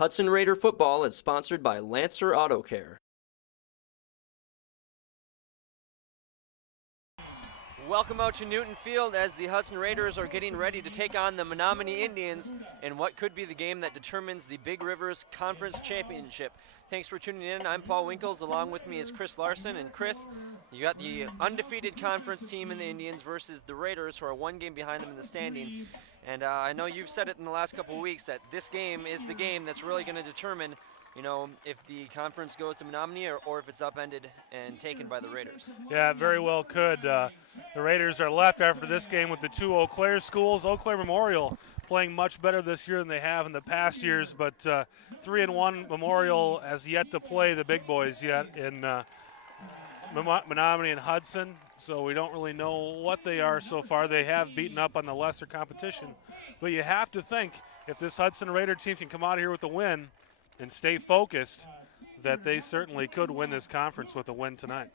Hudson Raider football is sponsored by Lancer Auto Care. Welcome out to Newton Field as the Hudson Raiders are getting ready to take on the Menominee Indians in what could be the game that determines the Big Rivers Conference Championship. Thanks for tuning in. I'm Paul Winkles. Along with me is Chris Larson. And Chris, you got the undefeated conference team in the Indians versus the Raiders, who are one game behind them in the standing. And I know you've said it in the last couple of weeks that this game is the game that's really going to determine, you know, if the conference goes to Menominee or if it's upended and taken by the Raiders. Yeah, very well could. The Raiders are left after this game with the two Eau Claire schools. Eau Claire Memorial playing much better this year than they have in the past years, but 3-1 Memorial has yet to play the big boys yet in Menominee and Hudson, so we don't really know what they are so far. They have beaten up on the lesser competition, but you have to think if this Hudson Raider team can come out of here with a win and stay focused, that they certainly could win this conference with a win tonight.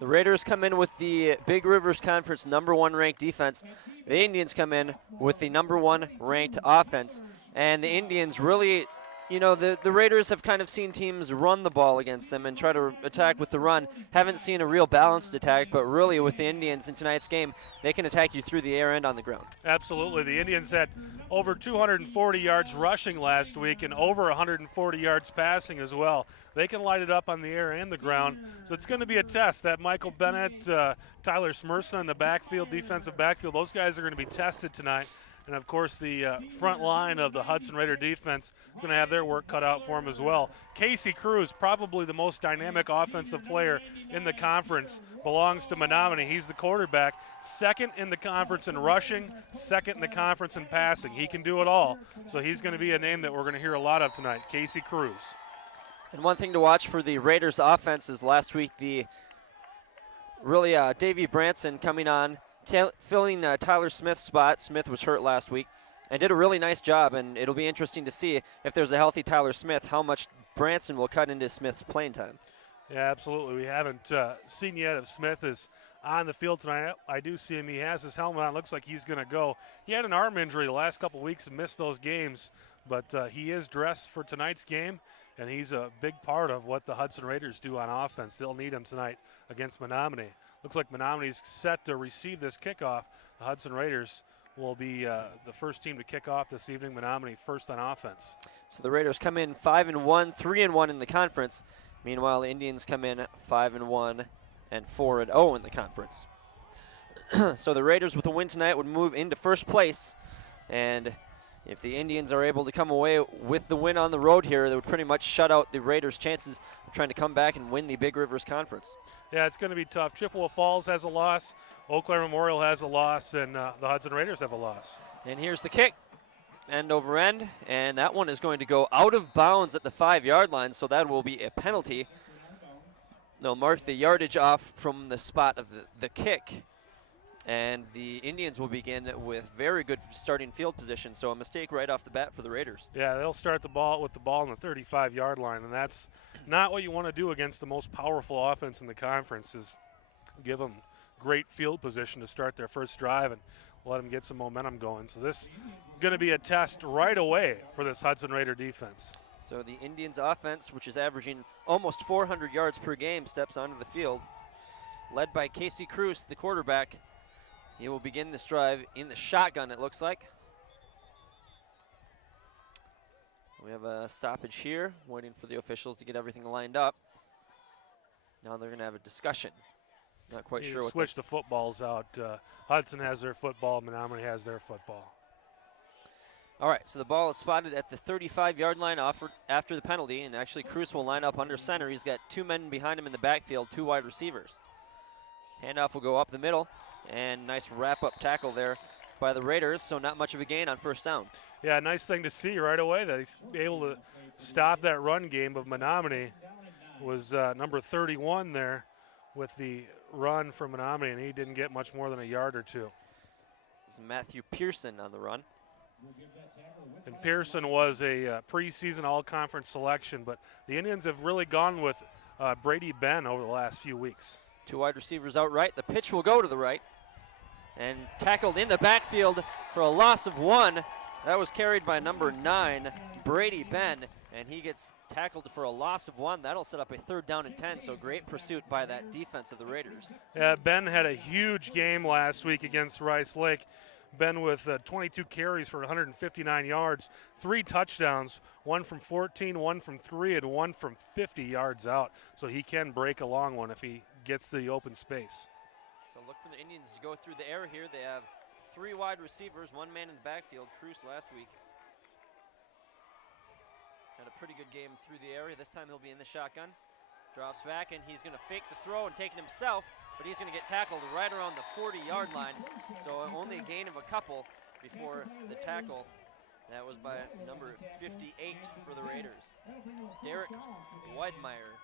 The Raiders come in with the Big Rivers Conference #1 ranked defense. The Indians come in with the #1 ranked offense. And the Indians really, you know, the Raiders have kind of seen teams run the ball against them and try to attack with the run. Haven't seen a real balanced attack, but really with the Indians in tonight's game, they can attack you through the air and on the ground. Absolutely. The Indians had over 240 yards rushing last week and over 140 yards passing as well. They can light it up on the air and the ground. So it's going to be a test. That Michael Bennett, Tyler Smirsa in the backfield, defensive backfield, those guys are going to be tested tonight. And, of course, the front line of the Hudson Raider defense is going to have their work cut out for them as well. Casey Cruz, probably the most dynamic offensive player in the conference, belongs to Menominee. He's the quarterback, second in the conference in rushing, second in the conference in passing. He can do it all, so he's going to be a name that we're going to hear a lot of tonight, Casey Cruz. And one thing to watch for the Raiders offense is last week Davey Branson coming on, filling Tyler Smith's spot. Smith was hurt last week and did a really nice job, and it'll be interesting to see if there's a healthy Tyler Smith, how much Branson will cut into Smith's playing time. Yeah, absolutely. We haven't seen yet if Smith is on the field tonight. I do see him. He has his helmet on. Looks like he's going to go. He had an arm injury the last couple of weeks and missed those games, but he is dressed for tonight's game, and he's a big part of what the Hudson Raiders do on offense. They'll need him tonight against Menominee. Looks like Menominee's set to receive this kickoff. The Hudson Raiders will be the first team to kick off this evening. Menominee first on offense. So the Raiders come in 5-1, 3-1 in the conference. Meanwhile, the Indians come in 5-1 and 4-0 in the conference. So the Raiders with a win tonight would move into first place, and if the Indians are able to come away with the win on the road here, they would pretty much shut out the Raiders' chances of trying to come back and win the Big Rivers Conference. Yeah, it's going to be tough. Chippewa Falls has a loss, Eau Claire Memorial has a loss, and the Hudson Raiders have a loss. And here's the kick, end over end, and that one is going to go out of bounds at the 5-yard line, so that will be a penalty. They'll mark the yardage off from the spot of the kick. And the Indians will begin with very good starting field position, so a mistake right off the bat for the Raiders. Yeah, they'll start the ball with the ball on the 35-yard line, and that's not what you want to do against the most powerful offense in the conference, is give them great field position to start their first drive and let them get some momentum going. So this is going to be a test right away for this Hudson Raider defense. So the Indians offense, which is averaging almost 400 yards per game, steps onto the field, led by Casey Cruz, the quarterback. He will begin this drive in the shotgun, it looks like. We have a stoppage here, waiting for the officials to get everything lined up. Now they're going to have a discussion. Not quite sure what. Switch the footballs out. Hudson has their football, Menominee has their football. All right, so the ball is spotted at the 35-yard line after the penalty, and actually Cruz will line up under center. He's got two men behind him in the backfield, two wide receivers. Handoff will go up the middle. And nice wrap-up tackle there by the Raiders, so not much of a gain on first down. Yeah, nice thing to see right away that he's able to stop that run game of Menominee. Was number 31 there with the run from Menominee, and he didn't get much more than a yard or two. It's Matthew Pearson on the run. And Pearson was a preseason all-conference selection, but the Indians have really gone with Brady Ben over the last few weeks. Two wide receivers out right. The pitch will go to the right. And tackled in the backfield for a loss of 1. That was carried by number 9, Brady Ben. and he gets tackled for a loss of 1. That'll set up a 3rd down and 10, so great pursuit by that defense of the Raiders. Yeah, Ben had a huge game last week against Rice Lake. Ben with 22 carries for 159 yards, 3 touchdowns, 1 from 14, 1 from 3, and 1 from 50 yards out. So he can break a long one if he gets the open space. So look for the Indians to go through the air here. They have 3 wide receivers, 1 man in the backfield. Cruz last week had a pretty good game through the area. This time he'll be in the shotgun. Drops back, and he's going to fake the throw and take it himself, but he's going to get tackled right around the 40-yard line. So only a gain of a couple before the tackle. That was by number 58 for the Raiders, Derek Weidmeyer.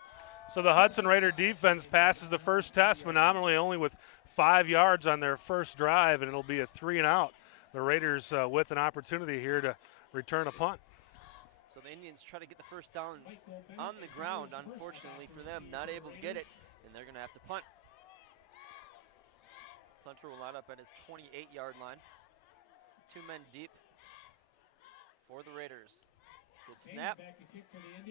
So the Hudson Raider defense passes the first test, Menominee only with 5 yards on their first drive, and it'll be a 3 and out. The Raiders with an opportunity here to return a punt. So the Indians try to get the first down on the ground. Unfortunately for them, not able to get it, and they're going to have to punt. Punter will line up at his 28-yard line. 2 men deep for the Raiders. Good snap.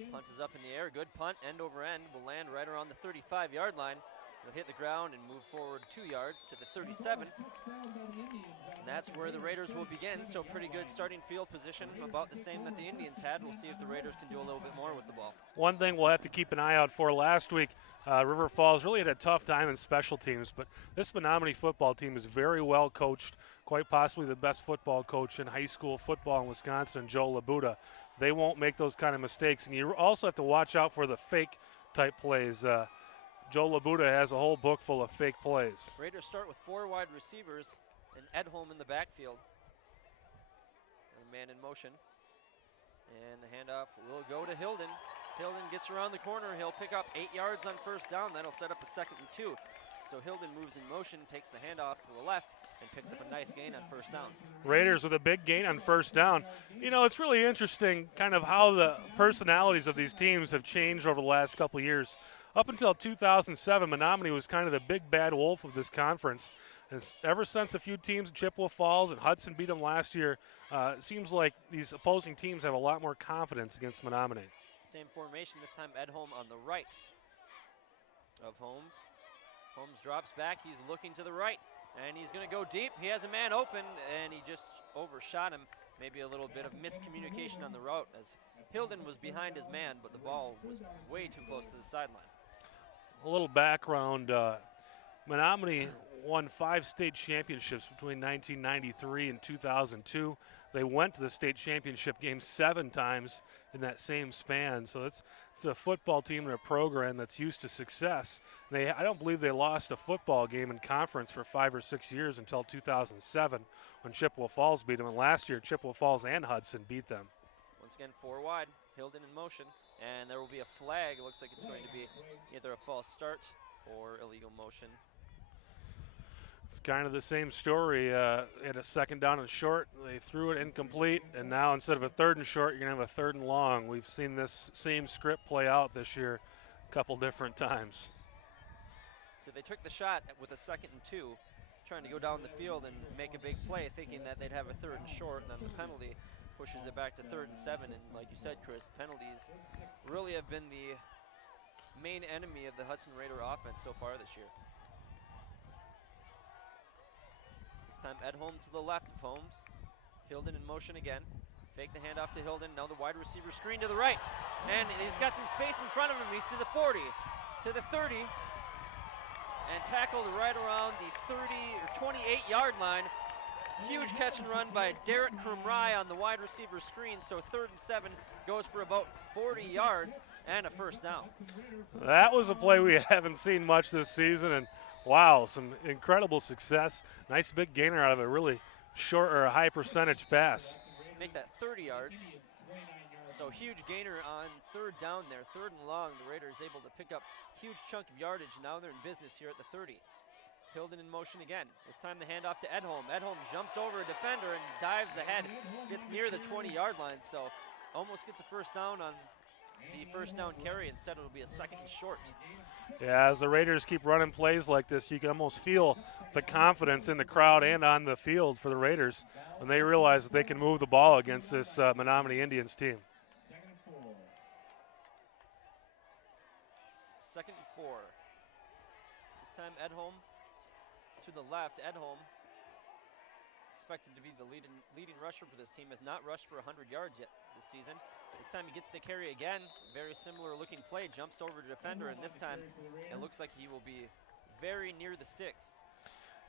Punt is up in the air. Good punt, end over end. Will land right around the 35-yard line. It'll hit the ground and move forward 2 yards to the 37. And that's where the Raiders will begin. So pretty good starting field position, about the same that the Indians had. We'll see if the Raiders can do a little bit more with the ball. One thing we'll have to keep an eye out for last week, River Falls really had a tough time in special teams, but this Menominee football team is very well coached, quite possibly the best football coach in high school football in Wisconsin, Joe Labuda. They won't make those kind of mistakes, and you also have to watch out for the fake type plays. Joe Labuda has a whole book full of fake plays. Raiders start with 4 wide receivers and Edholm in the backfield. And a man in motion. And the handoff will go to Hilden. Hilden gets around the corner. He'll pick up 8 yards on first down. That'll set up a 2nd and 2. So Hilden moves in motion, takes the handoff to the left, and picks up a nice gain on first down. Raiders with a big gain on first down. You know, it's really interesting kind of how the personalities of these teams have changed over the last couple of years. Up until 2007, Menominee was kind of the big bad wolf of this conference. And ever since a few teams, Chippewa Falls and Hudson beat them last year, it seems like these opposing teams have a lot more confidence against Menominee. Same formation, this time Edholm on the right of Holmes. Holmes drops back, he's looking to the right, and he's going to go deep. He has a man open, and he just overshot him. Maybe a little bit of miscommunication on the route as Hilden was behind his man, but the ball was way too close to the sideline. A little background, Menominee won 5 state championships between 1993 and 2002. They went to the state championship game 7 times in that same span. So it's a football team and a program that's used to success. I don't believe they lost a football game in conference for 5 or 6 years until 2007 when Chippewa Falls beat them. And last year, Chippewa Falls and Hudson beat them. Once again, 4 wide, Hilden in motion, and there will be a flag. It looks like it's going to be either a false start or illegal motion. It's kind of the same story. At a 2nd down and short, they threw it incomplete, and now instead of a 3rd and short, you're going to have a 3rd and long. We've seen this same script play out this year a couple different times. So they took the shot with a 2nd and 2, trying to go down the field and make a big play, thinking that they'd have a 3rd and short, and then the penalty pushes it back to 3rd and 7. And like you said, Chris, penalties really have been the main enemy of the Hudson Raider offense so far this year. This time Edholm to the left of Holmes. Hilden in motion again. Fake the handoff to Hilden. Now the wide receiver screen to the right. And he's got some space in front of him. He's to the 40, to the 30, and tackled right around the 30 or 28-yard line. Huge catch and run by Derek Krumrai on the wide receiver screen. So 3rd and 7 goes for about 40 yards and a first down. That was a play we haven't seen much this season, and wow, some incredible success. Nice big gainer out of a really short or a high percentage pass. Make that 30 yards. So huge gainer on 3rd down there, 3rd and long. The Raiders able to pick up huge chunk of yardage. Now they're in business here at the 30. Hilden in motion again. This time the handoff to Edholm. Edholm jumps over a defender and dives ahead. Gets near the 20-yard line, so almost gets a first down on the first down carry. Instead, it'll be a 2nd and short. Yeah, as the Raiders keep running plays like this, you can almost feel the confidence in the crowd and on the field for the Raiders when they realize that they can move the ball against this Menominee Indians team. 2nd and 4. This time Edholm to the left. Edholm, expected to be the leading rusher for this team, has not rushed for 100 yards yet this season. This time he gets the carry again. Very similar looking play. Jumps over to defender, and this time it looks like he will be very near the sticks.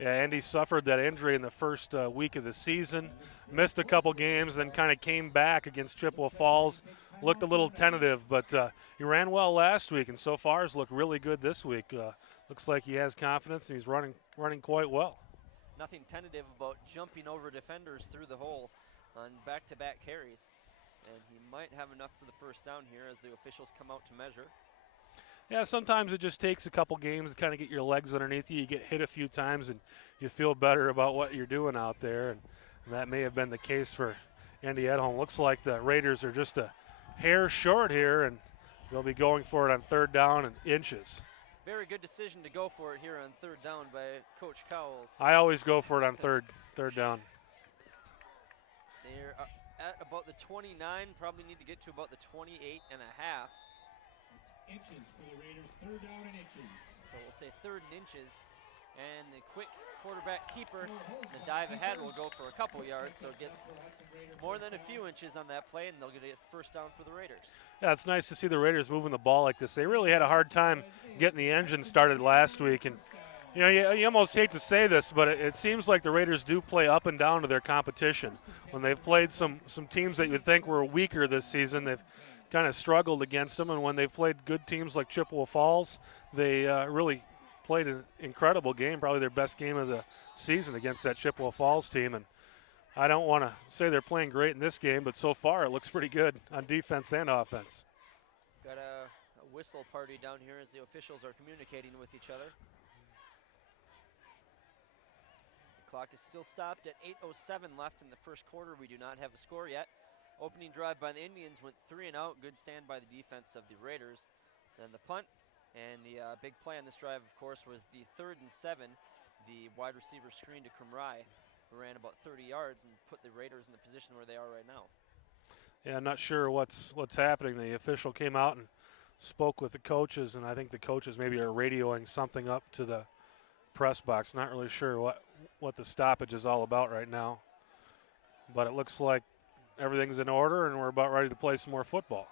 Yeah, Andy suffered that injury in the first week of the season. Missed a couple games, then kind of came back against Chippewa Falls. Looked a little tentative, but he ran well last week, and so far has looked really good this week. Looks like he has confidence, and he's running quite well. Nothing tentative about jumping over defenders through the hole on back-to-back carries. And he might have enough for the first down here as the officials come out to measure. Yeah, sometimes it just takes a couple games to kind of get your legs underneath you. You get hit a few times, and you feel better about what you're doing out there. And that may have been the case for Andy Edholm. Looks like the Raiders are just a hair short here, and they'll be going for it on 3rd down and inches. Very good decision to go for it here on 3rd down by Coach Cowles. I always go for it on third down. They're at about the 29, probably need to get to about the 28 and a half. It's inches for the Raiders, 3rd down and inches. So we'll say 3rd and inches. And the quick quarterback keeper, the dive ahead will go for a couple yards, so it gets more than a few inches on that play, and they'll get a first down for the Raiders. Yeah, it's nice to see the Raiders moving the ball like this. They really had a hard time getting the engine started last week, and you know, you almost hate to say this, but it seems like the Raiders do play up and down to their competition. When they've played some teams that you would think were weaker this season, they've kind of struggled against them, and when they've played good teams like Chippewa Falls, they really played an incredible game, probably their best game of the season against that Chippewa Falls team. And I don't want to say they're playing great in this game, but so far it looks pretty good on defense and offense. Got a whistle party down here as the officials are communicating with each other. The clock is still stopped at 8:07 left in the first quarter. We do not have a score yet. Opening drive by the Indians went 3 and out. Good stand by the defense of the Raiders. Then the punt. And the big play on this drive, of course, was the 3rd and 7. The wide receiver screen to Kumrai, who ran about 30 yards and put the Raiders in the position where they are right now. Yeah, I'm not sure what's happening. The official came out and spoke with the coaches, and I think the coaches maybe are radioing something up to the press box. Not really sure what the stoppage is all about right now. But it looks like everything's in order, and we're about ready to play some more football.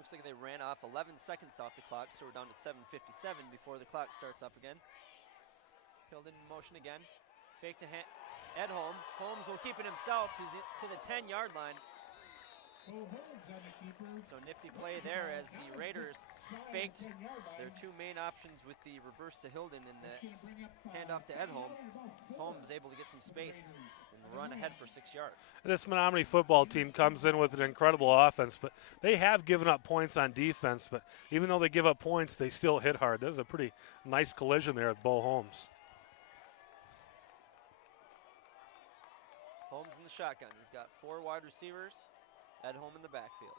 Looks like they ran off 11 seconds off the clock, so we're down to 7:57 before the clock starts up again. Hilden in motion again. Fake to Edholm. Holmes will keep it himself. He's to the 10-yard line. So nifty play there as the Raiders faked their two main options with the reverse to Hilden and the handoff to Edholm. Holmes able to get some space and run ahead for 6 yards. This Menominee football team comes in with an incredible offense, but they have given up points on defense. But even though they give up points, they still hit hard. There's a pretty nice collision there with Bo Holmes. Holmes in the shotgun. He's got 4 wide receivers. Edholm in the backfield.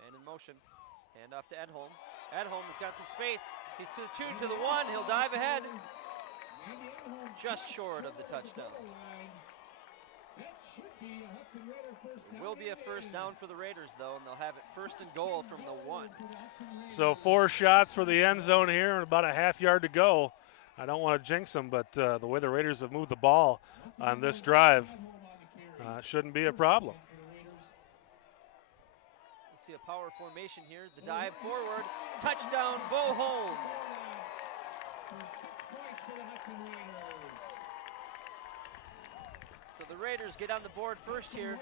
Man in motion. Hand off to Edholm. Edholm has got some space. He's to the 2, to the 1. He'll dive ahead. Just short of the touchdown. It will be a first down for the Raiders, though, and they'll have it 1st and goal from the 1. So 4 shots for the end zone here and about a half yard to go. I don't want to jinx them, but the way the Raiders have moved the ball on this drive shouldn't be a problem. You see a power formation here. The dive forward. Touchdown, Bo Holmes. So the Raiders get on the board first here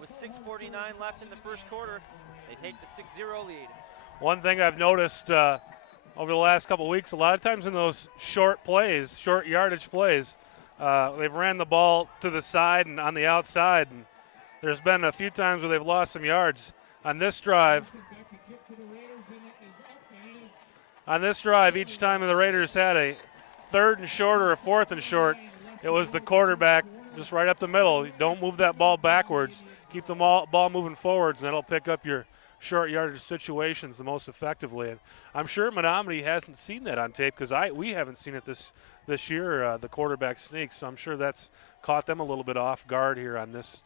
with 6:49 left in the first quarter. They take the 6-0 lead. One thing I've noticed over the last couple of weeks, a lot of times in those short plays, short yardage plays, they've ran the ball to the side and on the outside, and there's been a few times where they've lost some yards. On this drive, each time the Raiders had a 3rd and short or a 4th and short, it was the quarterback just right up the middle. Don't move that ball backwards. Keep the ball moving forwards, and that'll pick up your short yardage situations the most effectively. And I'm sure Menominee hasn't seen that on tape because we haven't seen it this year, the quarterback sneak. So I'm sure that's caught them a little bit off guard here on this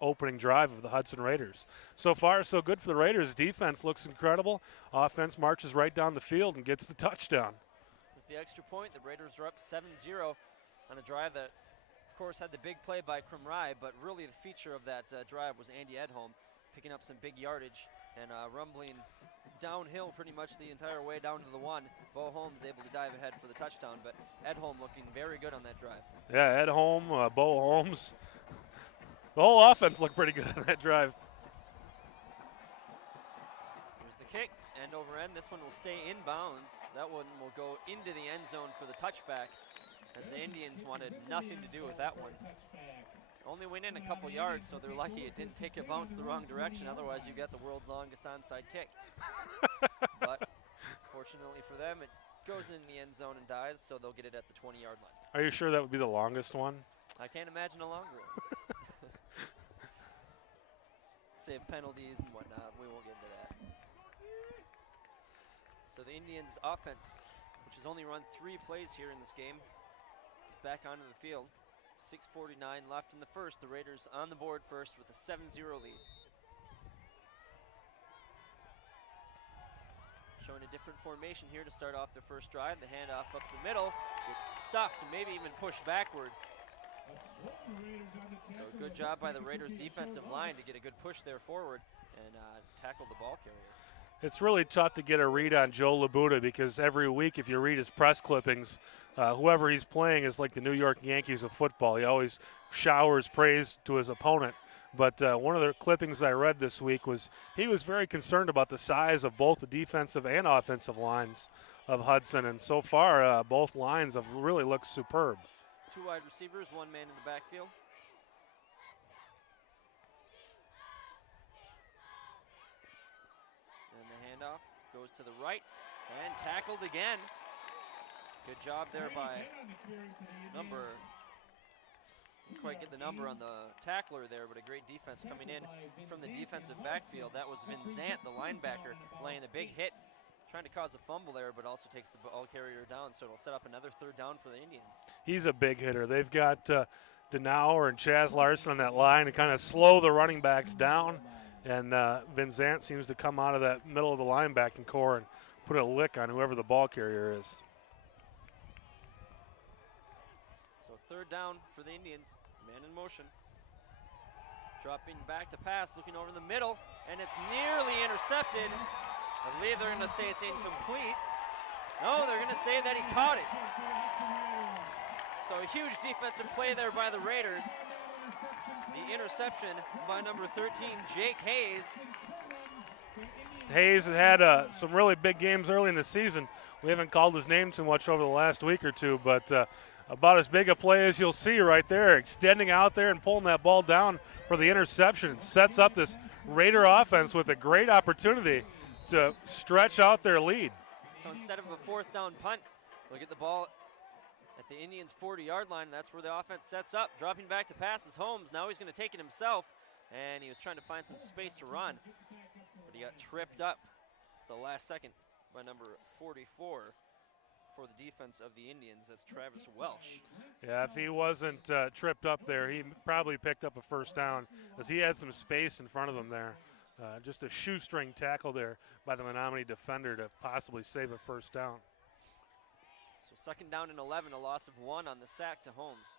opening drive of the Hudson Raiders. So far, so good for the Raiders. Defense looks incredible. Offense marches right down the field and gets the touchdown. With the extra point, the Raiders are up 7-0 on a drive that, of course, had the big play by Krumrai, but really the feature of that drive was Andy Edholm picking up some big yardage and rumbling downhill pretty much the entire way down to the one. Bo Holmes able to dive ahead for the touchdown, but Edholm looking very good on that drive. Yeah, Edholm, Bo Holmes. The whole offense looked pretty good on that drive. Here's the kick, end over end. This one will stay in bounds. That one will go into the end zone for the touchback, as the Indians wanted nothing to do with that one. Only went in a couple yards, so they're lucky it didn't take a bounce the wrong direction. Otherwise, you get the world's longest onside kick. But fortunately for them, it goes in the end zone and dies, so they'll get it at the 20-yard line. Are you sure that would be the longest one? I can't imagine a longer one. Save penalties and whatnot. We won't get into that. So the Indians' offense, which has only run 3 plays here in this game, is back onto the field. 6:49 left in the first. The Raiders on the board first with a 7-0 lead. Showing a different formation here to start off their first drive. The handoff up the middle gets stuffed, maybe even pushed backwards. So good job by the Raiders defensive line to get a good push there forward and tackle the ball carrier. It's really tough to get a read on Joe Labuda because every week if you read his press clippings, whoever he's playing is like the New York Yankees of football. He always showers praise to his opponent. But one of the clippings I read this week was he was very concerned about the size of both the defensive and offensive lines of Hudson. And so far, both lines have really looked superb. 2 wide receivers, 1 man in the backfield. And the handoff goes to the right and tackled again. Good job there by number. Didn't quite get the number on the tackler there, but a great defense coming in from the defensive backfield. That was Vincent, the linebacker, laying a big hit, trying to cause a fumble there, but also takes the ball carrier down, so it'll set up another 3rd down for the Indians. He's a big hitter. They've got Denauer and Chaz Larson on that line to kind of slow the running backs down, and Vincent seems to come out of that middle of the linebacking core and put a lick on whoever the ball carrier is. So 3rd down for the Indians, man in motion. Dropping back to pass, looking over the middle, and it's nearly intercepted. I believe they're going to say it's incomplete. No, they're going to say that he caught it. So a huge defensive play there by the Raiders. The interception by number 13, Jake Hayes. Hayes had some really big games early in the season. We haven't called his name too much over the last week or two, but about as big a play as you'll see right there, extending out there and pulling that ball down for the interception. It sets up this Raider offense with a great opportunity to stretch out their lead. So instead of a 4th down punt, look at the ball at the Indians' 40-yard line. That's where the offense sets up. Dropping back to pass is Holmes. Now he's going to take it himself, and he was trying to find some space to run, but he got tripped up the last second by number 44 for the defense of the Indians. That's Travis Welsh. Yeah, if he wasn't tripped up there, he probably picked up a 1st down as he had some space in front of him there. Just a shoestring tackle there by the Menominee defender to possibly save a 1st down. So 2nd down and 11, a loss of 1 on the sack to Holmes.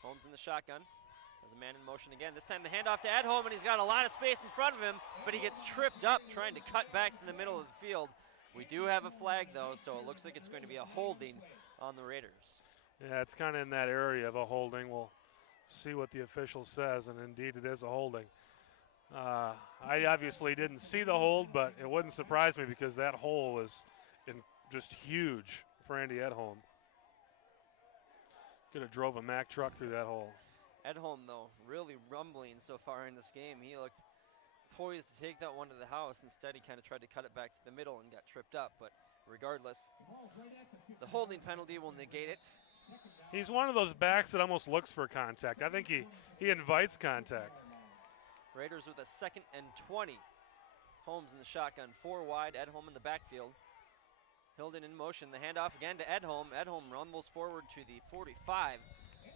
Holmes in the shotgun. There's a man in motion again. This time the handoff to Edholm, and he's got a lot of space in front of him, but he gets tripped up trying to cut back to the middle of the field. We do have a flag, though, so it looks like it's going to be a holding on the Raiders. Yeah, it's kind of in that area of a holding. We'll see what the official says, and indeed it is a holding. I obviously didn't see the hold, but it wouldn't surprise me because that hole was just huge for Andy Edholm. Could have drove a Mack truck through that hole. Edholm, though, really rumbling so far in this game. He looked poised to take that one to the house. Instead, he kind of tried to cut it back to the middle and got tripped up. But regardless, the holding penalty will negate it. He's one of those backs that almost looks for contact. I think he invites contact. Raiders with a 2nd and 20. Holmes in the shotgun, 4 wide, Edholm in the backfield. Hilden in motion, the handoff again to Edholm. Edholm rumbles forward to the 45,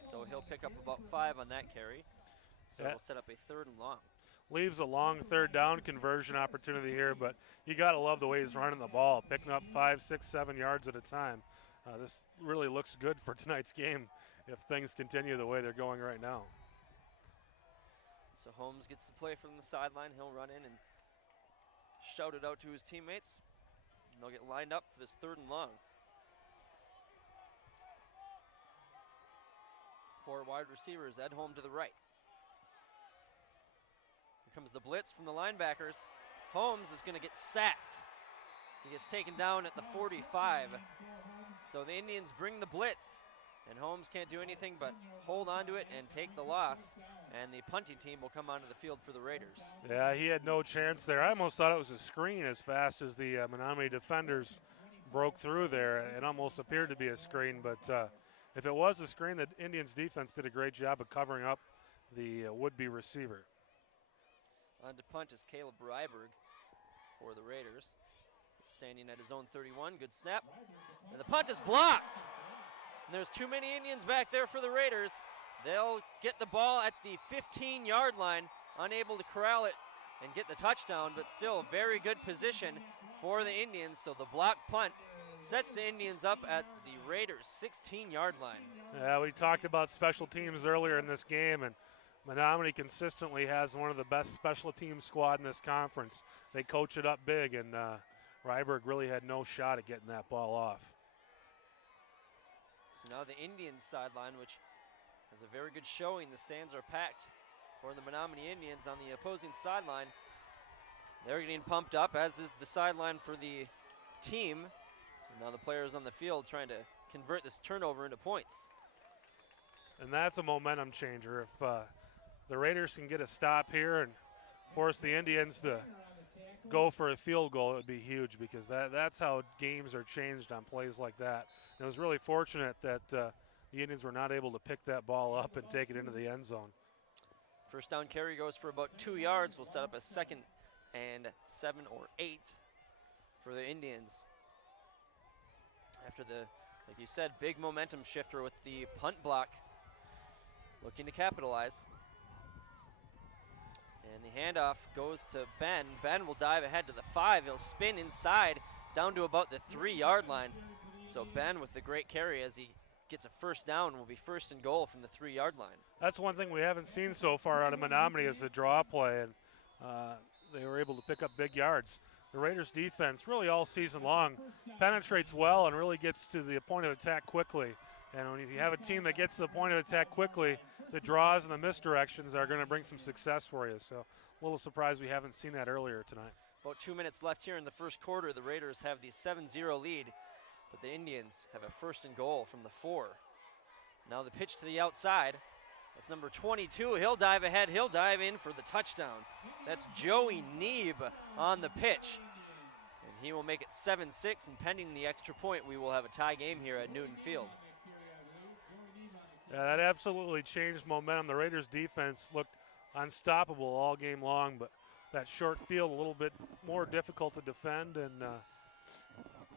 So he'll pick up about 5 on that carry. So Yeah. we'll set up a 3rd and long. Leaves a long 3rd down conversion opportunity here, but you got to love the way he's running the ball, picking up 5, 6, 7 yards at a time. This really looks good for tonight's game if things continue the way they're going right now. So Holmes gets to play from the sideline. He'll run in and shout it out to his teammates. And they'll get lined up for this 3rd and long. 4 wide receivers, Ed Holm to the right. Here comes the blitz from the linebackers. Holmes is going to get sacked. He gets taken down at the 45. So the Indians bring the blitz, and Holmes can't do anything but hold on to it and take the loss. And the punting team will come onto the field for the Raiders. Yeah, he had no chance there. I almost thought it was a screen as fast as the Menominee defenders broke through there. It almost appeared to be a screen, but if it was a screen, the Indians defense did a great job of covering up the would-be receiver. On to punt is Caleb Ryberg for the Raiders. Standing at his own 31, good snap. And the punt is blocked. And there's too many Indians back there for the Raiders. They'll get the ball at the 15-yard line, unable to corral it and get the touchdown, but still very good position for the Indians. So the block punt sets the Indians up at the Raiders' 16-yard line. Yeah, we talked about special teams earlier in this game, and Menominee consistently has one of the best special teams squad in this conference. They coach it up big, and Ryberg really had no shot at getting that ball off. So now the Indians sideline, which has a very good showing. The stands are packed for the Menominee Indians on the opposing sideline. They're getting pumped up, as is the sideline for the team. And now the players on the field trying to convert this turnover into points. And that's a momentum changer. If the Raiders can get a stop here and force the Indians to go for a field goal, it would be huge, because that's how games are changed on plays like that. And it was really fortunate that the Indians were not able to pick that ball up and take it into the end zone. First down carry goes for about 2 yards. We'll set up a 2nd and 7 or 8 for the Indians. After the, like you said, big momentum shifter with the punt block, looking to capitalize. And the handoff goes to Ben. Ben will dive ahead to the 5. He'll spin inside down to about the 3-yard line. So Ben with the great carry as he gets a first down, will be 1st and goal from the 3-yard line. That's one thing we haven't seen so far out of Menominee is the draw play, and they were able to pick up big yards. The Raiders defense really all season long penetrates well and really gets to the point of attack quickly. And when you have a team that gets to the point of attack quickly, the draws and the misdirections are going to bring some success for you. So a little surprised we haven't seen that earlier tonight. About 2 minutes left here in the first quarter. The Raiders have the 7-0 lead, but the Indians have a 1st and goal from the 4. Now the pitch to the outside. That's number 22. He'll dive ahead. He'll dive in for the touchdown. That's Joey Neeb on the pitch. And he will make it 7-6, and pending the extra point, we will have a tie game here at Newton Field. Yeah, that absolutely changed momentum. The Raiders defense looked unstoppable all game long, but that short field a little bit more difficult to defend, and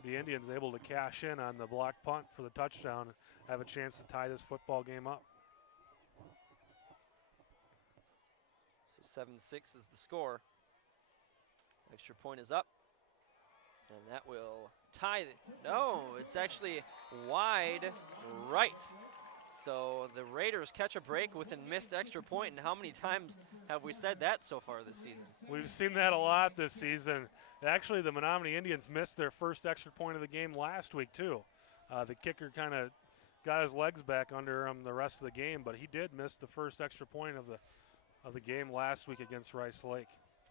the Indians able to cash in on the block punt for the touchdown and have a chance to tie this football game up. So 7-6 is the score. Extra point is up, and that will tie. No, it's actually wide right. So the Raiders catch a break with a missed extra point, and how many times have we said that so far this season? We've seen that a lot this season. Actually, the Menominee Indians missed their first extra point of the game last week, too. The kicker kind of got his legs back under him the rest of the game, but he did miss the first extra point of the game last week against Rice Lake.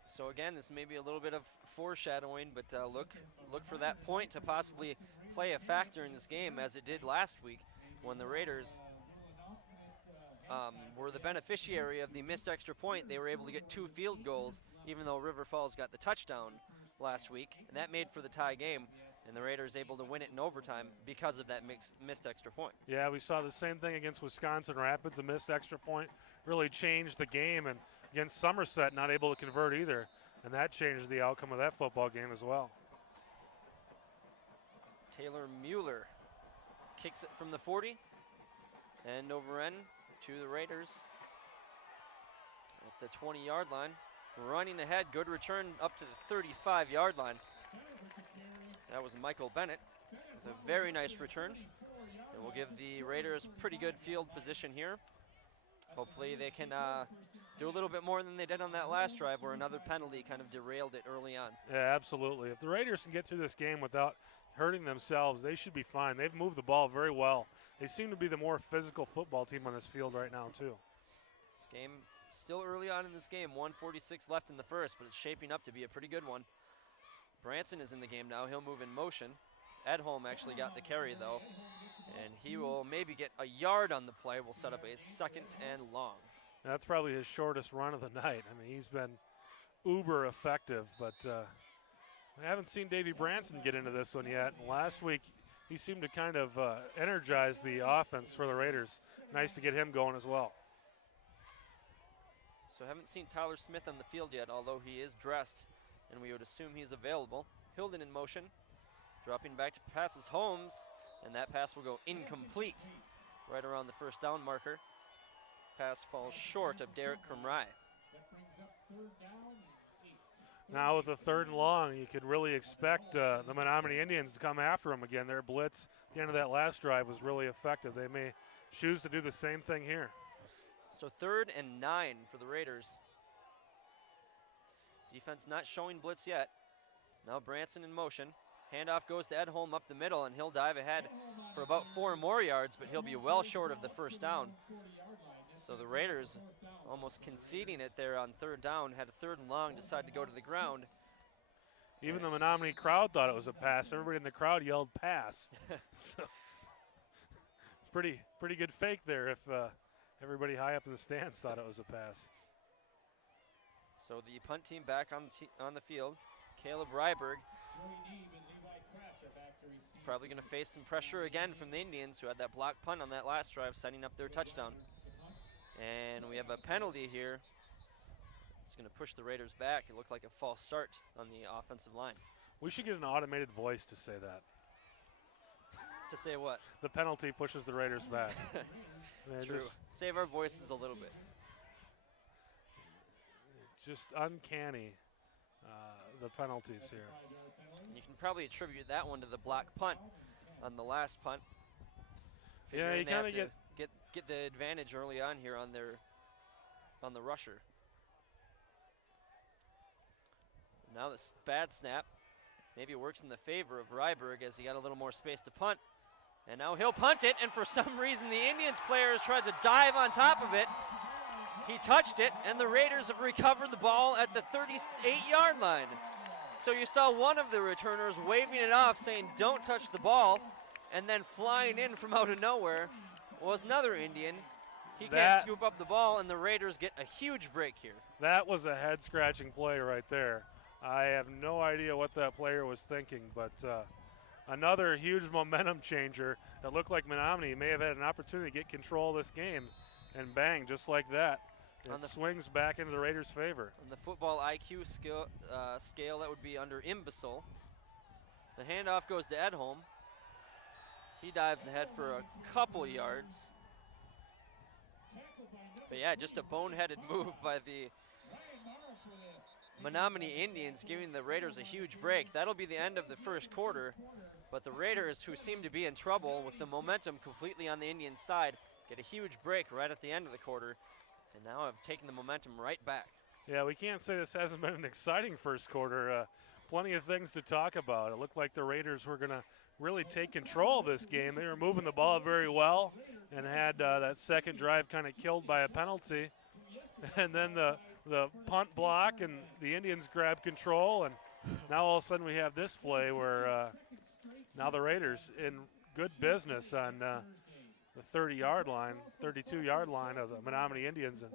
So again, this may be a little bit of foreshadowing, but look for that point to possibly play a factor in this game, as it did last week when the Raiders were the beneficiary of the missed extra point. They were able to get 2 field goals, even though River Falls got the touchdown last week, and that made for the tie game, and the Raiders able to win it in overtime because of that missed extra point. Yeah, we saw the same thing against Wisconsin Rapids. A missed extra point really changed the game, and against Somerset, not able to convert either, and that changed the outcome of that football game as well. Taylor Mueller kicks it from the 40. End over end to the Raiders at the 20-yard line. Running ahead, good return up to the 35-yard line. That was Michael Bennett with a very nice return. And we'll give the Raiders pretty good field position here. Hopefully they can do a little bit more than they did on that last drive where another penalty kind of derailed it early on. Yeah, absolutely. If the Raiders can get through this game without hurting themselves, they should be fine. They've moved the ball very well. They seem to be the more physical football team on this field right now, too. This game, still early on in this game, 1:46 left in the first, but it's shaping up to be a pretty good one. Branson is in the game now. He'll move in motion. Edholm actually got the carry, though, and he will maybe get a yard on the play. We'll set up a 2nd and long. That's probably his shortest run of the night. I mean, he's been uber effective, but I haven't seen Davey Branson get into this one yet. And last week, he seemed to kind of energize the offense for the Raiders. Nice to get him going as well. So haven't seen Tyler Smith on the field yet, although he is dressed, and we would assume he's available. Hilden in motion, dropping back to passes Holmes, and that pass will go incomplete right around the first down marker. Pass falls short of Derek Krumrai. Now with the 3rd and long, you could really expect the Menominee Indians to come after him again. Their blitz at the end of that last drive was really effective. They may choose to do the same thing here. So 3rd and 9 for the Raiders. Defense not showing blitz yet. Now Branson in motion. Handoff goes to Edholm up the middle, and he'll dive ahead for about 4 more yards, but he'll be well short of the first down. So the Raiders almost conceding it there on 3rd down, had a 3rd and long, decide to go to the ground. Even the Menominee crowd thought it was a pass. Everybody in the crowd yelled pass. So pretty good fake there if everybody high up in the stands thought it was a pass. So the punt team back on the field. Caleb Ryberg is probably going to face some pressure again from the Indians, who had that block punt on that last drive, setting up their touchdown. And we have a penalty here. It's going to push the Raiders back. It looked like a false start on the offensive line. We should get an automated voice to say that. To say what? The penalty pushes the Raiders back. True. Save our voices a little bit. Just uncanny, the penalties here. You can probably attribute that one to the block punt on the last punt. Yeah, you kind of get the advantage early on here on the rusher. Now this bad snap maybe works in the favor of Ryberg as he got a little more space to punt. And now he'll punt it, and for some reason the Indians players tried to dive on top of it. He touched it, and the Raiders have recovered the ball at the 38-yard line. So you saw one of the returners waving it off, saying, "Don't touch the ball," and then flying in from out of nowhere was another Indian. He can't scoop up the ball, and the Raiders get a huge break here. That was a head-scratching play right there. I have no idea what that player was thinking, but another huge momentum changer. It looked like Menominee may have had an opportunity to get control of this game, and bang, just like that, it swings back into the Raiders' favor. On the football IQ scale, that would be under imbecile. The handoff goes to Edholm. He dives ahead for a couple yards. But yeah, just a boneheaded move by the Menominee Indians, giving the Raiders a huge break. That'll be the end of the first quarter. But the Raiders, who seem to be in trouble with the momentum completely on the Indians' side, get a huge break right at the end of the quarter, and now have taken the momentum right back. Yeah, we can't say this hasn't been an exciting first quarter. Plenty of things to talk about. It looked like the Raiders were going to really take control of this game. They were moving the ball very well and had that second drive kind of killed by a penalty. And then the punt block, and the Indians grab control, and now all of a sudden we have this play where now the Raiders in good business on the 30-yard line, 32-yard line of the Menominee Indians, and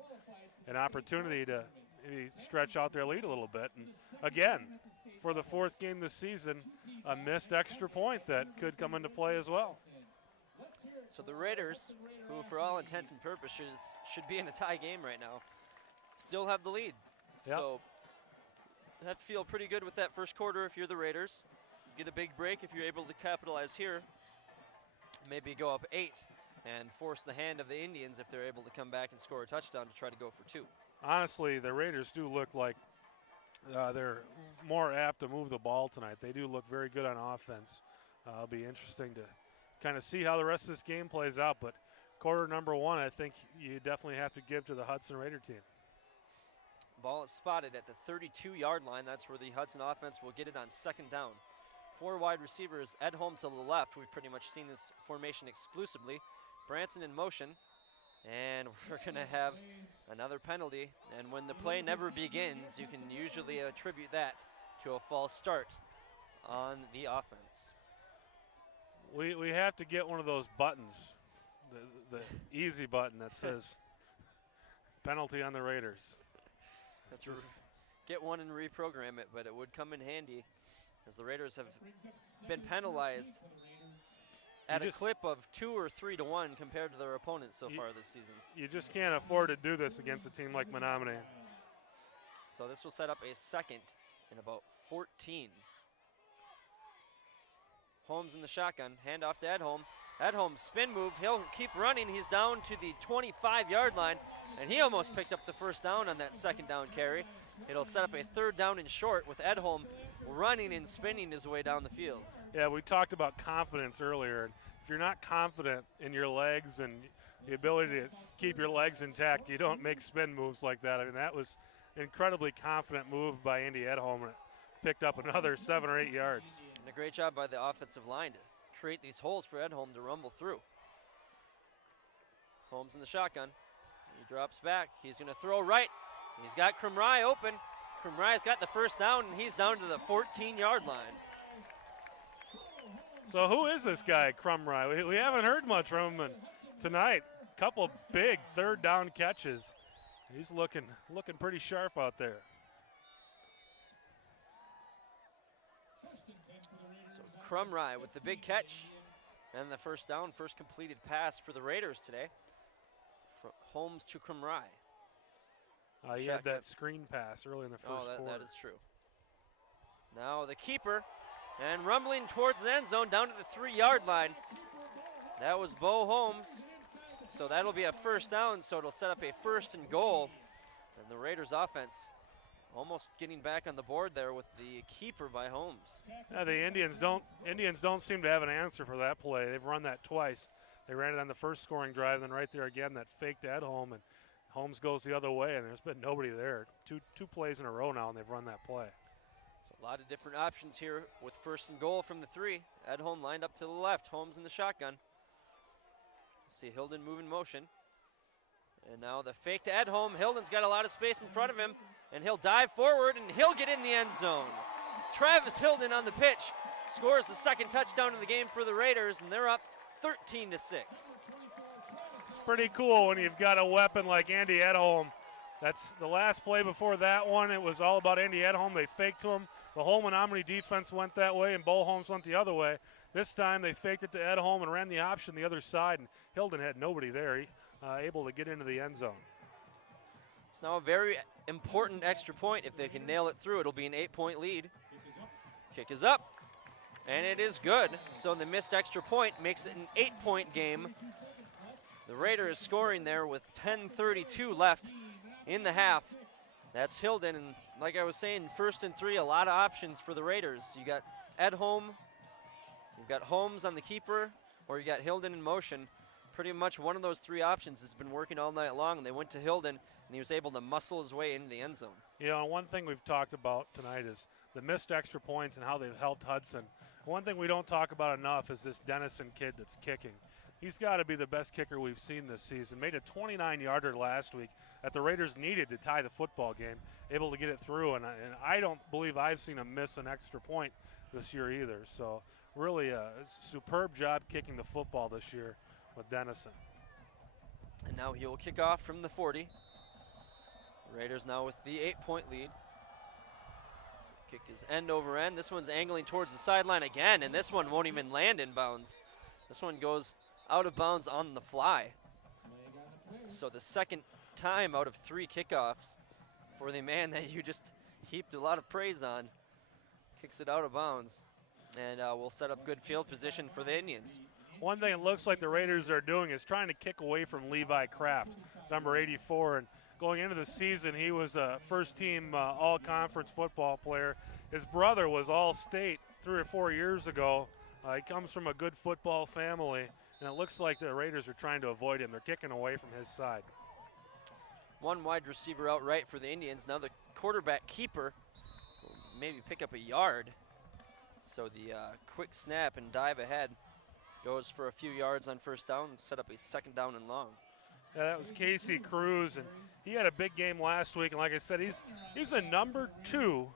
an opportunity to maybe stretch out their lead a little bit. And again, for the 4th game this season, a missed extra point that could come into play as well. So the Raiders, who for all intents and purposes should be in a tie game right now, still have the lead. Yep. So that'd feel pretty good with that first quarter if you're the Raiders. Get a big break if you're able to capitalize here. Maybe go up 8 and force the hand of the Indians if they're able to come back and score a touchdown to try to go for 2. Honestly, the Raiders do look like they're more apt to move the ball tonight. They do look very good on offense. It'll be interesting to kind of see how the rest of this game plays out. But quarter number 1, I think you definitely have to give to the Hudson Raider team. Ball is spotted at the 32-yard line. That's where the Hudson offense will get it on 2nd down. 4 wide receivers, Edholm to the left. We've pretty much seen this formation exclusively. Branson in motion, and we're going to have another penalty. And when the play never begins, you can usually attribute that to a false start on the offense. We have to get one of those buttons, the easy button that says penalty on the Raiders. Have to get one and reprogram it, but it would come in handy as the Raiders have been penalized at a clip of 2 or 3 to 1 compared to their opponents so far this season. You just can't afford to do this against a team like Menominee. So this will set up a 2nd and about 14. Holmes in the shotgun, hand off to Edholm. Edholm spin move, he'll keep running. He's down to the 25-yard line, and he almost picked up the 1st down on that 2nd down carry. It'll set up a 3rd down and short with Edholm running and spinning his way down the field. Yeah, we talked about confidence earlier. If you're not confident in your legs and the ability to keep your legs intact, you don't make spin moves like that. I mean, that was an incredibly confident move by Andy Edholm, and it picked up another 7 or 8 yards. And a great job by the offensive line to create these holes for Edholm to rumble through. Holmes in the shotgun. He drops back. He's going to throw right. He's got Krumrai open. Krumrai's got the 1st down, and he's down to the 14-yard line. So who is this guy, Krumrai? We haven't heard much from him tonight. A couple big 3rd down catches. He's looking pretty sharp out there. So Krumrai with the big catch and the 1st down, first completed pass for the Raiders today. From Holmes to Krumrai. He had that screen pass early in the first quarter. That is true. Now the keeper, and rumbling towards the end zone down to the 3-yard line. That was Bo Holmes. So that'll be a 1st down, so it'll set up a 1st and goal. And the Raiders offense almost getting back on the board there with the keeper by Holmes. Yeah, the Indians don't seem to have an answer for that play. They've run that twice. They ran it on the first scoring drive, then right there again, that fake to Edholm, and Holmes goes the other way, and there's been nobody there. Two plays in a row now, and they've run that play. So a lot of different options here with 1st and goal from the 3. Edholm lined up to the left. Holmes in the shotgun. See Hilden move in motion. And now the fake to Edholm. Hilden's got a lot of space in front of him, and he'll dive forward, and he'll get in the end zone. Travis Hilden on the pitch scores the 2nd touchdown of the game for the Raiders, and they're up 13-6. It's pretty cool when you've got a weapon like Andy Edholm. That's the last play before that one. It was all about Andy Edholm. They faked to him. The whole Menominee defense went that way, and Bo Holmes went the other way. This time they faked it to Edholm and ran the option the other side, and Hilden had nobody there. He able to get into the end zone. It's now a very important extra point. If they can nail it through, it'll be an 8-point lead. Kick is up, and it is good. So the missed extra point makes it an 8-point game. The Raiders scoring there with 10:32 left in the half. That's Hilden, and like I was saying, 1st and 3, a lot of options for the Raiders. You got Edholm, you've got Holmes on the keeper, or you got Hilden in motion. Pretty much one of those 3 options has been working all night long, and they went to Hilden, and he was able to muscle his way into the end zone. You know, one thing we've talked about tonight is the missed extra points and how they've helped Hudson. One thing we don't talk about enough is this Dennison kid that's kicking. He's got to be the best kicker we've seen this season. Made a 29-yarder last week that the Raiders needed to tie the football game, able to get it through, and I don't believe I've seen him miss an extra point this year either. So really a superb job kicking the football this year with Dennison. And now he will kick off from the 40. Raiders now with the 8-point lead. Kick is end over end. This one's angling towards the sideline again, and this one won't even land in bounds. This one goes out of bounds on the fly. So the 2nd time out of 3 kickoffs for the man that you just heaped a lot of praise on. Kicks it out of bounds, and will set up good field position for the Indians. one thing it looks like the Raiders are doing is trying to kick away from Levi Kraft, number 84. And going into the season, he was a first-team all-conference football player. His brother was all-state 3 or 4 years ago. He comes from a good football family, and it looks like the Raiders are trying to avoid him. They're kicking away from his side. One wide receiver out right for the Indians. Now the quarterback keeper will maybe pick up a yard. So the quick snap and dive ahead goes for a few yards on first down, set up a second down and long. Yeah, that was Casey Cruz, and he had a big game last week. And like I said, he's a number 2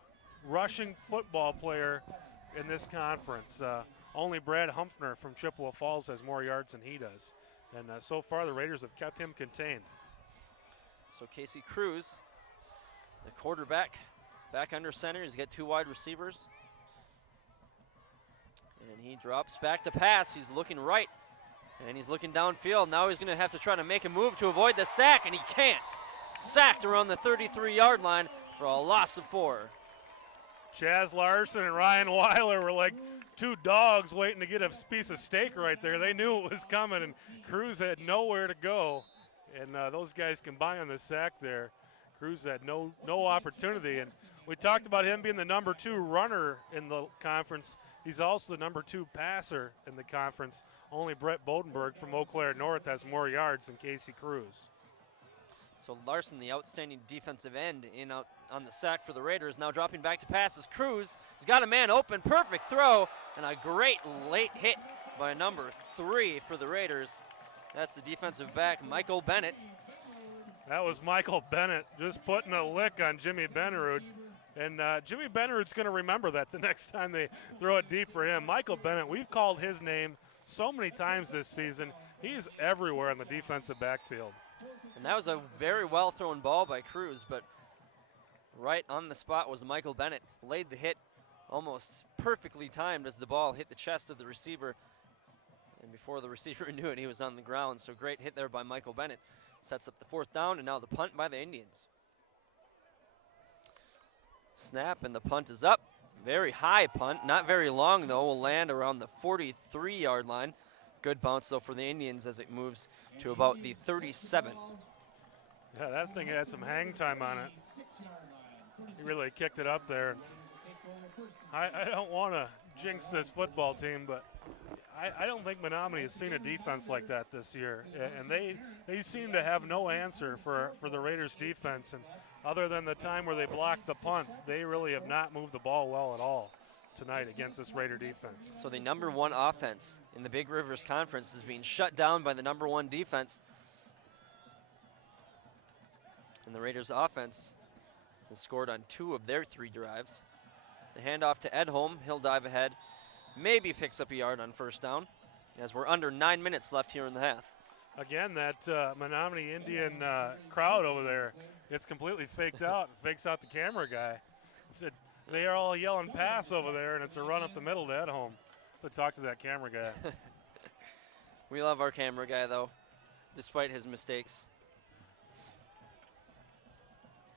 rushing football player in this conference. Only Brad Humphrey from Chippewa Falls has more yards than he does. And so far, the Raiders have kept him contained. So Casey Cruz, the quarterback, back under center. He's got 2 wide receivers. And he drops back to pass. He's looking right, and he's looking downfield. Now he's going to have to try to make a move to avoid the sack, and he can't. Sacked around the 33-yard line for a loss of 4. Chaz Larson and Ryan Weiler were like 2 dogs waiting to get a piece of steak right there. They knew it was coming, and Cruz had nowhere to go. And those guys combined on the sack there. Cruz had no opportunity. And we talked about him being the number 2 runner in the conference. He's also the number 2 passer in the conference. Only Brett Bodenberg from Eau Claire North has more yards than Casey Cruz. So Larson, the outstanding defensive end, in out on the sack for the Raiders, now dropping back to pass as Cruz has got a man open. Perfect throw, and a great late hit by number 3 for the Raiders. That's the defensive back, Michael Bennett. That was Michael Bennett just putting a lick on Jimmy Bennerud. And Jimmy Bennerud's going to remember that the next time they throw it deep for him. Michael Bennett, we've called his name so many times this season. He's everywhere in the defensive backfield. And that was a very well thrown ball by Cruz, but right on the spot was Michael Bennett. Laid the hit almost perfectly timed as the ball hit the chest of the receiver. And before the receiver knew it, he was on the ground. So great hit there by Michael Bennett. Sets up the 4th down, and now the punt by the Indians. Snap, and the punt is up. Very high punt, not very long though. Will land around the 43-yard line. Good bounce though for the Indians as it moves to about the 37. Yeah, that thing had some hang time on it. He really kicked it up there. I don't want to jinx this football team, but I don't think Menominee has seen a defense like that this year. And they seem to have no answer for the Raiders defense. And other than the time where they blocked the punt, they really have not moved the ball well at all tonight against this Raider defense. So the number 1 offense in the Big Rivers Conference is being shut down by the number 1 defense. And the Raiders offense has scored on 2 of their 3 drives. The handoff to Edholm. He'll dive ahead. Maybe picks up a yard on first down as we're under 9 minutes left here in the half. Again, that Menominee Indian crowd over there gets completely faked out and fakes out the camera guy. Said they are all yelling pass over there, and it's a run up the middle to Edholm. To talk to that camera guy. We love our camera guy, though, despite his mistakes.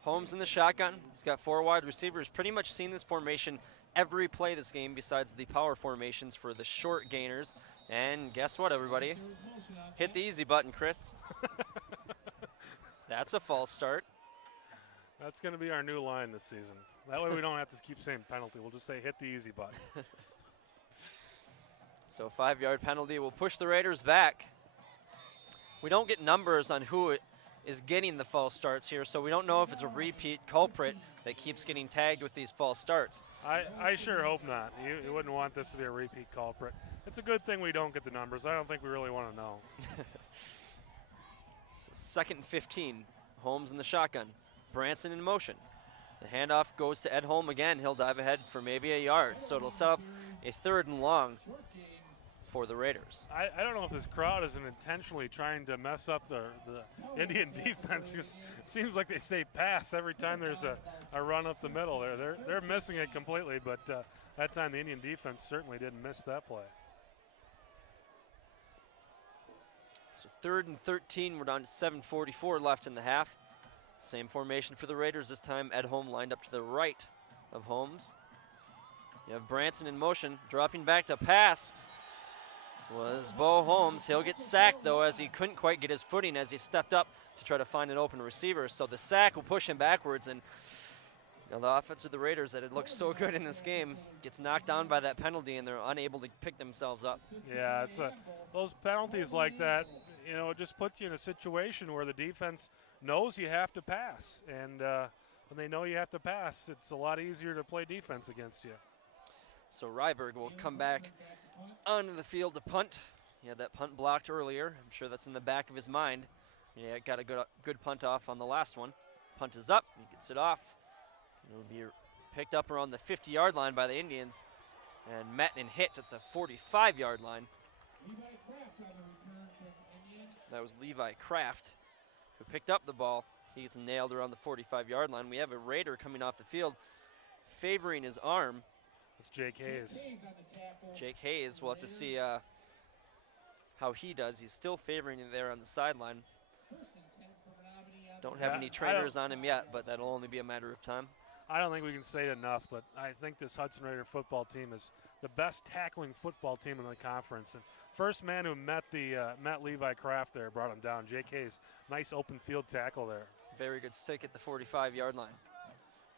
Holmes in the shotgun. He's got 4 wide receivers. Pretty much seen this formation every play this game besides the power formations for the short gainers. And guess what, everybody? Hit the easy button, Chris. That's a false start. That's going to be our new line this season. That way we don't have to keep saying penalty. We'll just say hit the easy button. So 5-yard penalty will push the Raiders back. We don't get numbers on who is getting the false starts here, so we don't know if it's a repeat culprit that keeps getting tagged with these false starts. I sure hope not. You wouldn't want this to be a repeat culprit. It's a good thing we don't get the numbers. I don't think we really want to know. So 2nd and 15. Holmes in the shotgun. Branson in motion. The handoff goes to Edholm again. He'll dive ahead for maybe a yard. So it'll set up a 3rd and long for the Raiders. I don't know if this crowd isn't intentionally trying to mess up the Indian defense. It seems like they say pass every time there's a run up the middle there. They're missing it completely, but that time the Indian defense certainly didn't miss that play. So 3rd and 13. We're down to 7:44 left in the half. Same formation for the Raiders this time. Edholm lined up to the right of Holmes. You have Branson in motion, dropping back to pass. was Bo Holmes. He'll get sacked, though, as he couldn't quite get his footing as he stepped up to try to find an open receiver. So the sack will push him backwards, and the offense of the Raiders that had looked so good in this game gets knocked down by that penalty, and they're unable to pick themselves up. Yeah, it's those penalties like that, it just puts you in a situation where the defense knows you have to pass. And when they know you have to pass, it's a lot easier to play defense against you. So Ryberg will come back onto the field to punt. He had that punt blocked earlier. I'm sure that's in the back of his mind. Yeah, got a good punt off on the last one. Punt is up. He gets it off. It will be picked up around the 50-yard line by the Indians and met and hit at the 45-yard line. That was Levi Kraft who picked up the ball. He gets nailed around the 45-yard line. We have a Raider coming off the field favoring his arm. It's Jake Hayes. Jake Hayes, we'll have to see how he does. He's still favoring him there on the sideline. Don't have any trainers on him yet, but that'll only be a matter of time. I don't think we can say it enough, but I think this Hudson Raider football team is the best tackling football team in the conference. And first man who met Levi Kraft there brought him down. Jake Hayes, nice open field tackle there. Very good stick at the 45-yard line.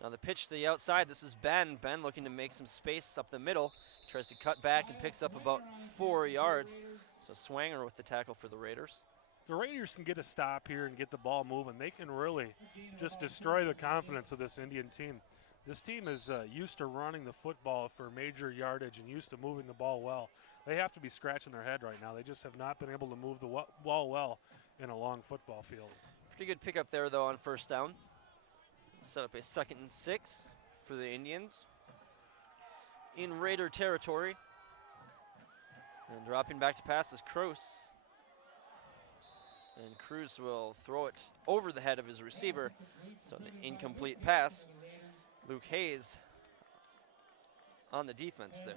Now the pitch to the outside, this is Ben. Ben looking to make some space up the middle. Tries to cut back and picks up about 4 yards. So Swanger with the tackle for the Raiders. The Raiders can get a stop here and get the ball moving. They can really just destroy the confidence of this Indian team. This team is used to running the football for major yardage and used to moving the ball well. They have to be scratching their head right now. They just have not been able to move the ball well in a long football field. Pretty good pickup there, though, on first down. Set up a 2nd and 6 for the Indians in Raider territory. And dropping back to pass is Cruz. And Cruz will throw it over the head of his receiver. So the incomplete pass. Luke Hayes on the defense there.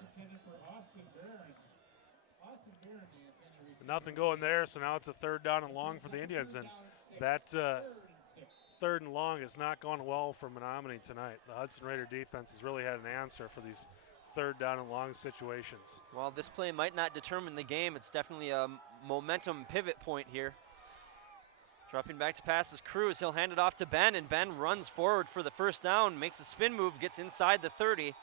Nothing going there, so now it's a 3rd down and long for the Indians. And that 3rd and long has not gone well for Menominee tonight. The Hudson Raider defense has really had an answer for these 3rd down and long situations. While this play might not determine the game, it's definitely a momentum pivot point here. Dropping back to pass is Cruz. He'll hand it off to Ben, and Ben runs forward for the first down, makes a spin move, gets inside the 30,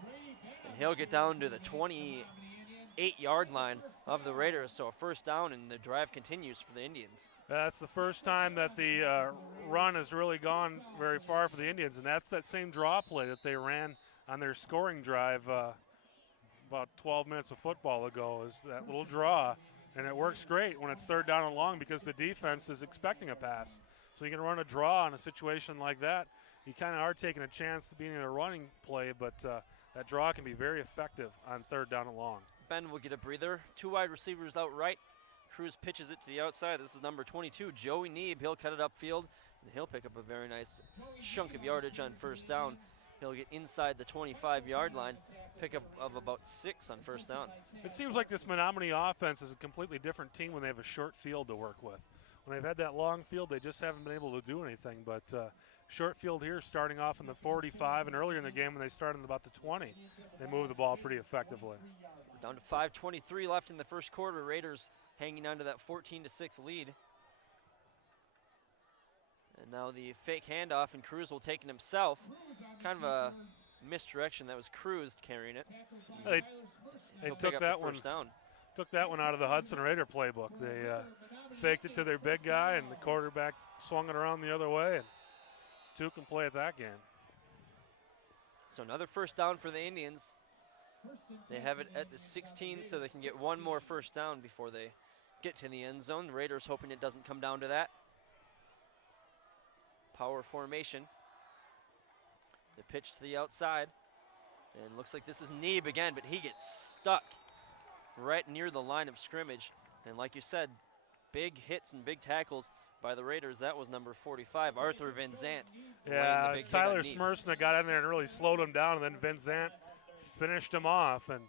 and he'll get down to the 28-yard line of the Raiders. So a first down, and the drive continues for the Indians. That's the first time that the run has really gone very far for the Indians, and that's that same draw play that they ran on their scoring drive about 12 minutes of football ago, is that little draw. And it works great when it's 3rd down and long because the defense is expecting a pass. So you can run a draw in a situation like that. You kind of are taking a chance to being in a running play, but that draw can be very effective on 3rd down and long. Ben will get a breather. 2 wide receivers out right. Cruz pitches it to the outside. This is number 22, Joey Neeb. He'll cut it upfield, and he'll pick up a very nice chunk of yardage on first down. He'll get inside the 25-yard line, pickup of about 6 on first down. It seems like this Menominee offense is a completely different team when they have a short field to work with. When they've had that long field, they just haven't been able to do anything. But short field here, starting off in the 45, and earlier in the game when they started in about the 20, they moved the ball pretty effectively. We're down to 5:23 left in the first quarter. Raiders hanging on to that 14-6 lead. And now the fake handoff, and Cruz will take it himself. Kind of a misdirection. That was Cruz carrying it. They took that one. Down. Took that one out of the Hudson Raider playbook. They faked it to their big guy, and the quarterback swung it around the other way, and Stu can play at that game. So another first down for the Indians. They have it at the 16, so they can get one more first down before they get to the end zone. The Raiders hoping it doesn't come down to that. Power formation. The pitch to the outside. And looks like this is Neeb again, but he gets stuck right near the line of scrimmage. And like you said, big hits and big tackles by the Raiders. That was number 45, Arthur Van Zandt. Yeah, Tyler Smersna got in there and really slowed him down, and then Van Zandt finished him off. And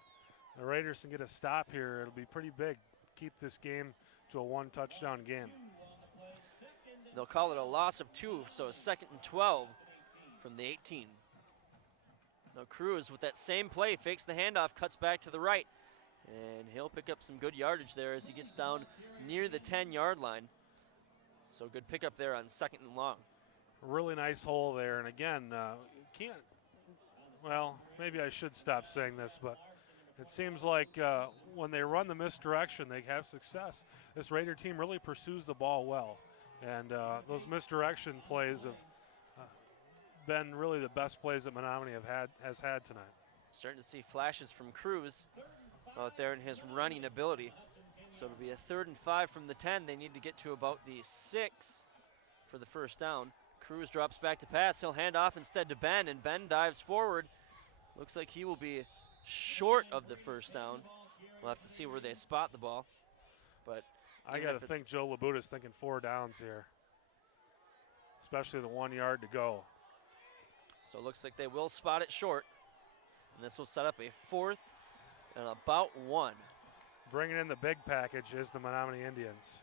the Raiders can get a stop here. It'll be pretty big. Keep this game to a 1-touchdown game. They'll call it a loss of 2, so a 2nd and 12 from the 18. Now Cruz with that same play fakes the handoff, cuts back to the right, And he'll pick up some good yardage there as he gets down near the 10-yard line. So good pickup there on 2nd and long. Really nice hole there. And again, can't, well, maybe I should stop saying this, but it seems like when they run the misdirection, they have success. This Raider team really pursues the ball well. And those misdirection plays have been really the best plays that Menominee has had tonight. Starting to see flashes from Cruz out there in his running ability. So it'll be a 3rd and 5 from the 10. They need to get to about the 6 for the first down. Cruz drops back to pass. He'll hand off instead to Ben, and Ben dives forward. Looks like he will be short of the first down. We'll have to see where they spot the ball. But I got to think Joe Labuta's thinking 4 downs here, especially the 1 yard to go. So it looks like they will spot it short. And this will set up a 4th and about 1. Bringing in the big package is the Menominee Indians.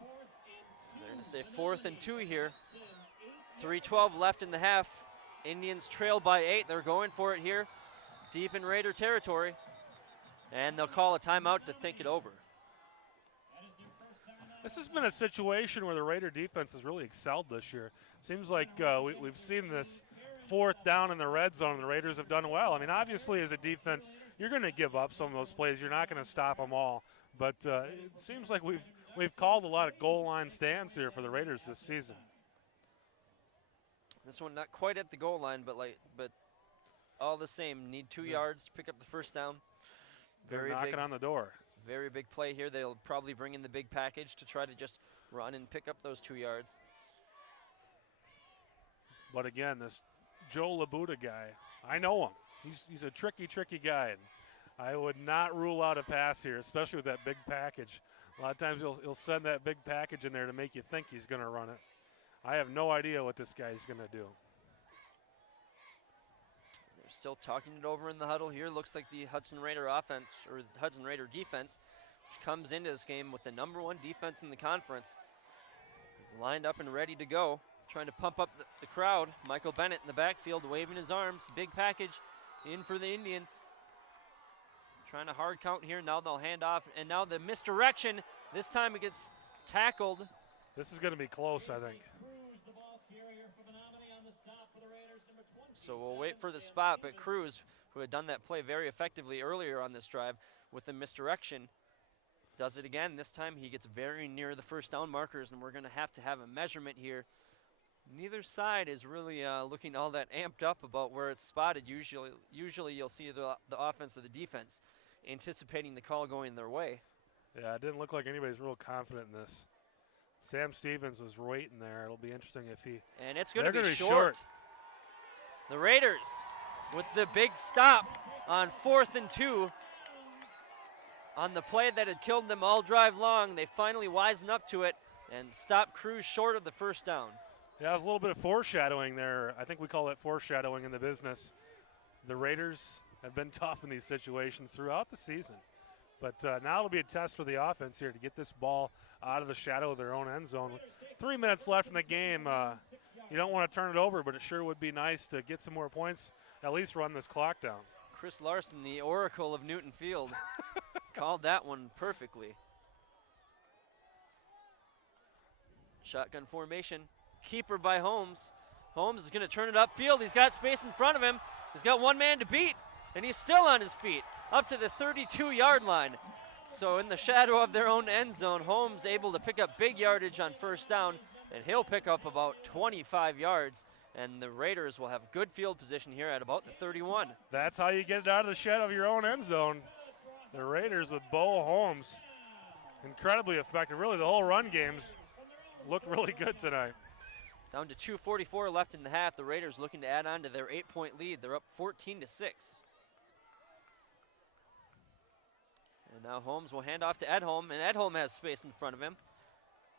They're going to say 4th and 2 here. 3:12 left in the half. Indians trail by 8. They're going for it here, deep in Raider territory. And they'll call a timeout to think it over. This has been a situation where the Raider defense has really excelled this year. Seems like we've seen this 4th down in the red zone, and the Raiders have done well. I mean, obviously, as a defense, you're going to give up some of those plays. You're not going to stop them all. But it seems like we've called a lot of goal line stands here for the Raiders this season. This one not quite at the goal line, but all the same, need 2 yards to pick up the first down. They're knocking on the door. Very big play here. They'll probably bring in the big package to try to just run and pick up those 2 yards. But again, this Joe Labuta guy, I know him. He's a tricky guy. And I would not rule out a pass here, especially with that big package. A lot of times he'll send that big package in there to make you think he's going to run it. I have no idea what this guy's going to do. They're still talking it over in the huddle here. Looks like the Hudson Raider offense, or Hudson Raider defense, which comes into this game with the #1 defense in the conference, is lined up and ready to go. Trying to pump up the crowd. Michael Bennett in the backfield waving his arms. Big package in for the Indians. Trying to hard count here. Now they'll hand off. And now the misdirection. This time it gets tackled. This is going to be close, I think. So we'll wait for the spot. But Cruz, who had done that play very effectively earlier on this drive with the misdirection, does it again. This time he gets very near the first down markers, and we're going to have a measurement here. Neither side is really looking all that amped up about where it's spotted. Usually you'll see the offense or the defense anticipating the call going their way. Yeah, it didn't look like anybody's real confident in this. Sam Stevens was waiting there. It'll be interesting if he... And it's going to be short. The Raiders with the big stop on 4th and 2. On the play that had killed them all drive long, they finally wisen up to it and stop Cruz short of the first down. Yeah, it was a little bit of foreshadowing there. I think we call it foreshadowing in the business. The Raiders have been tough in these situations throughout the season. But now it'll be a test for the offense here to get this ball out of the shadow of their own end zone. With 3 minutes left in the game, you don't want to turn it over, but it sure would be nice to get some more points, at least run this clock down. Chris Larson, the oracle of Newton Field, called that one perfectly. Shotgun formation. Keeper by Holmes. Holmes is going to turn it upfield. He's got space in front of him. He's got one man to beat, and he's still on his feet up to the 32-yard line. So in the shadow of their own end zone, Holmes able to pick up big yardage on first down, and he'll pick up about 25 yards. And the Raiders will have good field position here at about the 31. That's how you get it out of the shadow of your own end zone. The Raiders with Bo Holmes, incredibly effective. Really, the whole run games looked really good tonight. Down to 2:44 left in the half. The Raiders looking to add on to their 8-point lead. They're up 14-6. And now Holmes will hand off to Edholm, and Edholm has space in front of him.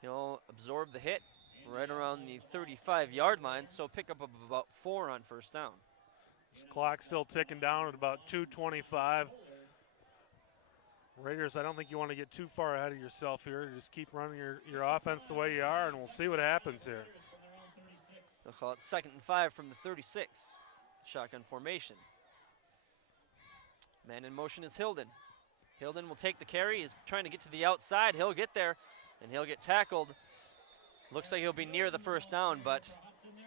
He'll absorb the hit right around the 35-yard line, so pickup of about 4 on first down. This clock still ticking down at about 2:25. Raiders, I don't think you want to get too far ahead of yourself here. Just keep running your offense the way you are, and we'll see what happens here. They'll call it 2nd and 5 from the 36. Shotgun formation. Man in motion is Hilden. Hilden will take the carry. He's trying to get to the outside. He'll get there, and he'll get tackled. Looks like he'll be near the first down, but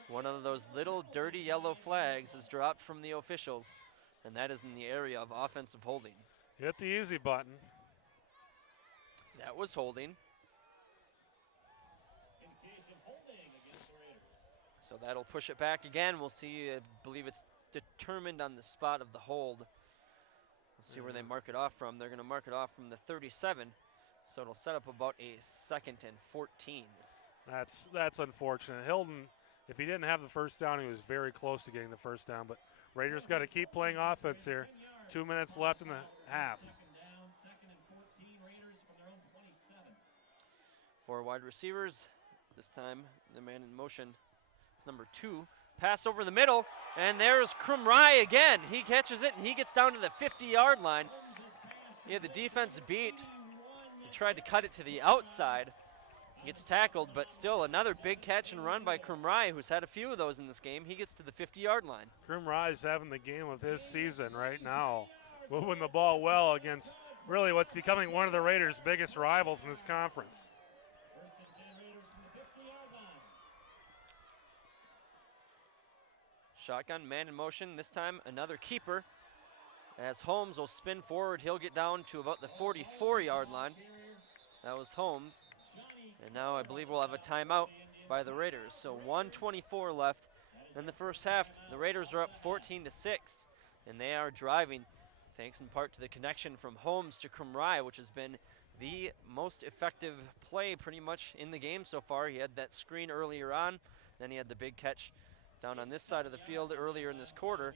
one of those little dirty yellow flags is dropped from the officials, and that is in the area of offensive holding. Hit the easy button. That was holding. So that'll push it back again. We'll see. I believe it's determined on the spot of the hold. We'll see where they mark it off from. They're going to mark it off from the 37. So it'll set up about a 2nd and 14. That's unfortunate. Hilden, if he didn't have the first down, he was very close to getting the first down. But Raiders got to keep playing offense here. 2 minutes left in the half. 4 wide receivers. This time, the man in motion is number 2. Pass over the middle, and there's Krumrai again. He catches it, and he gets down to the 50-yard line. He had the defense beat. He tried to cut it to the outside. He gets tackled, but still another big catch and run by Krumrai, who's had a few of those in this game. He gets to the 50-yard line. Krumrai is having the game of his season right now, moving the ball well against really what's becoming one of the Raiders' biggest rivals in this conference. Shotgun, man in motion. This time another keeper. As Holmes will spin forward, he'll get down to about the 44-yard line. That was Holmes. And now I believe we'll have a timeout by the Raiders. So 1:24 left in the first half. The Raiders are up 14-6, and they are driving thanks in part to the connection from Holmes to Krumrai, which has been the most effective play pretty much in the game so far. He had that screen earlier on, then he had the big catch down on this side of the field earlier in this quarter,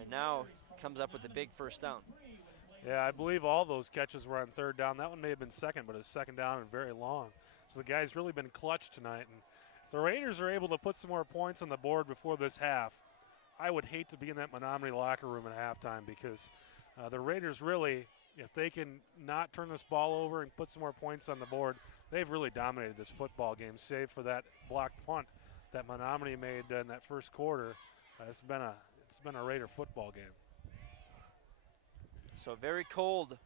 and now comes up with the big first down. Yeah, I believe all those catches were on third down. That one may have been second, but it's second down and very long. So the guy's really been clutch tonight. And if the Raiders are able to put some more points on the board before this half, I would hate to be in that Menominee locker room at halftime, because the Raiders really, if they can not turn this ball over and put some more points on the board, they've really dominated this football game, save for that blocked punt that Menominee made in that first quarter. It's been a Raider football game. So a very cold,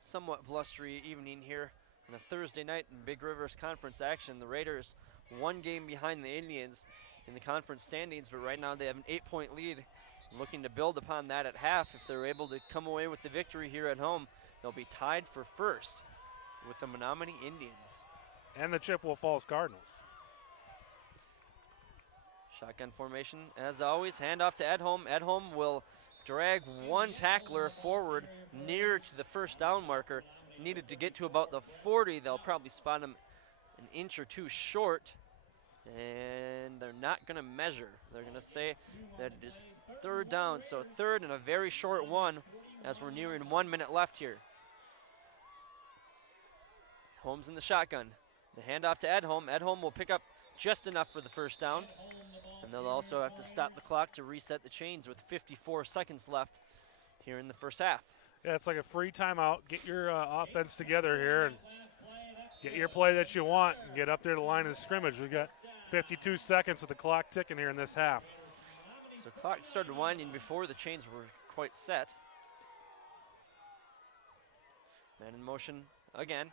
somewhat blustery evening here on a Thursday night in Big Rivers Conference action. The Raiders 1 game behind the Indians in the conference standings, but right now they have an 8-point lead. Looking to build upon that at half. If they're able to come away with the victory here at home, they'll be tied for first with the Menominee Indians. And the Chippewa Falls Cardinals. Shotgun formation, as always. Handoff to Edholm. Edholm will drag one tackler forward near to the first down marker. Needed to get to about the 40. They'll probably spot him an inch or two short, and they're not going to measure. They're going to say that it is third down, so third and a very short one as we're nearing 1 minute left here. Holmes in the shotgun. The handoff to Edholm. Edholm will pick up just enough for the first down. And they'll also have to stop the clock to reset the chains with 54 seconds left here in the first half. Yeah, it's like a free timeout. Get your offense together here and get your play that you want and get up there to the line of scrimmage. We got 52 seconds with the clock ticking here in this half. So clock started winding before the chains were quite set. Man in motion again.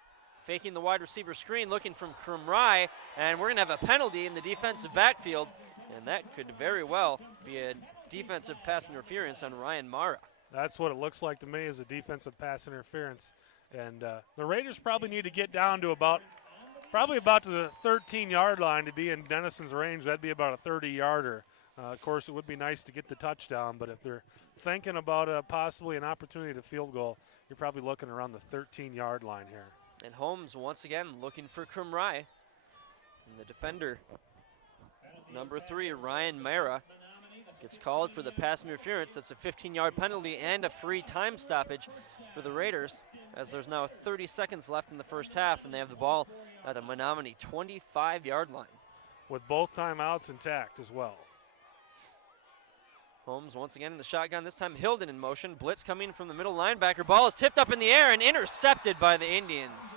Faking the wide receiver screen, looking from Krumrai, and we're going to have a penalty in the defensive backfield, and that could very well be a defensive pass interference on Ryan Mara. That's what it looks like to me, is a defensive pass interference. And the Raiders probably need to get down to about to the 13-yard line to be in Dennison's range. That'd be about a 30-yarder. Of course, it would be nice to get the touchdown, but if they're thinking about possibly an opportunity to field goal, you're probably looking around the 13-yard line here. And Holmes once again looking for Krumrai. And the defender, number 3, Ryan Mara, gets called for the pass interference. That's a 15-yard penalty and a free time stoppage for the Raiders, as there's now 30 seconds left in the first half, and they have the ball at the Menominee 25-yard line. With both timeouts intact as well. Holmes once again in the shotgun, this time Hilden in motion. Blitz coming from the middle linebacker. Ball is tipped up in the air and intercepted by the Indians.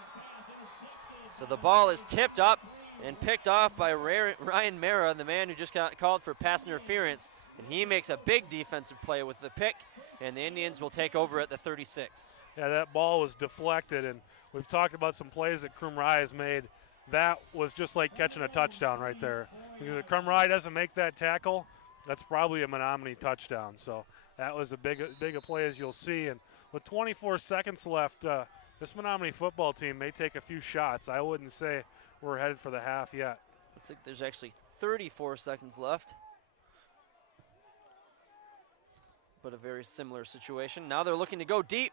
So the ball is tipped up and picked off by Ryan Mara, the man who just got called for pass interference. And he makes a big defensive play with the pick, and the Indians will take over at the 36. Yeah, that ball was deflected, and we've talked about some plays that Krumrai has made. That was just like catching a touchdown right there. Because if Krumrai doesn't make that tackle, that's probably a Menominee touchdown. So that was a big a play, as you'll see. And with 24 seconds left, this Menominee football team may take a few shots. I wouldn't say we're headed for the half yet. Looks like there's actually 34 seconds left. But a very similar situation. Now they're looking to go deep.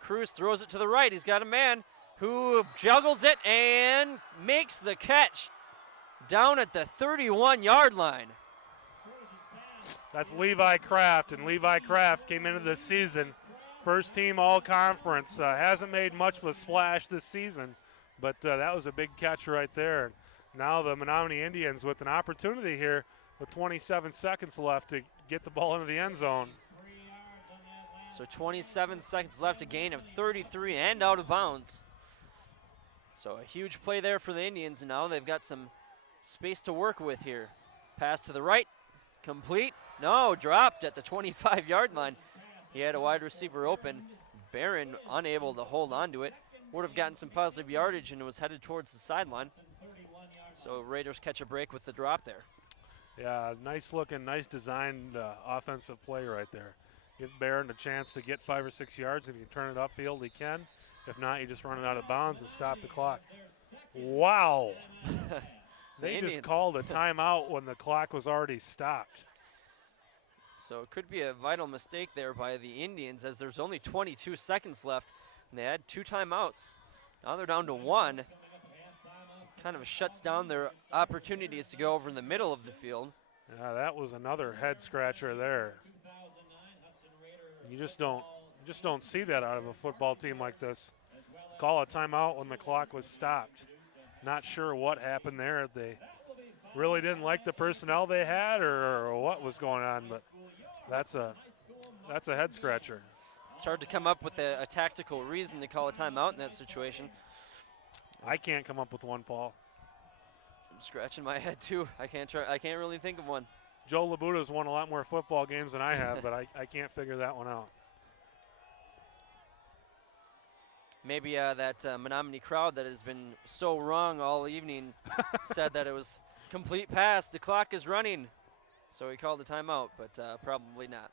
Cruz throws it to the right. He's got a man who juggles it and makes the catch down at the 31-yard line. That's Levi Kraft, and Levi Kraft came into this season first team all-conference. Hasn't made much of a splash this season, but that was a big catch right there. Now the Menominee Indians with an opportunity here with 27 seconds left to get the ball into the end zone. So 27 seconds left, a gain of 33 and out of bounds. So a huge play there for the Indians, and now they've got some space to work with here. Pass to the right, complete. No, dropped at the 25-yard line. He had a wide receiver open. Barron unable to hold on to it. Would have gotten some positive yardage and was headed towards the sideline. So Raiders catch a break with the drop there. Yeah, nice looking, nice designed offensive play right there. Give Barron a chance to get 5 or 6 yards. If he can turn it upfield, he can. If not, you just run it out of bounds and stop the clock. Wow. They just called a timeout when the clock was already stopped. So it could be a vital mistake there by the Indians, as there's only 22 seconds left, and they had 2 timeouts. Now they're down to 1. Kind of shuts down their opportunities to go over in the middle of the field. Yeah, that was another head scratcher there. You just don't see that out of a football team like this. Call a timeout when the clock was stopped. Not sure what happened there. They really didn't like the personnel they had, or what was going on, but that's a head scratcher. It's hard to come up with a tactical reason to call a timeout in that situation. I can't come up with one, Paul. I'm scratching my head too. I can't really think of one. Joe Labuta's won a lot more football games than I have, but I can't figure that one out. Maybe that Menominee crowd that has been so wrong all evening said that it was complete pass. The clock is running. So he called a timeout, but probably not.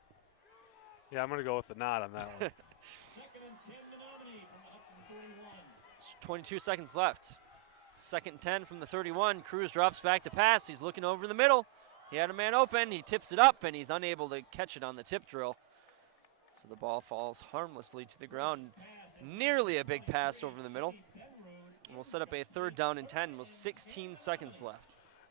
Yeah, I'm going to go with the nod on that one. 22 seconds left. 2nd and 10 from the 31. Cruz drops back to pass. He's looking over the middle. He had a man open. He tips it up, and he's unable to catch it on the tip drill. So the ball falls harmlessly to the ground. Nearly a big pass over the middle. And we'll set up a 3rd down and 10 with 16 seconds left.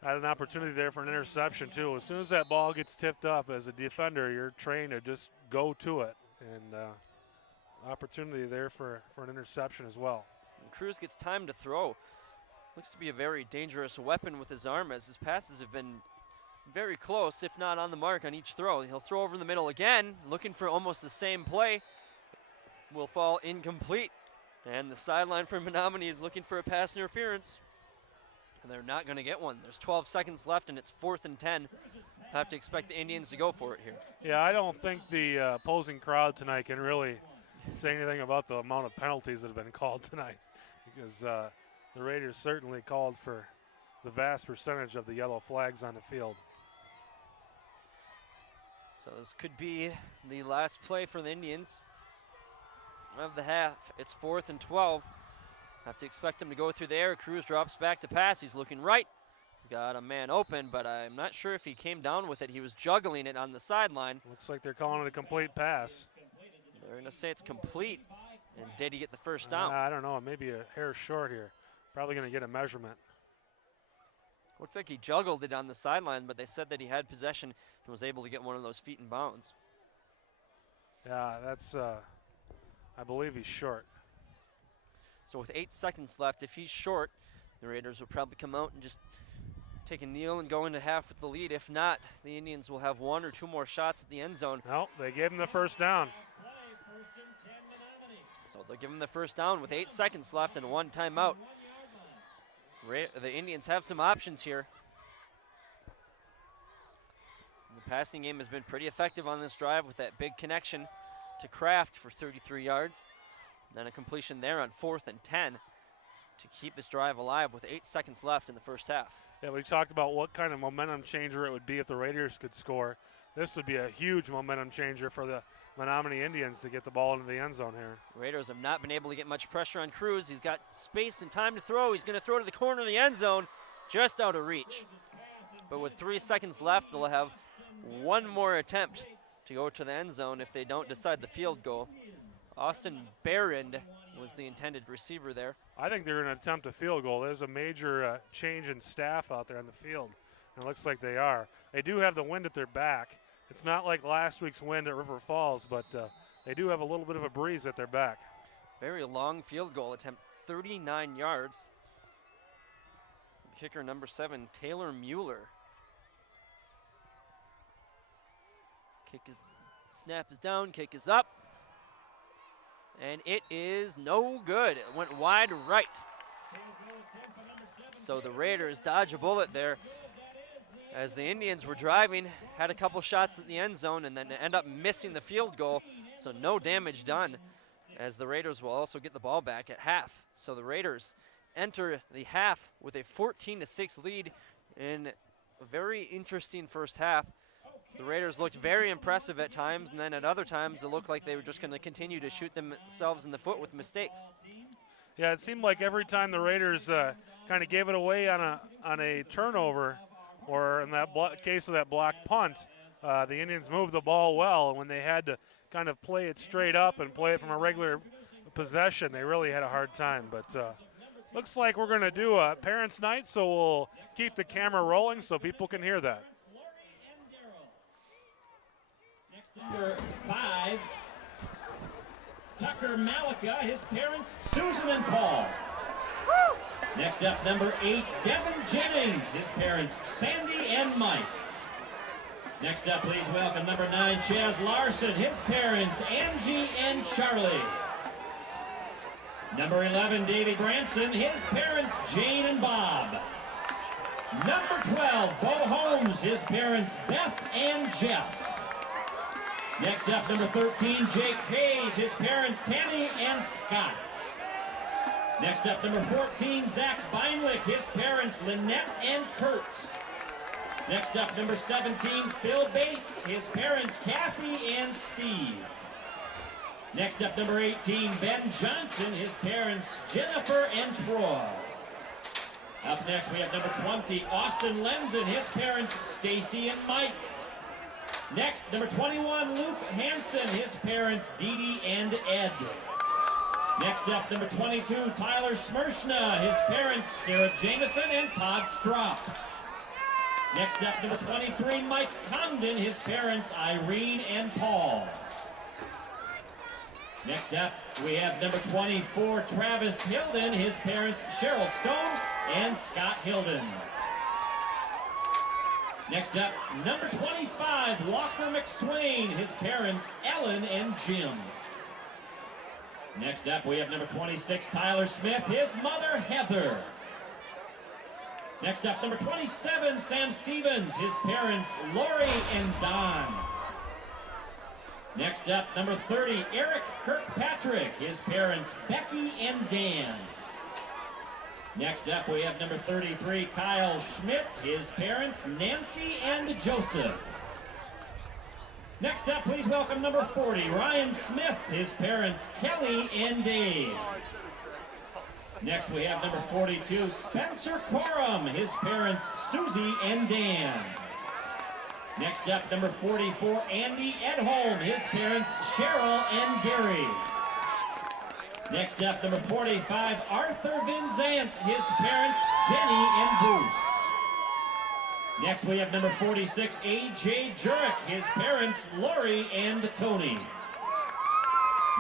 Had an opportunity there for an interception, too. As soon as that ball gets tipped up, as a defender, you're trained to just go to it. And opportunity there for an interception as well. And Cruz gets time to throw. Looks to be a very dangerous weapon with his arm, as his passes have been very close, if not on the mark, on each throw. He'll throw over the middle again, looking for almost the same play. Will fall incomplete. And the sideline for Menominee is looking for a pass interference. And they're not going to get one. There's 12 seconds left, and it's 4th and 10. Have to expect the Indians to go for it here. Yeah, I don't think the opposing crowd tonight can really say anything about the amount of penalties that have been called tonight, because the Raiders certainly called for the vast percentage of the yellow flags on the field. So this could be the last play for the Indians of the half. It's 4th and 12. Have to expect him to go through the air. Cruz drops back to pass. He's looking right. He's got a man open, but I'm not sure if he came down with it. He was juggling it on the sideline. Looks like they're calling it a complete pass. They're going to say it's complete. And did he get the first down? I don't know. Maybe a hair short here. Probably going to get a measurement. Looked like he juggled it on the sideline, but they said that he had possession and was able to get one of those feet in bounds. Yeah, that's, I believe he's short. So with 8 seconds left, if he's short, the Raiders will probably come out and just take a kneel and go into half with the lead. If not, the Indians will have 1 or 2 more shots at the end zone. No, they gave him the first down. So they'll give him the first down with 8 seconds left and 1 timeout. The Indians have some options here. The passing game has been pretty effective on this drive with that big connection to Kraft for 33 yards. Then a completion there on 4th and 10 to keep this drive alive with 8 seconds left in the first half. Yeah, we talked about what kind of momentum changer it would be if the Raiders could score. This would be a huge momentum changer for the Menominee Indians to get the ball into the end zone here. Raiders have not been able to get much pressure on Cruz. He's got space and time to throw. He's going to throw to the corner of the end zone, just out of reach. But with 3 seconds left, they'll have one more attempt to go to the end zone if they don't decide the field goal. Austin Barrand was the intended receiver there. I think they're going to attempt a field goal. There's a major change in staff out there on the field. And it looks like they are. They do have the wind at their back. It's not like last week's wind at River Falls, but they do have a little bit of a breeze at their back. Very long field goal attempt, 39 yards. Kicker number 7, Taylor Mueller. Snap is down, kick is up. And it is no good. It went wide right. So the Raiders dodge a bullet there as the Indians were driving, had a couple shots at the end zone, and then end up missing the field goal. So no damage done, as the Raiders will also get the ball back at half. So the Raiders enter the half with a 14-6 lead in a very interesting first half. The Raiders looked very impressive at times, and then at other times it looked like they were just going to continue to shoot themselves in the foot with mistakes. Yeah, it seemed like every time the Raiders kind of gave it away on a turnover, or in that case of that block punt, the Indians moved the ball well, and when they had to kind of play it straight up and play it from a regular possession, they really had a hard time. But looks like we're going to do a parents' night, so we'll keep the camera rolling so people can hear that. Number 5, Tucker Malika, his parents, Susan and Paul. Next up, number 8, Devin Jennings, his parents, Sandy and Mike. Next up, please welcome number 9, Chaz Larson, his parents, Angie and Charlie. Number 11, Davey Branson, his parents, Jane and Bob. Number 12, Bo Holmes, his parents, Beth and Jeff. Next up, number 13, Jake Hayes, his parents, Tammy and Scott. Next up, number 14, Zach Beinlich, his parents, Lynette and Kurt. Next up, number 17, Phil Bates, his parents, Kathy and Steve. Next up, number 18, Ben Johnson, his parents, Jennifer and Troy. Up next, we have number 20, Austin Lenzen, his parents, Stacy and Mike. Next, number 21, Luke Hansen, his parents, Dee Dee and Ed. Next up, number 22, Tyler Smirshna, his parents, Sarah Jameson and Todd Strop. Next up, number 23, Mike Condon, his parents, Irene and Paul. Next up, we have number 24, Travis Hilden, his parents, Cheryl Stone and Scott Hilden. Next up, number 25, Walker McSwain, his parents, Ellen and Jim. Next up, we have number 26, Tyler Smith, his mother, Heather. Next up, number 27, Sam Stevens, his parents, Lori and Don. Next up, number 30, Eric Kirkpatrick, his parents, Becky and Dan. Next up, we have number 33, Kyle Schmidt, his parents, Nancy and Joseph. Next up, please welcome number 40, Ryan Smith, his parents, Kelly and Dave. Next, we have number 42, Spencer Corum, his parents, Susie and Dan. Next up, number 44, Andy Edholm, his parents, Cheryl and Gary. Next up, number 45, Arthur Vinzant, his parents, Jenny and Bruce. Next, we have number 46, A.J. Jurek, his parents, Lori and Tony.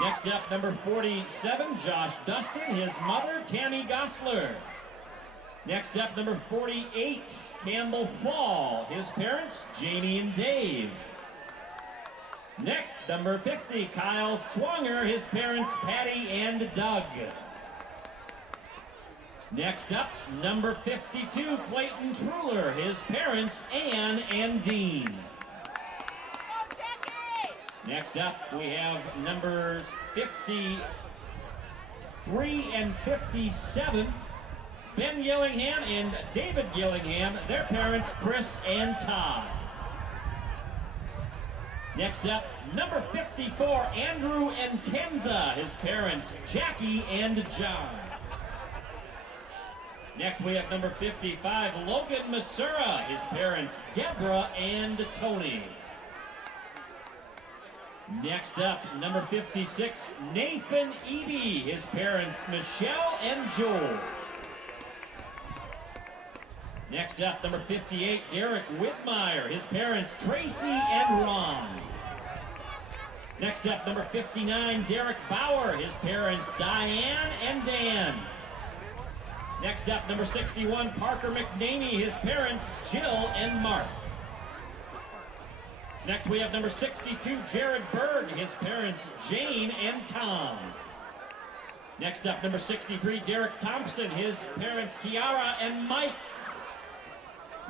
Next up, number 47, Josh Dustin, his mother, Tammy Gosler. Next up, number 48, Campbell Fall, his parents, Jamie and Dave. Next, number 50, Kyle Swanger, his parents, Patty and Doug. Next up, number 52, Clayton Truler, his parents, Ann and Dean. Next up, we have numbers 53 and 57. Ben Gillingham and David Gillingham, their parents Chris and Todd. Next up, number 54, Andrew and Tenza, his parents Jackie and John. Next we have number 55, Logan Masura, his parents Deborah and Tony. Next up, number 56, Nathan Eby, his parents Michelle and Joel. Next up, number 58, Derek Whitmire, his parents Tracy and Ron. Next up, number 59, Derek Bauer, his parents Diane and Dan. Next up, number 61, Parker McNamee, his parents Jill and Mark. Next we have number 62, Jared Berg, his parents Jane and Tom. Next up, number 63, Derek Thompson, his parents Kiara and Mike.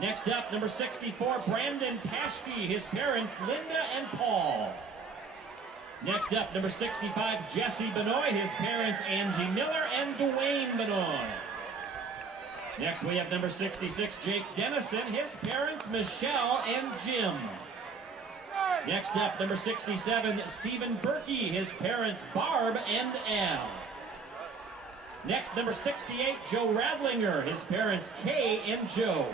Next up, number 64, Brandon Paschke, his parents Linda and Paul. Next up, number 65, Jesse Benoit, his parents Angie Miller and Dwayne Benoit. Next we have number 66, Jake Dennison, his parents Michelle and Jim. Next up, number 67, Stephen Berkey, his parents Barb and Al. Next, number 68, Joe Radlinger, his parents Kay and Joe.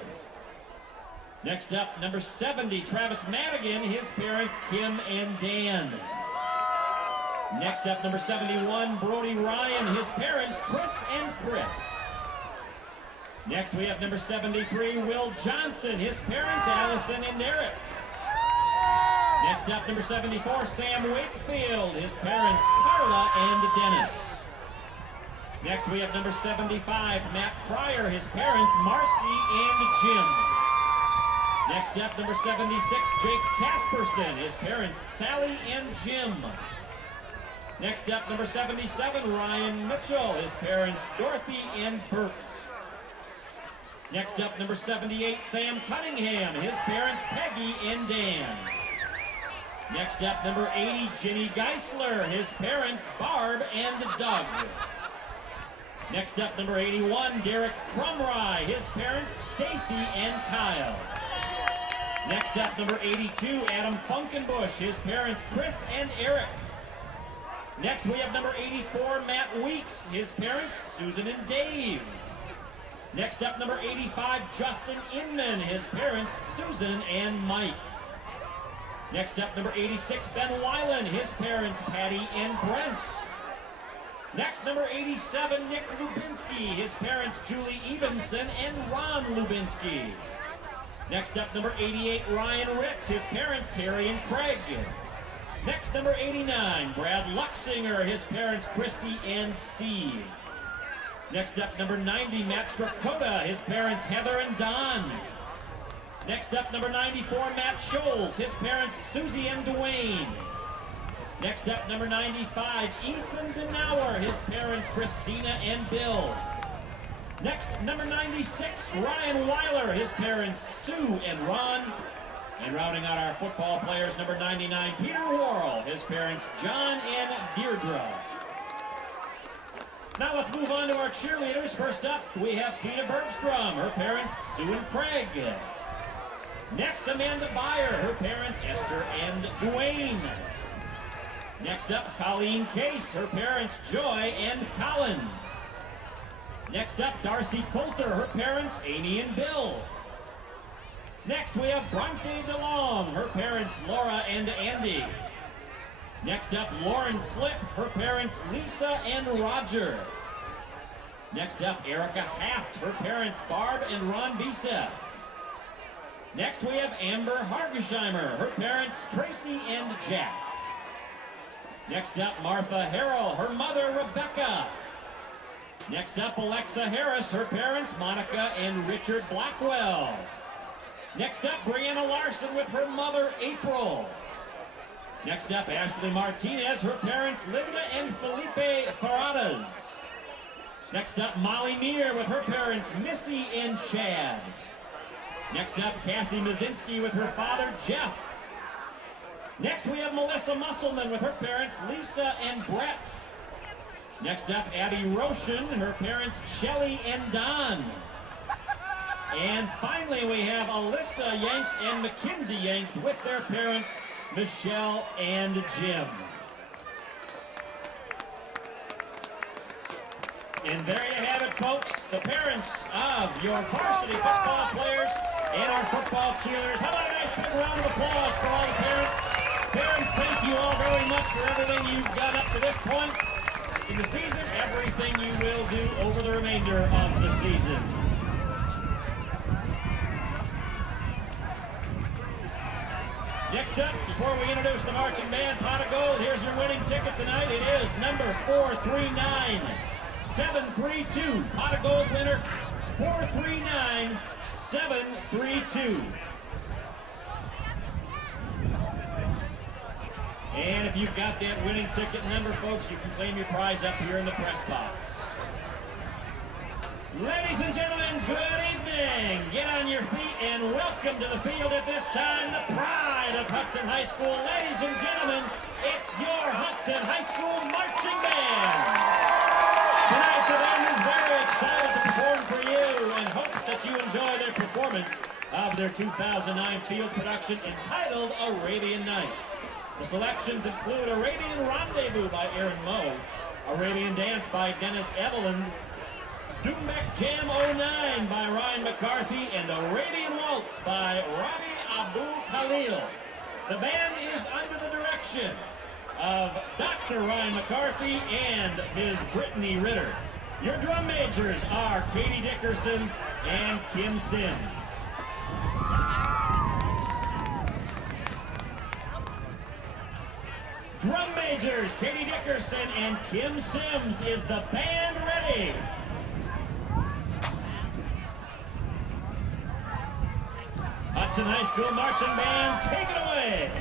Next up, number 70, Travis Madigan, his parents Kim and Dan. Next up, number 71, Brody Ryan, his parents Chris and Chris. Next we have number 73, Will Johnson, his parents Allison and Eric. Next up, number 74, Sam Wakefield, his parents Carla and Dennis. Next we have number 75, Matt Pryor, his parents Marcy and Jim. Next up, number 76, Jake Casperson, his parents Sally and Jim. Next up, number 77, Ryan Mitchell, his parents Dorothy and Bert. Next up, number 78, Sam Cunningham, his parents Peggy and Dan. Next up, number 80, Ginny Geisler, his parents Barb and Doug. Next up, number 81, Derek Crumry, his parents Stacy and Kyle. Next up, number 82, Adam Funkenbush, his parents Chris and Eric. Next, we have number 84, Matt Weeks, his parents Susan and Dave. Next up, number 85, Justin Inman, his parents Susan and Mike. Next up, number 86, Ben Weiland, his parents Patty and Brent. Next, number 87, Nick Lubinsky, his parents Julie Evenson and Ron Lubinsky. Next up, number 88, Ryan Ritz, his parents Terry and Craig. Next, number 89, Brad Luxinger, his parents Christy and Steve. Next up, number 90, Matt Strakota, his parents Heather and Don. Next up, number 94, Matt Scholes, his parents Susie and Dwayne. Next up, number 95, Ethan Denauer, his parents Christina and Bill. Next, number 96, Ryan Weiler, his parents Sue and Ron. And rounding out our football players, number 99, Peter Worrell, his parents John and Deirdre. Now let's move on to our cheerleaders. First up, we have Tina Bergstrom, her parents Sue and Craig. Next, Amanda Byer, her parents Esther and Dwayne. Next up, Colleen Case, her parents Joy and Colin. Next up, Darcy Coulter, her parents Amy and Bill. Next, we have Bronte DeLong, her parents Laura and Andy. Next up, Lauren Flip, her parents Lisa and Roger. Next up, Erica Haft, her parents Barb and Ron Bisa. Next, we have Amber Hargesheimer, her parents Tracy and Jack. Next up, Martha Harrell, her mother Rebecca. Next up, Alexa Harris, her parents Monica and Richard Blackwell. Next up, Brianna Larson with her mother April. Next up, Ashley Martinez, her parents Linda and Felipe Faradas. Next up, Molly Meir with her parents Missy and Chad. Next up, Cassie Mazinski with her father Jeff. Next we have Melissa Musselman with her parents, Lisa and Brett. Next up, Abby Roshan, her parents, Shelly and Don. And finally, we have Alyssa Yanks and Mackenzie Yanks with their parents, Michelle and Jim. And there you have it, folks, the parents of your varsity football players and our football cheerleaders. How about a nice big round of applause for all the parents? Parents, thank you all very much for everything you've done up to this point in the season, everything you will do over the remainder of the season. Next up, before we introduce the marching band, Pot of Gold, here's your winning ticket tonight. It is number 439-732. Pot of Gold winner, 439-732. And if you've got that winning ticket number, folks, you can claim your prize up here in the press box. Ladies and gentlemen, good evening. Get on your feet and welcome to the field at this time, the pride of Hudson High School. Ladies and gentlemen, it's your Hudson High School Marching Band. Tonight, the band is very excited to perform for you and hopes that you enjoy their performance of their 2009 field production entitled Arabian Nights. The selections include Arabian Rendezvous by Aaron Lowe, Arabian Dance by Dennis Evelyn, Doombek Jam 09 by Ryan McCarthy, and Arabian Waltz by Robbie Abu Khalil. The band is under the direction of Dr. Ryan McCarthy and Ms. Brittany Ritter. Your drum majors are Katie Dickerson and Kim Sims. Drum majors, Katie Dickerson and Kim Sims. Is the band ready? Hudson High School Marching Band, take it away.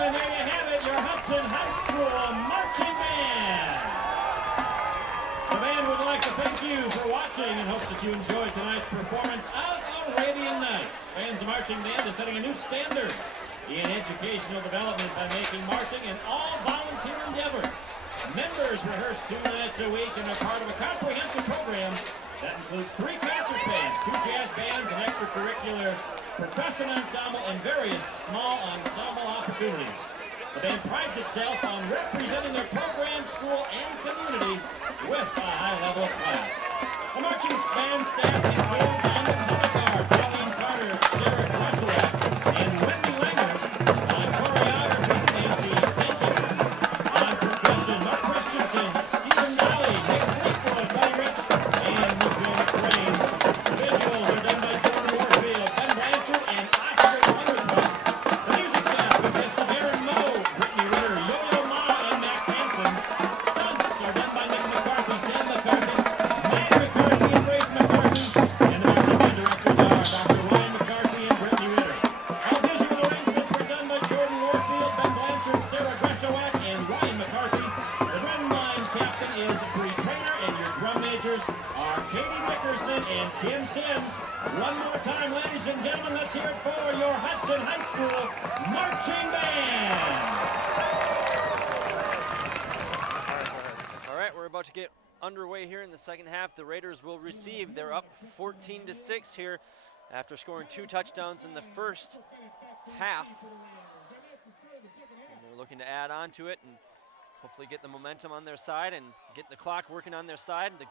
gentlemen, there you have it, your Hudson High School Marching Band. The band would like to thank you for watching and hopes that you enjoyed tonight's performance of Arabian Nights. Fans of Marching Band is setting a new standard in educational development by making marching an all-volunteer endeavor. Members rehearse 2 nights a week and are part of a comprehensive program that includes 3 concert bands, 2 jazz bands, an extracurricular percussion ensemble, and various small ensemble opportunities. The band prides itself on representing their program, school, and community with a high level of class. The marching band staff includes on the public guard, Colleen Carter, Sarah Greshowak, and Wendy Langer. On choreography, Nancy Benton. On percussion, Mark Christensen, Stephen Nolly, Nick Fleetwood, Buddy Rich, and Nick Crane. The visuals are done by Jordan Warfield, Ben Blanchard, and Oscar Wonderthrup. The music staff consists of Aaron Moe, Brittany Ritter, Yo-Yo Ma, and Max Hansen. Stunts are done by Nick McCarthy, Sam McCarthy, Matt McCarthy, and Grace McCarthy. And the marching band directors are Dr. Ryan McCarthy and Brittany Ritter. All visual arrangements were done by Jordan Warfield, Ben Blanchard, Sarah Greshowak, and Ryan McCarthy. The drum line captain is Bree Trainer, and your drum majors are Katie Dickerson and Kim Sims. One more time, ladies and gentlemen, let's hear it for your Hudson High School Marching Band. All right, we're about to get underway here in the second half. The Raiders will receive. They're up 14-6 here after scoring 2 touchdowns in the first half. And they're looking to add on to it and hopefully get the momentum on their side and get the clock working on their side. The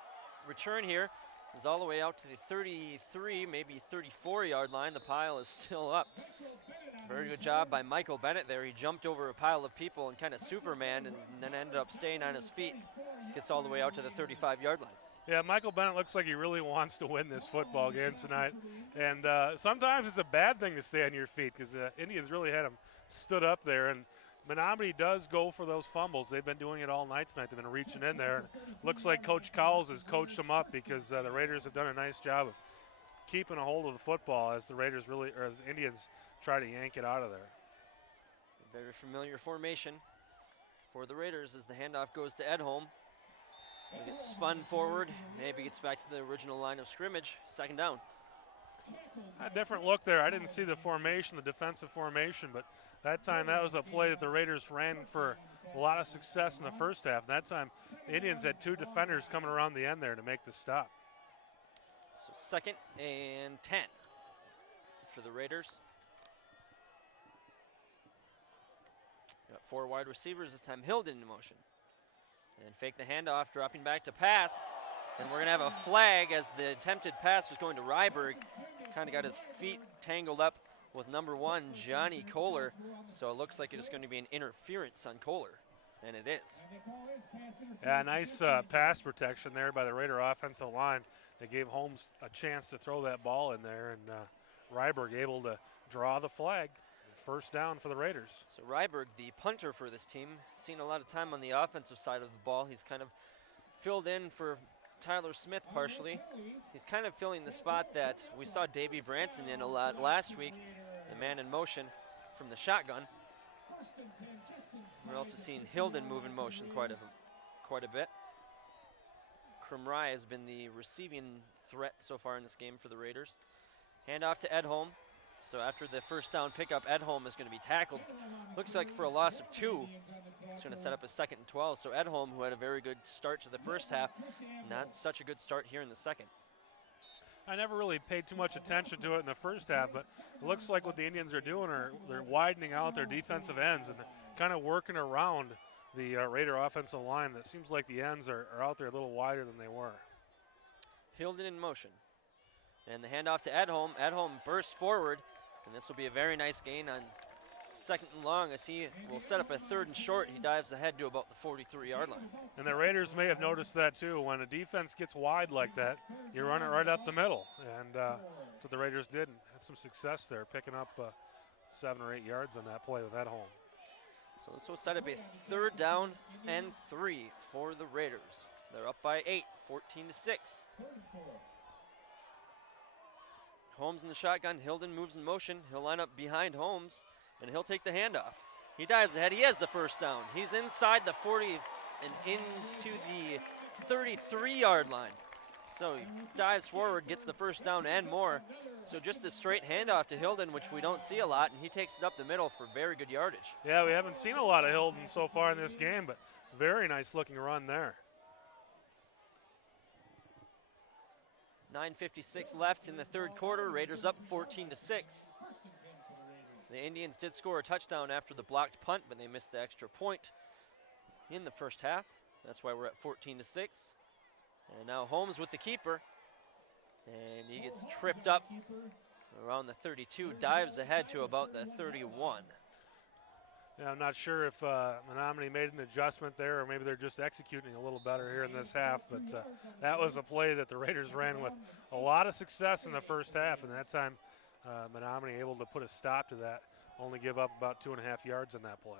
return here is all the way out to the 33, maybe 34-yard line. The pile is still up. Very good job by Michael Bennett there. He jumped over a pile of people and kind of Superman and then ended up staying on his feet. Gets all the way out to the 35-yard line. Yeah, Michael Bennett looks like he really wants to win this football game tonight. And sometimes it's a bad thing to stay on your feet because the Indians really had him stood up there. And Menominee does go for those fumbles. They've been doing it all night tonight. They've been reaching in there. Looks like Coach Cowles has coached them up because the Raiders have done a nice job of keeping a hold of the football as the Indians try to yank it out of there. A very familiar formation for the Raiders as the handoff goes to Edholm. He gets spun forward, maybe gets back to the original line of scrimmage. Second down. A different look there. I didn't see the formation, the defensive formation, but that time that was a play that the Raiders ran for a lot of success in the first half. That time the Indians had 2 defenders coming around the end there to make the stop. So 2nd and 10 for the Raiders. Got 4 wide receivers, this time Hilden in motion. And fake the handoff, dropping back to pass. And we're going to have a flag as the attempted pass was going to Ryberg. Kind of got his feet tangled up with number 1, Johnny Kohler. So it looks like it's going to be an interference on Kohler, and it is. Yeah, nice pass protection there by the Raider offensive line. They gave Holmes a chance to throw that ball in there, and Ryberg able to draw the flag. First down for the Raiders. So Ryberg, the punter for this team, seen a lot of time on the offensive side of the ball. He's kind of filled in for Tyler Smith partially. He's kind of filling the spot that we saw Davey Branson in a lot last week, the man in motion from the shotgun. We're also seeing Hilden move in motion quite a bit. Krumrai has been the receiving threat so far in this game for the Raiders. Handoff to Edholm. So after the first down pickup, Edholm is going to be tackled. Looks like for a loss of 2. It's going to set up a 2nd and 12. So Edholm, who had a very good start to the first half, not such a good start here in the second. I never really paid too much attention to it in the first half, but it looks like what the Indians are doing they're widening out their defensive ends and kind of working around the Raider offensive line. That seems like the ends are out there a little wider than they were. Hilden in motion. And the handoff to Edholm. Edholm bursts forward, and this will be a very nice gain on 2nd and long as he will set up a 3rd and short. He dives ahead to about the 43-yard line. And the Raiders may have noticed that too. When a defense gets wide like that, you run it right up the middle. And that's what the Raiders did and had some success there, picking up 7 or 8 yards on that play with Edholm. So this will set up a 3rd down and 3 for the Raiders. They're up by 8, 14-6. Holmes in the shotgun. Hilden moves in motion. He'll line up behind Holmes, and he'll take the handoff. He dives ahead. He has the first down. He's inside the 40 and into the 33-yard line. So he dives forward, gets the first down and more. So just a straight handoff to Hilden, which we don't see a lot, and he takes it up the middle for very good yardage. Yeah, we haven't seen a lot of Hilden so far in this game, but very nice looking run there. 9:56 left in the third quarter. Raiders up 14-6. The Indians did score a touchdown after the blocked punt, but they missed the extra point in the first half. That's why we're at 14-6. And now Holmes with the keeper. And he gets tripped up around the 32, dives ahead to about the 31. Yeah, I'm not sure if Menominee made an adjustment there, or maybe they're just executing a little better here in this half. But that was a play that the Raiders ran with a lot of success in the first half, and that time Menominee able to put a stop to that, only give up about 2.5 yards in that play.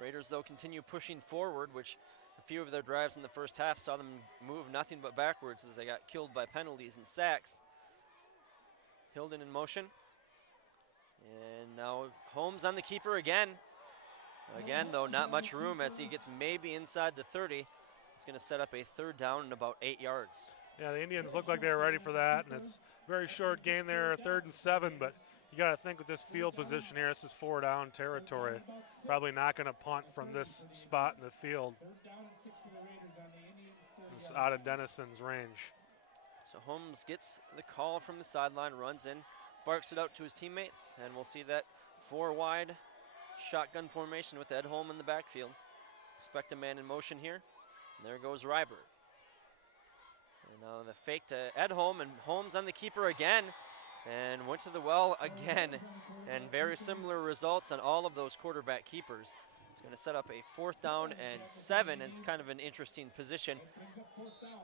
Raiders, though, continue pushing forward, which a few of their drives in the first half saw them move nothing but backwards as they got killed by penalties and sacks. Hilden in motion. And now Holmes on the keeper again. Again, though, not much room as he gets maybe inside the 30. It's going to set up a third down and about 8 yards. Yeah, the Indians look like they were ready for that, and it's a very short game there, 3rd and 7, but you got to think with this field position here, this is 4-down territory. Probably not going to punt from this spot in the field. It's out of Denison's range. So Holmes gets the call from the sideline, runs in, barks it out to his teammates, and we'll see that 4-wide shotgun formation with Ed Holm in the backfield. Expect a man in motion here. And there goes Ryberg. And now the fake to Ed Holm, and Holmes on the keeper again, and went to the well again. And very similar results on all of those quarterback keepers. It's going to set up a 4th down and 7, and it's kind of an interesting position.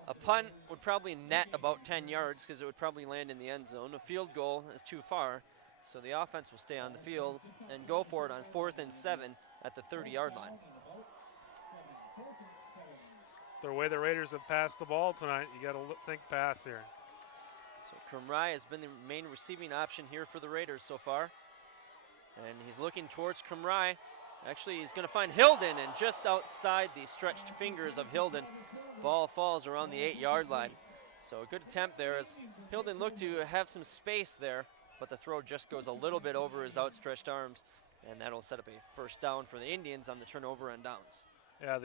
A punt would probably net about 10 yards because it would probably land in the end zone. A field goal is too far, so the offense will stay on the field and go for it on 4th and 7 at the 30-yard line. The way the Raiders have passed the ball tonight, you got to think pass here. So Krumrai has been the main receiving option here for the Raiders so far. And he's looking towards Krumrai. Actually, he's going to find Hilden, and just outside the stretched fingers of Hilden, ball falls around the 8-yard line. So a good attempt there as Hilden looked to have some space there, but the throw just goes a little bit over his outstretched arms, and that'll set up a 1st down for the Indians on the turnover and downs. Yeah,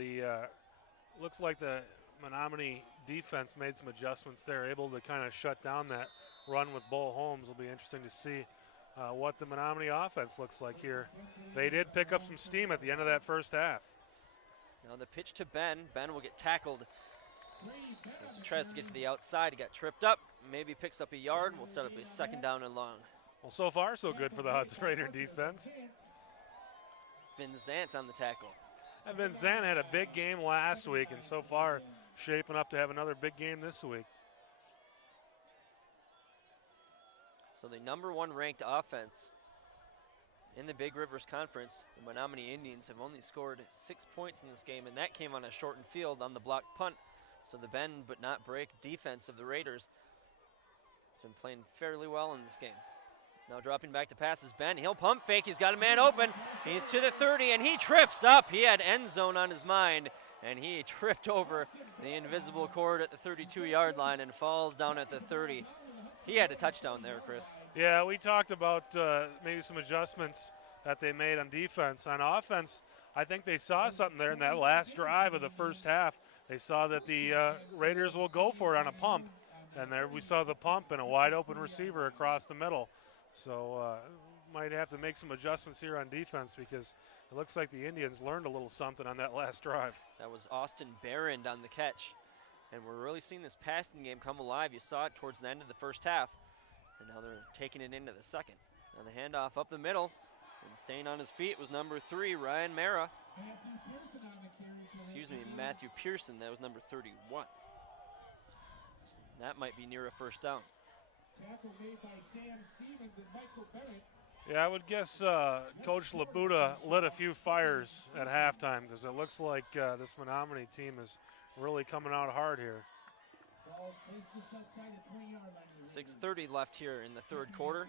looks like the Menominee defense made some adjustments there, able to kind of shut down that run with Bull Holmes. Will be interesting to see what the Menominee offense looks like here. They did pick up some steam at the end of that first half. Now the pitch to Ben. Ben will get tackled as he tries to get to the outside. He got tripped up, maybe picks up a yard. We'll set up a 2nd down and long. Well, so far so good for the Hudson Raider defense. Vin Zant on the tackle. And Vin Zant had a big game last week, and so far shaping up to have another big game this week. So the #1 ranked offense in the Big Rivers Conference, the Menominee Indians, have only scored 6 points in this game, and that came on a shortened field on the blocked punt. So the bend but not break defense of the Raiders has been playing fairly well in this game. Now dropping back to pass is Ben. He'll pump fake. He's got a man open. He's to the 30, and he trips up. He had end zone on his mind, and he tripped over the invisible cord at the 32-yard line and falls down at the 30. He had a touchdown there, Chris. Yeah, we talked about maybe some adjustments that they made on defense. On offense, I think they saw something there in that last drive of the first half. They saw that the Raiders will go for it on a pump, and there we saw the pump and a wide open receiver across the middle. So might have to make some adjustments here on defense because it looks like the Indians learned a little something on that last drive. That was Austin Barrand on the catch. And we're really seeing this passing game come alive. You saw it towards the end of the first half. And now they're taking it into the second. Now the handoff up the middle. And staying on his feet was #3, Ryan Mara. Excuse me, Matthew Pearson. That was number 31. That might be near a 1st down. Tackle made by Sam Stevens and Michael Bennett. Yeah, I would guess Coach Labuda lit a few fires at halftime because it looks like this Menominee team is really coming out hard here. 6:30 left here in the third quarter.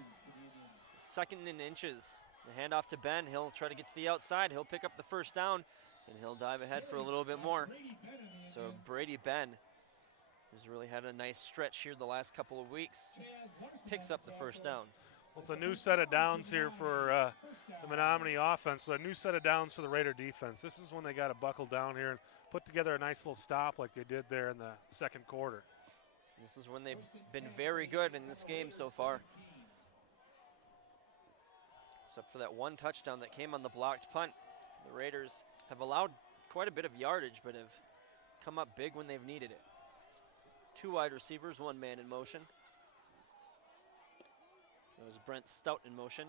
2nd and inches The handoff to Ben. He'll try to get to the outside. He'll pick up the first down, and he'll dive ahead for a little bit more. So Brady Ben, who's really had a nice stretch here the last couple of weeks, picks up the first down. Well, it's a new set of downs here for the Menominee offense, but a new set of downs for the Raider defense. This is when they got to buckle down here and put together a nice little stop like they did there in the second quarter. This is when they've been very good in this game so far. Except for that one touchdown that came on the blocked punt. The Raiders have allowed quite a bit of yardage, but have come up big when they've needed it. 2 wide receivers, 1 man in motion. That was Brent Stout in motion.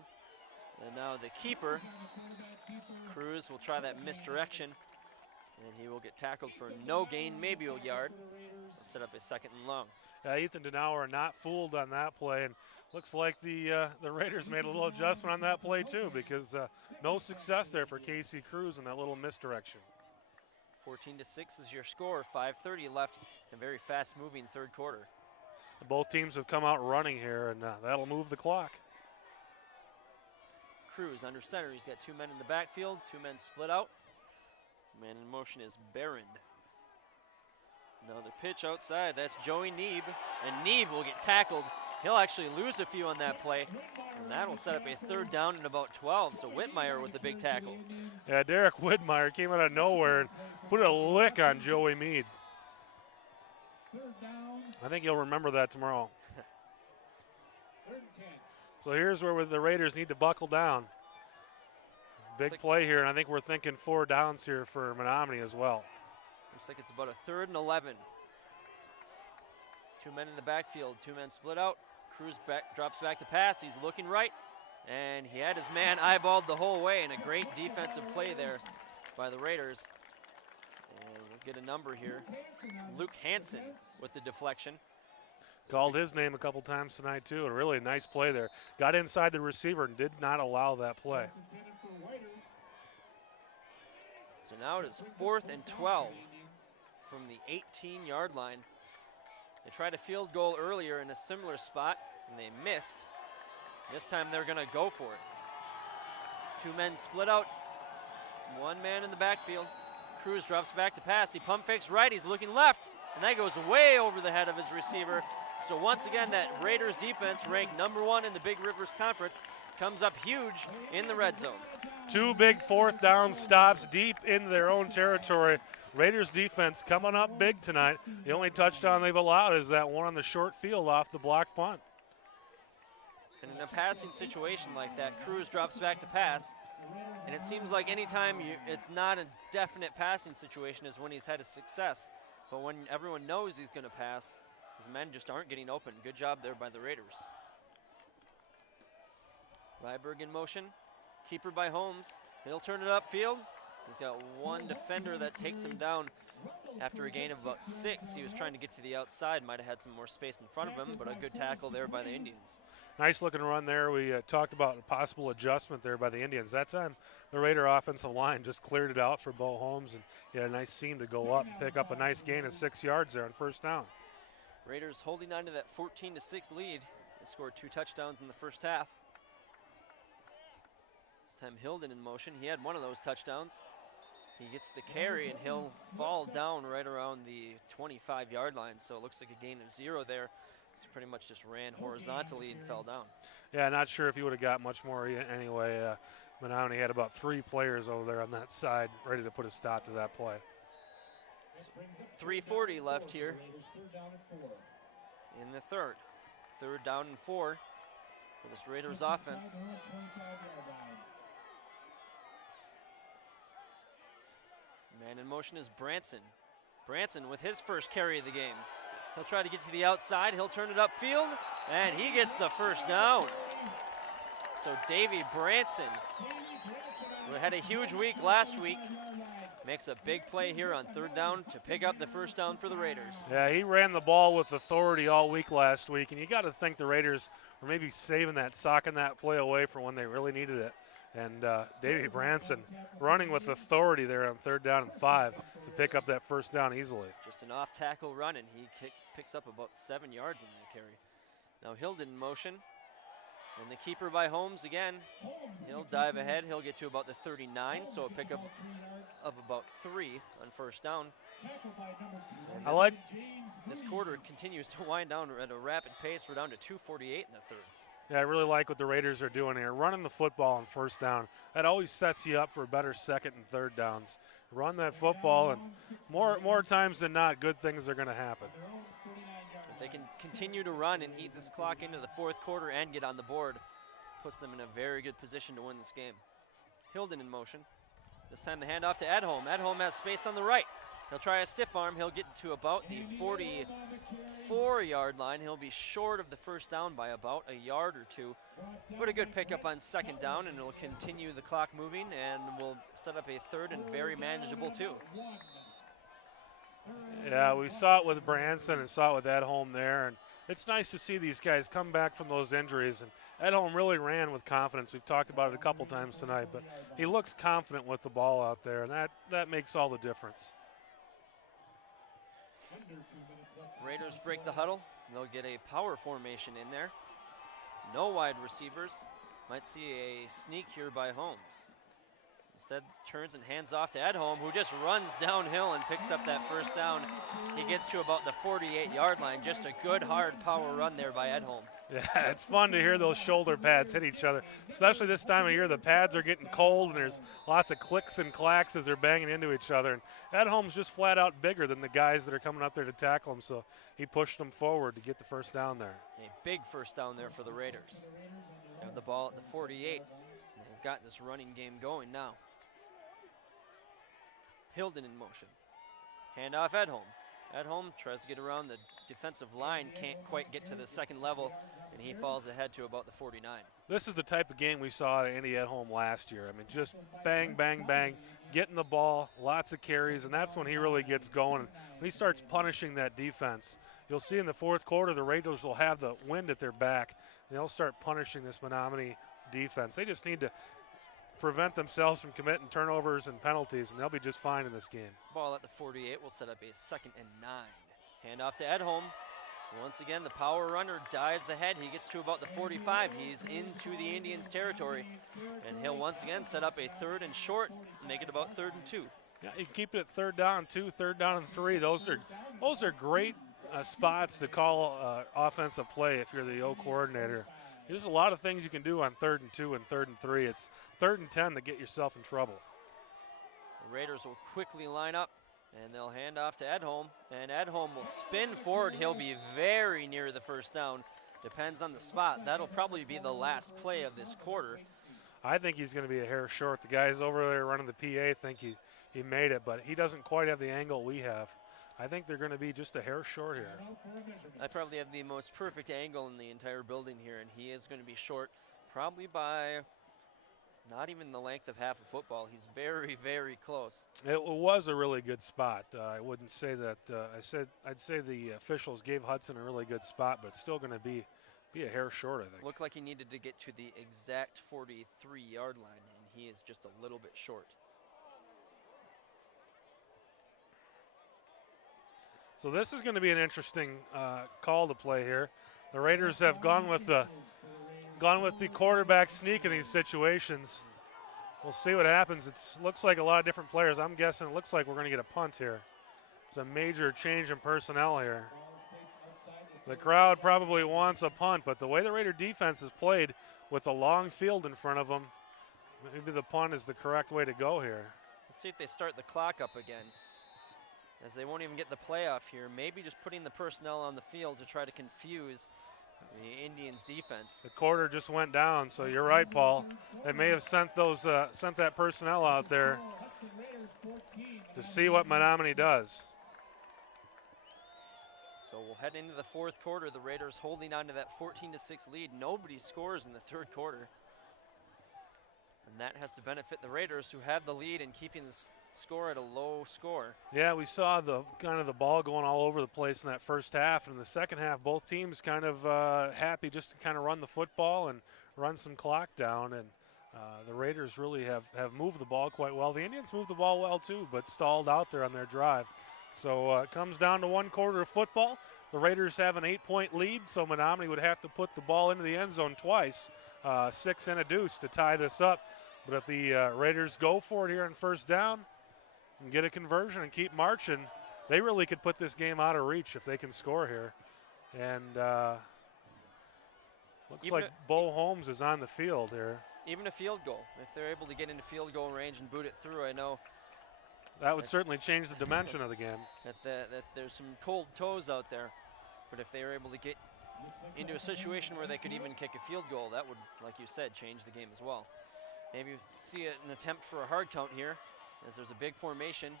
And now the keeper, Cruz, will try that misdirection. And he will get tackled for no gain, maybe a yard. He'll set up a 2nd and long. Ethan Denauer not fooled on that play, and looks like the Raiders made a little adjustment on that play too, because no success there for Casey Cruz in that little misdirection. 14-6 is your score. 5:30 left. A very fast-moving third quarter. Both teams have come out running here, and that'll move the clock. Cruz under center. He's got 2 men in the backfield. 2 men split out. Man in motion is Barron. Another pitch outside. That's Joey Neeb. And Neeb will get tackled. He'll actually lose a few on that play. And that'll set up a 3rd down and about 12. So Whitmire with the big tackle. Yeah, Derek Whitmire came out of nowhere and put a lick on Joey Mead. I think you'll remember that tomorrow. So here's where the Raiders need to buckle down. Big play here, and I think we're thinking 4 downs here for Menominee as well. Looks like it's about a 3rd and 11. 2 men in the backfield, 2 men split out. Cruz drops back to pass. He's looking right, and he had his man eyeballed the whole way, and a great defensive play there by the Raiders. And we'll get a number here. Luke Hansen with the deflection. Called his name a couple times tonight too, and really a nice play there. Got inside the receiver and did not allow that play. So now it is 4th and 12 from the 18-yard line. They tried a field goal earlier in a similar spot, and they missed. This time they're going to go for it. 2 men split out, 1 man in the backfield. Cruz drops back to pass. He pump fakes right. He's looking left, and that goes way over the head of his receiver. So once again, that Raiders defense, ranked #1 in the Big Rivers Conference, comes up huge in the red zone. 2 big 4th down stops deep into their own territory. Raiders defense coming up big tonight. The only touchdown they've allowed is that one on the short field off the block punt. And in a passing situation like that, Cruz drops back to pass. And it seems like anytime it's not a definite passing situation is when he's had a success. But when everyone knows he's going to pass, his men just aren't getting open. Good job there by the Raiders. Ryberg in motion. Keeper by Holmes. He'll turn it upfield. He's got 1 defender that takes him down after a gain of about 6. He was trying to get to the outside. Might have had some more space in front of him, but a good tackle there by the Indians. Nice looking run there. We talked about a possible adjustment there by the Indians. That time, the Raider offensive line just cleared it out for Bo Holmes, and he had a nice seam to go up, pick up a nice gain of 6 yards there on 1st down. Raiders holding on to that 14-6 lead. They scored 2 touchdowns in the first half. This time Hilden in motion. He had 1 of those touchdowns. He gets the carry, and he'll fall down right around the 25-yard line. So it looks like a gain of 0 there. He pretty much just ran horizontally and fell down. Yeah, not sure if he would have got much more anyway. Menominee had about 3 players over there on that side ready to put a stop to that play. 3:40 left here in the 3rd. 3rd down and 4 for this Raiders offense. Man in motion is Branson. Branson with his first carry of the game. He'll try to get to the outside. He'll turn it upfield, and he gets the first down. So Davey Branson, who had a huge week last week, makes a big play here on 3rd down to pick up the first down for the Raiders. Yeah, he ran the ball with authority all week last week, and you got to think the Raiders were maybe saving that, socking that play away for when they really needed it. And Davey Branson running with authority there on 3rd down and 5 to pick up that first down easily. Just an off-tackle run, and he picks up about 7 yards in that carry. Now Hilden in motion. And the keeper by Holmes again. He'll dive ahead. He'll get to about the 39, so a pickup of about 3 on first down. And I like this quarter continues to wind down at a rapid pace. We're down to 2:48 in the third. Yeah, I really like what the Raiders are doing here. Running the football on first down. That always sets you up for better second and third downs. Run that football, and more times than not, good things are going to happen. If they can continue to run and eat this clock into the fourth quarter and get on the board, puts them in a very good position to win this game. Hilden in motion. This time the handoff to Edholm. Edholm has space on the right. He'll try a stiff arm. He'll get to about the 44-yard line. He'll be short of the first down by about a yard or two. But a good pickup on second down, and it'll continue the clock moving, and we'll set up a third and very manageable too. Yeah, we saw it with Branson and saw it with Edholm there, and it's nice to see these guys come back from those injuries. And Edholm really ran with confidence. We've talked about it a couple times tonight, but he looks confident with the ball out there, and that makes all the difference. Raiders break the huddle. They'll get a power formation in there. No wide receivers. Might see a sneak here by Holmes. Instead, turns and hands off to Edholm, who just runs downhill and picks up that first down. He gets to about the 48-yard line. Just a good, hard power run there by Edholm. Yeah, it's fun to hear those shoulder pads hit each other, especially this time of year. The pads are getting cold, and there's lots of clicks and clacks as they're banging into each other. And Edholm's just flat out bigger than the guys that are coming up there to tackle him, so he pushed them forward to get the first down there. A big first down there for the Raiders. They have the ball at the 48. They've got this running game going now. Hilden in motion. Handoff Edholm. Edholm tries to get around the defensive line, can't quite get to the second level, and he falls ahead to about the 49. This is the type of game we saw at Andy Edholm last year. I mean, just bang, bang, bang, getting the ball, lots of carries, and that's when he really gets going. When he starts punishing that defense, you'll see in the fourth quarter the Raiders will have the wind at their back, and they'll start punishing this Menominee defense. They just need to prevent themselves from committing turnovers and penalties, and they'll be just fine in this game. Ball at the 48 will set up a 2nd and 9. Handoff to Edholm. Once again, the power runner dives ahead. He gets to about the 45. He's into the Indians' territory, and he'll once again set up a 3rd and short, make it about 3rd and 2. Yeah, you keep it at 3rd down and 2, 3rd down and 3. Those are great spots to call offensive play if you're the O coordinator. There's a lot of things you can do on 3rd and 2 and 3rd and 3. It's 3rd and 10 that get yourself in trouble. The Raiders will quickly line up, and they'll hand off to Edholm, and Edholm will spin forward. He'll be very near the first down. Depends on the spot. That'll probably be the last play of this quarter. I think he's going to be a hair short. The guys over there running the PA think he made it, but he doesn't quite have the angle we have. I think they're going to be just a hair short here. I probably have the most perfect angle in the entire building here, and he is going to be short probably by not even the length of half a football. He's very, very close. It was a really good spot. I wouldn't say that. I'd say the officials gave Hudson a really good spot, but it's still going to be a hair short, I think. Looked like he needed to get to the exact 43-yard line, and he is just a little bit short. So this is going to be an interesting call to play here. The Raiders have gone with the quarterback sneak in these situations. We'll see what happens. It looks like a lot of different players. I'm guessing it looks like we're going to get a punt here. There's a major change in personnel here. The crowd probably wants a punt, but the way the Raider defense has played with a long field in front of them, maybe the punt is the correct way to go here. Let's see if they start the clock up again, as they won't even get the playoff here. Maybe just putting the personnel on the field to try to confuse the Indians' defense. The quarter just went down, so you're right, Paul. They may have sent that personnel out there to see what Menominee does. So we'll head into the fourth quarter. The Raiders holding on to that 14-6 lead. Nobody scores in the third quarter, and that has to benefit the Raiders, who have the lead and keeping the score at a low score. Yeah, we saw the ball going all over the place in that first half. And in the second half, both teams kind of happy just to kind of run the football and run some clock down. And the Raiders really have moved the ball quite well. The Indians moved the ball well too, but stalled out there on their drive. So it comes down to one quarter of football. the Raiders have an 8-point lead, so Menominee would have to put the ball into the end zone twice, 6 and a deuce to tie this up. But if the Raiders go for it here on first down and get a conversion and keep marching, they really could put this game out of reach if they can score here. And looks like Bo Holmes is on the field here. Even a field goal, if they're able to get into field goal range and boot it through, I know that would certainly change the dimension of the game. That there's some cold toes out there, but if they were able to get into a situation where they could even kick a field goal, that would, like you said, change the game as well. Maybe see an attempt for a hard count here, as there's a big formation.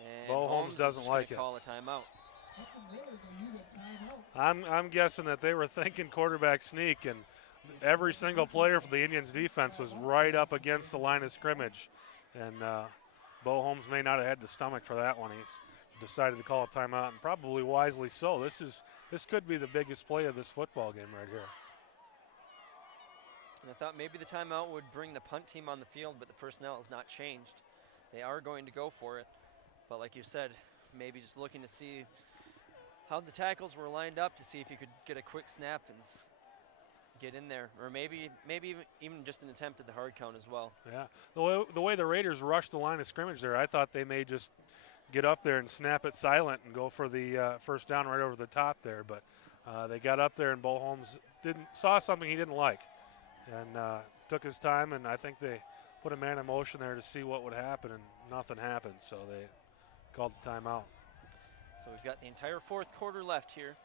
And Bo Holmes doesn't like it. Call a timeout. I'm guessing that they were thinking quarterback sneak, and every single player for the Indians defense was right up against the line of scrimmage. And Bo Holmes may not have had the stomach for that one. He's decided to call a timeout, and probably wisely so. This could be the biggest play of this football game right here. And I thought maybe the timeout would bring the punt team on the field, but the personnel has not changed. They are going to go for it, but like you said, maybe just looking to see how the tackles were lined up to see if you could get a quick snap and get in there, or maybe even just an attempt at the hard count as well. Yeah, the way the Raiders rushed the line of scrimmage there, I thought they may just get up there and snap it silent and go for the first down right over the top there, but they got up there and Bo Holmes saw something he didn't like, and took his time, and I think they put a man in motion there to see what would happen, and nothing happened, so they called the timeout. So we've got the entire fourth quarter left here,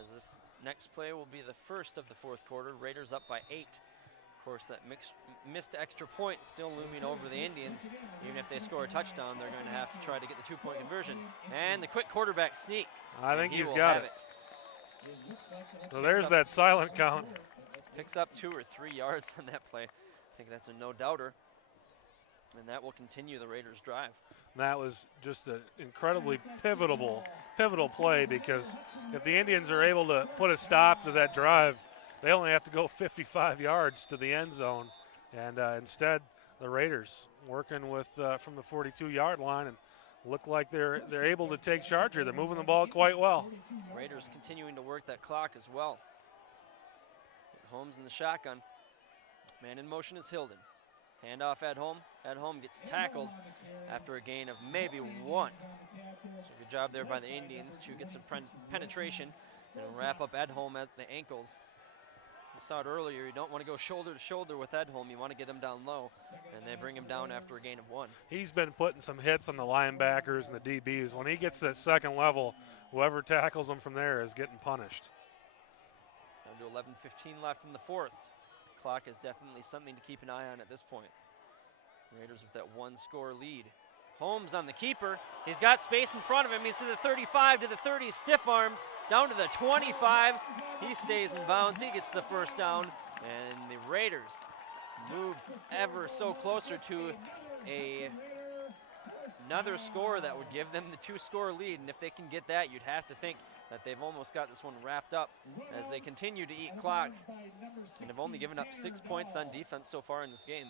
as this next play will be the first of the fourth quarter. Raiders up by 8. Of course, that missed extra point still looming over the Indians. Even if they score a touchdown, they're going to have to try to get the 2-point conversion. And the quick quarterback sneak. I think he's got it. So there's that silent count. Picks up 2 or 3 yards on that play. I think that's a no-doubter. And that will continue the Raiders' drive. That was just an incredibly pivotal play, because if the Indians are able to put a stop to that drive, they only have to go 55 yards to the end zone. And instead, the Raiders working with from the 42-yard line and look like they're able to take charge here. They're moving the ball quite well. Raiders continuing to work that clock as well. Holmes in the shotgun. Man in motion is Hilden. Handoff at home. At home gets tackled after a gain of maybe 1. So good job there by the Indians to get some penetration and wrap up Edholm at the ankles. We saw it earlier. You don't want to go shoulder to shoulder with Edholm. You want to get him down low, and they bring him down after a gain of 1. He's been putting some hits on the linebackers and the DBs. When he gets to that second level, whoever tackles him from there is getting punished. Down to 11:15 left in the fourth. Clock is definitely something to keep an eye on at this point. Raiders with that 1-score lead. Holmes on the keeper. He's got space in front of him. He's to the 35, to the 30, stiff arms, down to the 25. He stays in bounds. He gets the first down, and the Raiders move ever so closer to another score that would give them the 2-score lead. And if they can get that, you'd have to think that they've almost got this one wrapped up as they continue to eat clock and have only given up 6 points on defense so far in this game.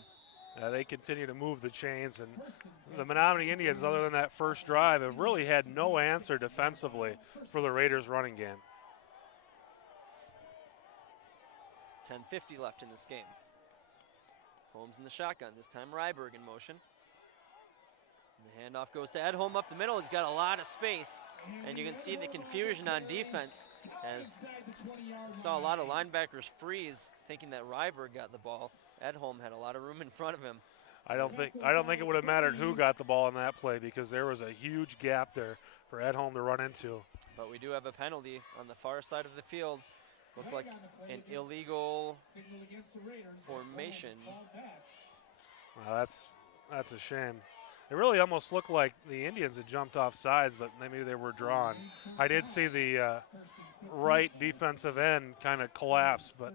They continue to move the chains, and the Menominee Indians, other than that first drive, have really had no answer defensively for the Raiders' running game. 10:50 left in this game. Holmes in the shotgun, this time Ryberg in motion. And the handoff goes to Edholm up the middle. He's got a lot of space, and you can see the confusion on defense as you saw a lot of linebackers freeze, thinking that Ryberg got the ball. Edholm had a lot of room in front of him. I don't think it would have mattered who got the ball in that play, because there was a huge gap there for Edholm to run into. But we do have a penalty on the far side of the field. Looked like an illegal formation. Well, that's a shame. It really almost looked like the Indians had jumped off sides, but maybe they were drawn. I did see the right defensive end kind of collapse, but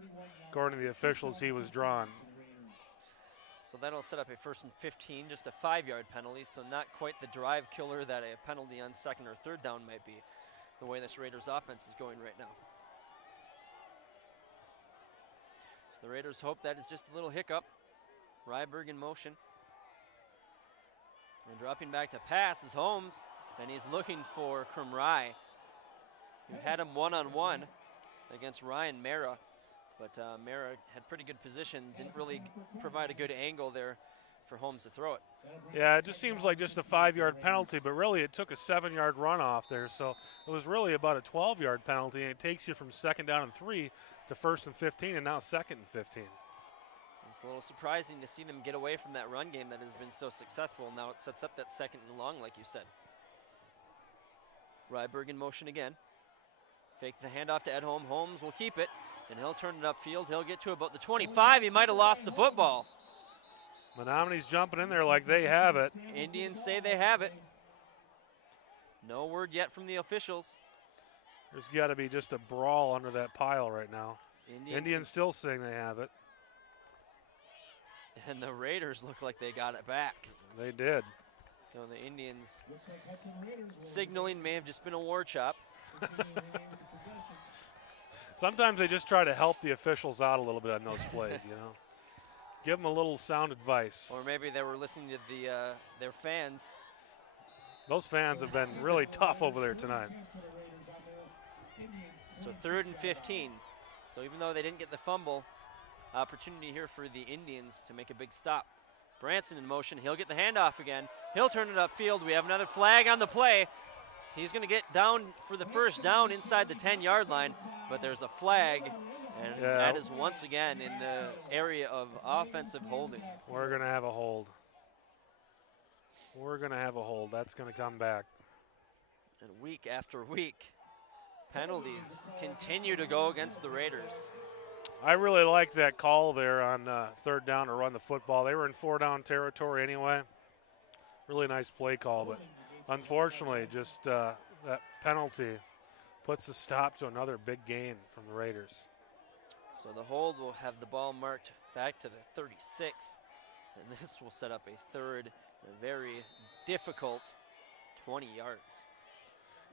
according to the officials, he was drawn. So that'll set up a 1st and 15, just a 5-yard penalty, so not quite the drive killer that a penalty on 2nd or 3rd down might be, the way this Raiders offense is going right now. So the Raiders hope that is just a little hiccup. Ryberg in motion. And dropping back to pass is Holmes, and he's looking for Krumrai. who had him one-on-one against Ryan Mara. But Mara had pretty good position, didn't really provide a good angle there for Holmes to throw it. Yeah, it just seems like just a 5-yard penalty, but really it took a 7-yard runoff there. So it was really about a 12-yard penalty, and it takes you from 2nd down and 3 to 1st and 15, and now 2nd and 15. It's a little surprising to see them get away from that run game that has been so successful. Now it sets up that 2nd and long, like you said. Ryberg in motion again. Fake the handoff to Edholm. Holmes will keep it, and he'll turn it upfield. He'll get to about the 25. He might have lost the football. Menominee's jumping in there like they have it. Indians say they have it. No word yet from the officials. There's got to be just a brawl under that pile right now. Indians still saying they have it. And the Raiders look like they got it back. They did. So the Indians signaling may have just been a war chop. Sometimes they just try to help the officials out a little bit on those plays, you know. Give them a little sound advice. Or maybe they were listening to their fans. Those fans have been really tough over there tonight. So 3rd and 15. So even though they didn't get the fumble, opportunity here for the Indians to make a big stop. Branson in motion. He'll get the handoff again. He'll turn it upfield. We have another flag on the play. He's going to get down for the 1st down inside the 10-yard line, but there's a flag, and that is once again in the area of offensive holding. We're going to have a hold. We're going to have a hold. That's going to come back. And week after week, penalties continue to go against the Raiders. I really like that call there on 3rd down to run the football. They were in 4-down territory anyway. Really nice play call, but unfortunately, just that penalty puts a stop to another big gain from the Raiders. So the hold will have the ball marked back to the 36, and this will set up a 3rd, a very difficult 20 yards.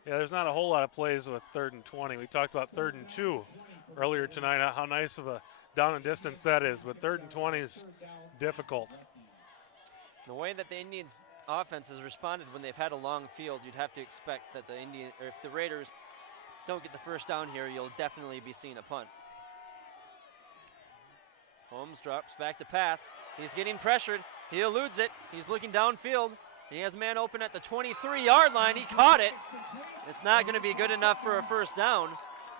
Yeah, there's not a whole lot of plays with 3rd and 20. We talked about 3rd and 2 earlier tonight, how nice of a down and distance that is, but 3rd and 20 is difficult. The way that the Indians' offense has responded when they've had a long field, you'd have to expect that if the Raiders don't get the 1st down here, you'll definitely be seeing a punt. Holmes drops back to pass. He's getting pressured. He eludes it. He's looking downfield. He has man open at the 23-yard line. He caught it. It's not going to be good enough for a 1st down.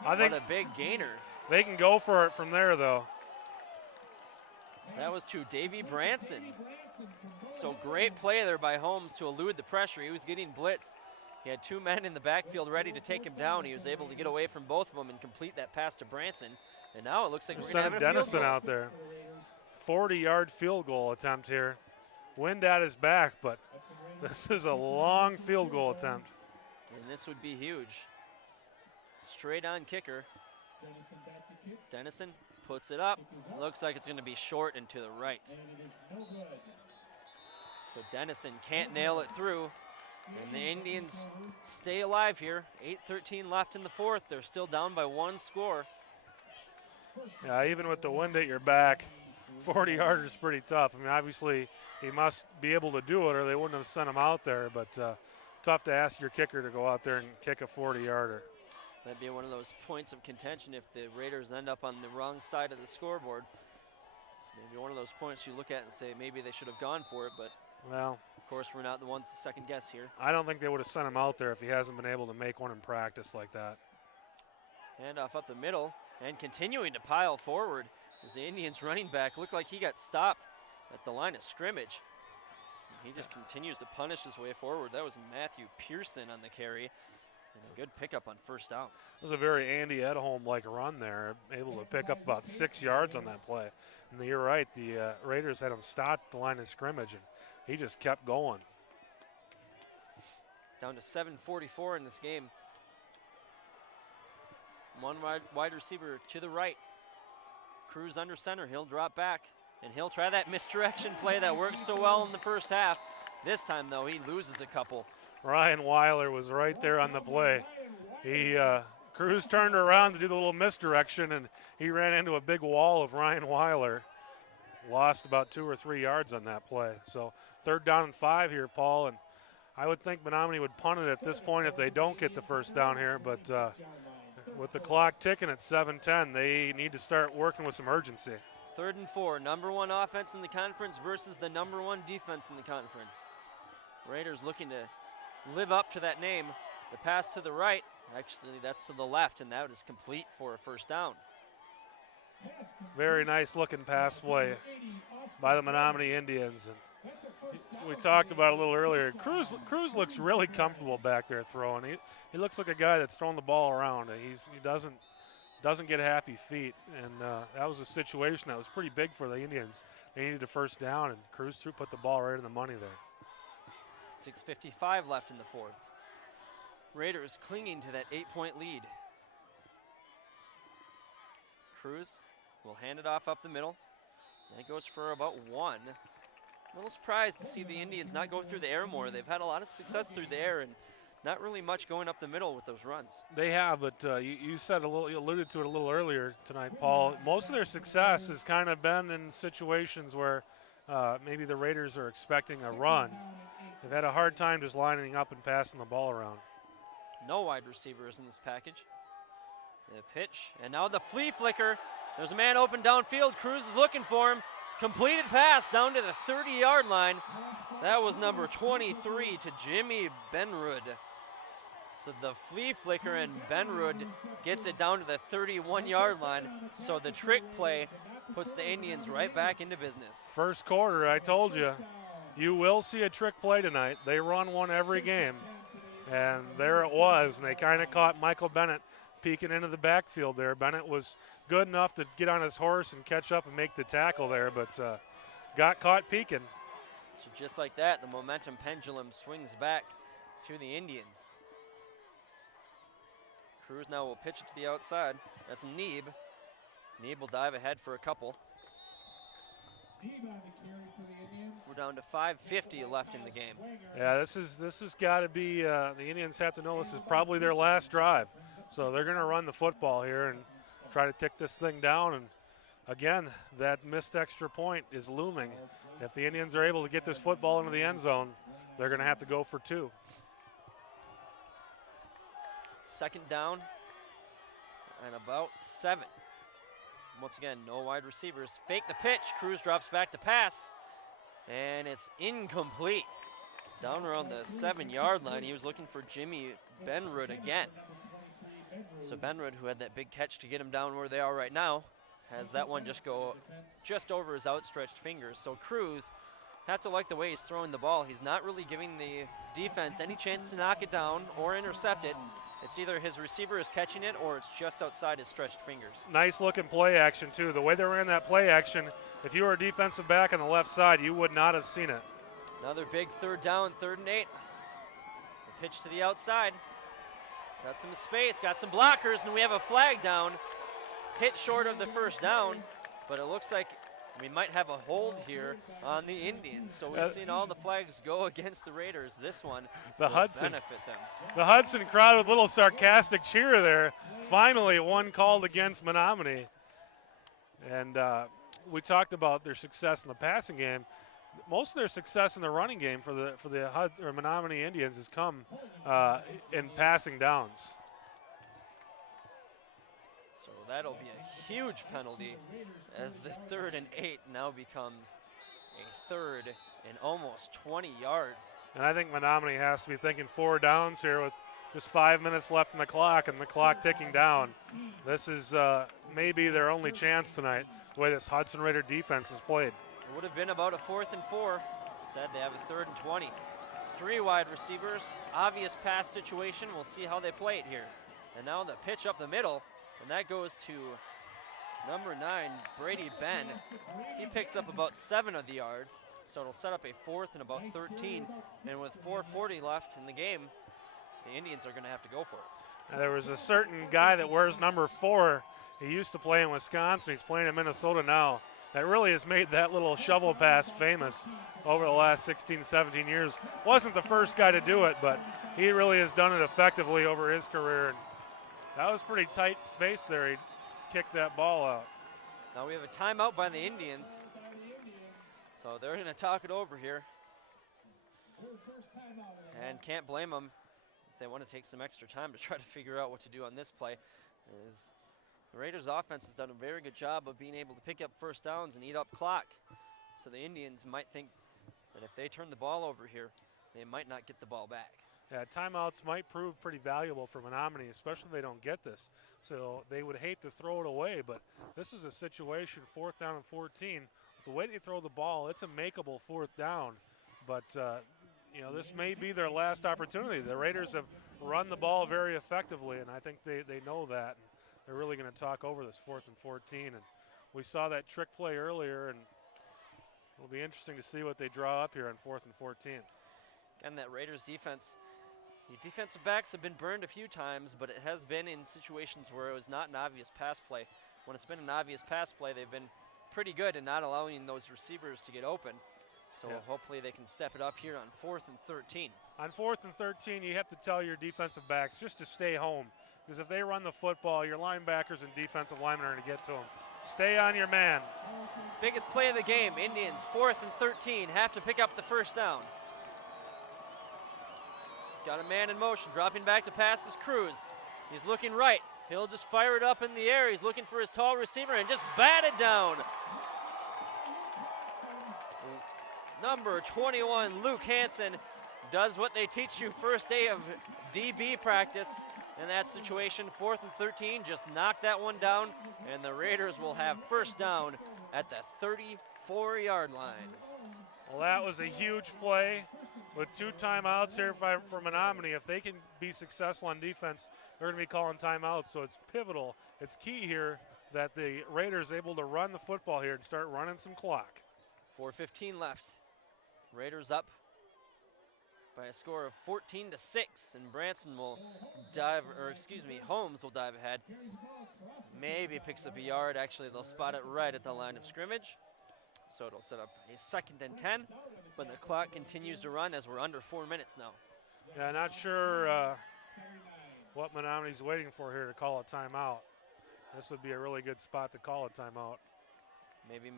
I think what a big gainer. They can go for it from there, though. That was to Davey Branson. So great play there by Holmes to elude the pressure. He was getting blitzed. He had 2 men in the backfield ready to take him down. He was able to get away from both of them and complete that pass to Branson. And now it looks like we're going to have a Dennison field goal. out there. 40-yard field goal attempt here. Wind at his back, but this is a long field goal attempt. And this would be huge. Straight on kicker. Dennison puts it up. Looks like it's going to be short and to the right. So Dennison can't nail it through. And the Indians stay alive here. 8:13 left in the 4th. They're still down by 1 score. Yeah, even with the wind at your back, 40-yarder is pretty tough. I mean, obviously, he must be able to do it or they wouldn't have sent him out there, but tough to ask your kicker to go out there and kick a 40-yarder. That'd be one of those points of contention if the Raiders end up on the wrong side of the scoreboard. Maybe one of those points you look at and say maybe they should have gone for it, but well, of course we're not the ones to second guess here. I don't think they would have sent him out there if he hasn't been able to make one in practice like that. Handoff up the middle and continuing to pile forward as the Indians running back looked like he got stopped at the line of scrimmage. He just continues to punish his way forward. That was Matthew Pearson on the carry. And a good pickup on 1st down. It was a very Andy Edholm-like run there, able to pick up about 6 yards on that play. And you're right, the Raiders had him stopped at the line of scrimmage, and he just kept going. Down to 7:44 in this game. One wide receiver to the right. Cruz under center. He'll drop back, and he'll try that misdirection play that worked so well in the 1st half. This time, though, he loses a couple. Ryan Weiler was right there on the play. Cruz turned around to do the little misdirection, and he ran into a big wall of Ryan Weiler. Lost about 2 or 3 yards on that play. So 3rd down and 5 here, Paul, and I would think Menominee would punt it at this point if they don't get the first down here, but with the clock ticking at 7:10, they need to start working with some urgency. 3rd and 4, number 1 offense in the conference versus the number 1 defense in the conference. Raiders looking to live up to that name. The pass to the right, actually that's to the left, and that is complete for a first down. Very nice looking pass play by the Menominee Indians. And we talked about it a little earlier. Cruz looks really comfortable back there throwing. He looks like a guy that's thrown the ball around. He doesn't get happy feet, and that was a situation that was pretty big for the Indians. They needed a first down, and Cruz put the ball right in the money there. 6:55 left in the 4th. Raiders clinging to that 8-point lead. Cruz will hand it off up the middle. And it goes for about 1. A little surprised to see the Indians not go through the air more. They've had a lot of success through the air and not really much going up the middle with those runs. They have, but you said you alluded to it a little earlier tonight, Paul. Most of their success has kind of been in situations where maybe the Raiders are expecting a run. They've had a hard time just lining up and passing the ball around. No wide receivers in this package. The pitch, and now the flea flicker. There's a man open downfield. Cruz is looking for him. Completed pass down to the 30-yard line. That was number 23 to Jimmy Benrud. So the flea flicker, and Benrud gets it down to the 31-yard line. So the trick play puts the Indians right back into business. First quarter, I told you, you will see a trick play tonight. They run one every game. And there it was, and they kind of caught Michael Bennett peeking into the backfield there. Bennett was good enough to get on his horse and catch up and make the tackle there, but got caught peeking. So just like that, the momentum pendulum swings back to the Indians. Cruz now will pitch it to the outside. That's Neeb. Neeb will dive ahead for a couple. We're down to 5:50 left in the game. Yeah, this has got to be, the Indians have to know this is probably their last drive. So they're going to run the football here and try to tick this thing down. And again, that missed extra point is looming. If the Indians are able to get this football into the end zone, they're going to have to go for 2. 2nd down and about 7. Once again, no wide receivers. Fake the pitch. Cruz drops back to pass, and it's incomplete. Down around the 7-yard line, he was looking for Jimmy Benrud again. So Benrud, who had that big catch to get him down where they are right now, has that one just go just over his outstretched fingers. So Cruz, have to like the way he's throwing the ball. He's not really giving the defense any chance to knock it down or intercept it. It's either his receiver is catching it or it's just outside his stretched fingers. Nice looking play action too. The way they ran that play action, if you were a defensive back on the left side, you would not have seen it. Another big 3rd down, 3rd and 8. The pitch to the outside. Got some space, got some blockers, and we have a flag down. Hit short of the first down, but it looks like we might have a hold here on the Indians. So we've seen all the flags go against the Raiders. This one will benefit them. The Hudson crowd with a little sarcastic cheer there. Finally, one called against Menominee. And we talked about their success in the passing game. Most of their success in the running game for the Menominee Indians has come in passing downs. So that'll be a huge penalty as the 3rd and 8 now becomes a 3rd and almost 20 yards. And I think Menominee has to be thinking 4 downs here with just 5 minutes left in the clock and the clock ticking down. This is maybe their only chance tonight, the way this Hudson Raider defense has played. It would have been about a 4th and 4. Instead, they have a 3rd and 20. 3 wide receivers, obvious pass situation. We'll see how they play it here. And now the pitch up the middle, and that goes to number 9, Brady Ben. He picks up about 7 of the yards, so it'll set up a 4th and about 13. And with 4:40 left in the game, the Indians are going to have to go for it. Now, there was a certain guy that wears number 4. He used to play in Wisconsin. He's playing in Minnesota now. That really has made that little shovel pass famous over the last 16, 17 years. Wasn't the first guy to do it, but he really has done it effectively over his career. And that was pretty tight space there. He kicked that ball out. Now we have a timeout by the Indians. So they're going to talk it over here. First timeout. And can't blame them if they want to take some extra time to try to figure out what to do on this play. Is the Raiders offense has done a very good job of being able to pick up first downs and eat up clock. So the Indians might think that if they turn the ball over here, they might not get the ball back. Yeah, timeouts might prove pretty valuable for Menominee, especially if they don't get this. So they would hate to throw it away, but this is a situation, 4th down and 14. The way they throw the ball, it's a makeable 4th down. But, you know, this may be their last opportunity. The Raiders have run the ball very effectively, and I think they know that. And they're really going to talk over this 4th and 14. And we saw that trick play earlier, and it'll be interesting to see what they draw up here on 4th and 14. And that Raiders defense, the defensive backs have been burned a few times, but it has been in situations where it was not an obvious pass play. When it's been an obvious pass play, they've been pretty good in not allowing those receivers to get open. So hopefully they can step it up here on 4th and 13. On 4th and 13, you have to tell your defensive backs just to stay home, because if they run the football, your linebackers and defensive linemen are going to get to them. Stay on your man. Biggest play of the game, Indians 4th and 13, have to pick up the first down. Got a man in motion, dropping back to pass is Cruz. He's looking right. He'll just fire it up in the air. He's looking for his tall receiver and just batted down. Number 21, Luke Hansen, does what they teach you first day of DB practice. In that situation, 4th and 13, just knock that one down, and the Raiders will have first down at the 34-yard line. Well, that was a huge play with 2 timeouts here for Menominee. If they can be successful on defense, they're going to be calling timeouts, so it's pivotal. It's key here that the Raiders able to run the football here and start running some clock. 4:15 left. Raiders up by a score of 14-6, and Branson will Holmes will dive ahead. Maybe picks up a yard. Actually, they'll spot it right at the line of scrimmage. So it'll set up a 2nd and 10, but the clock continues to run as we're under 4 minutes now. Yeah, not sure what Menominee's waiting for here to call a timeout. This would be a really good spot to call a timeout. Maybe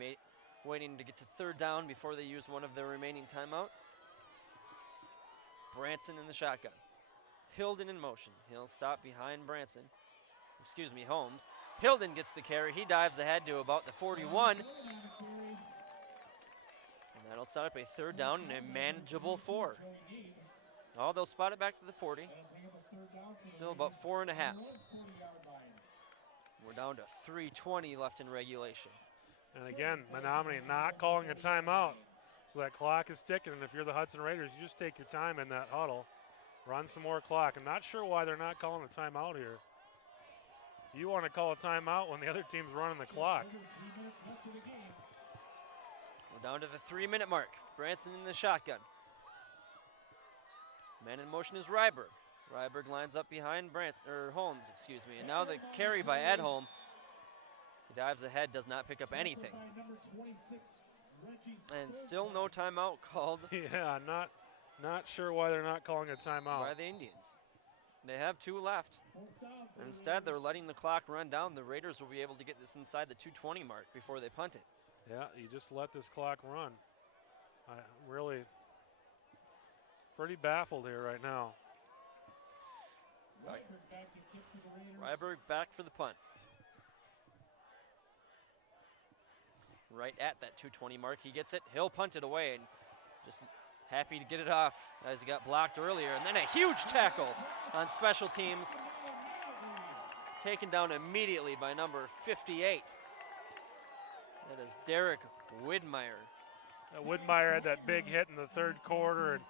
waiting to get to 3rd down before they use one of their remaining timeouts. Branson in the shotgun. Hilden in motion. He'll stop behind Holmes. Hilden gets the carry. He dives ahead to about the 41. And that'll set up a 3rd down and a manageable 4. Oh, they'll spot it back to the 40. Still about 4.5. We're down to 3:20 left in regulation. And again, Menominee not calling a timeout. So that clock is ticking, and if you're the Hudson Raiders, you just take your time in that huddle. Run some more clock. I'm not sure why they're not calling a timeout here. You want to call a timeout when the other team's running the clock. We're down to the 3-minute mark. Branson in the shotgun. Man in motion is Ryberg. Ryberg lines up behind Holmes, and now the carry by Edholm. He dives ahead, does not pick up anything. And still no timeout called. Yeah, not sure why they're not calling a timeout. By the Indians. They have 2 left. Instead, they're letting the clock run down. The Raiders will be able to get this inside the 2:20 mark before they punt it. Yeah, you just let this clock run. I'm really pretty baffled here right now. Ryberg back for the punt. Right at that 2:20 mark, he gets it. He'll punt it away, and just happy to get it off as he got blocked earlier. And then a huge tackle on special teams. Taken down immediately by number 58. That is Derek Widmeyer. Widmeyer had that big hit in the 3rd quarter. And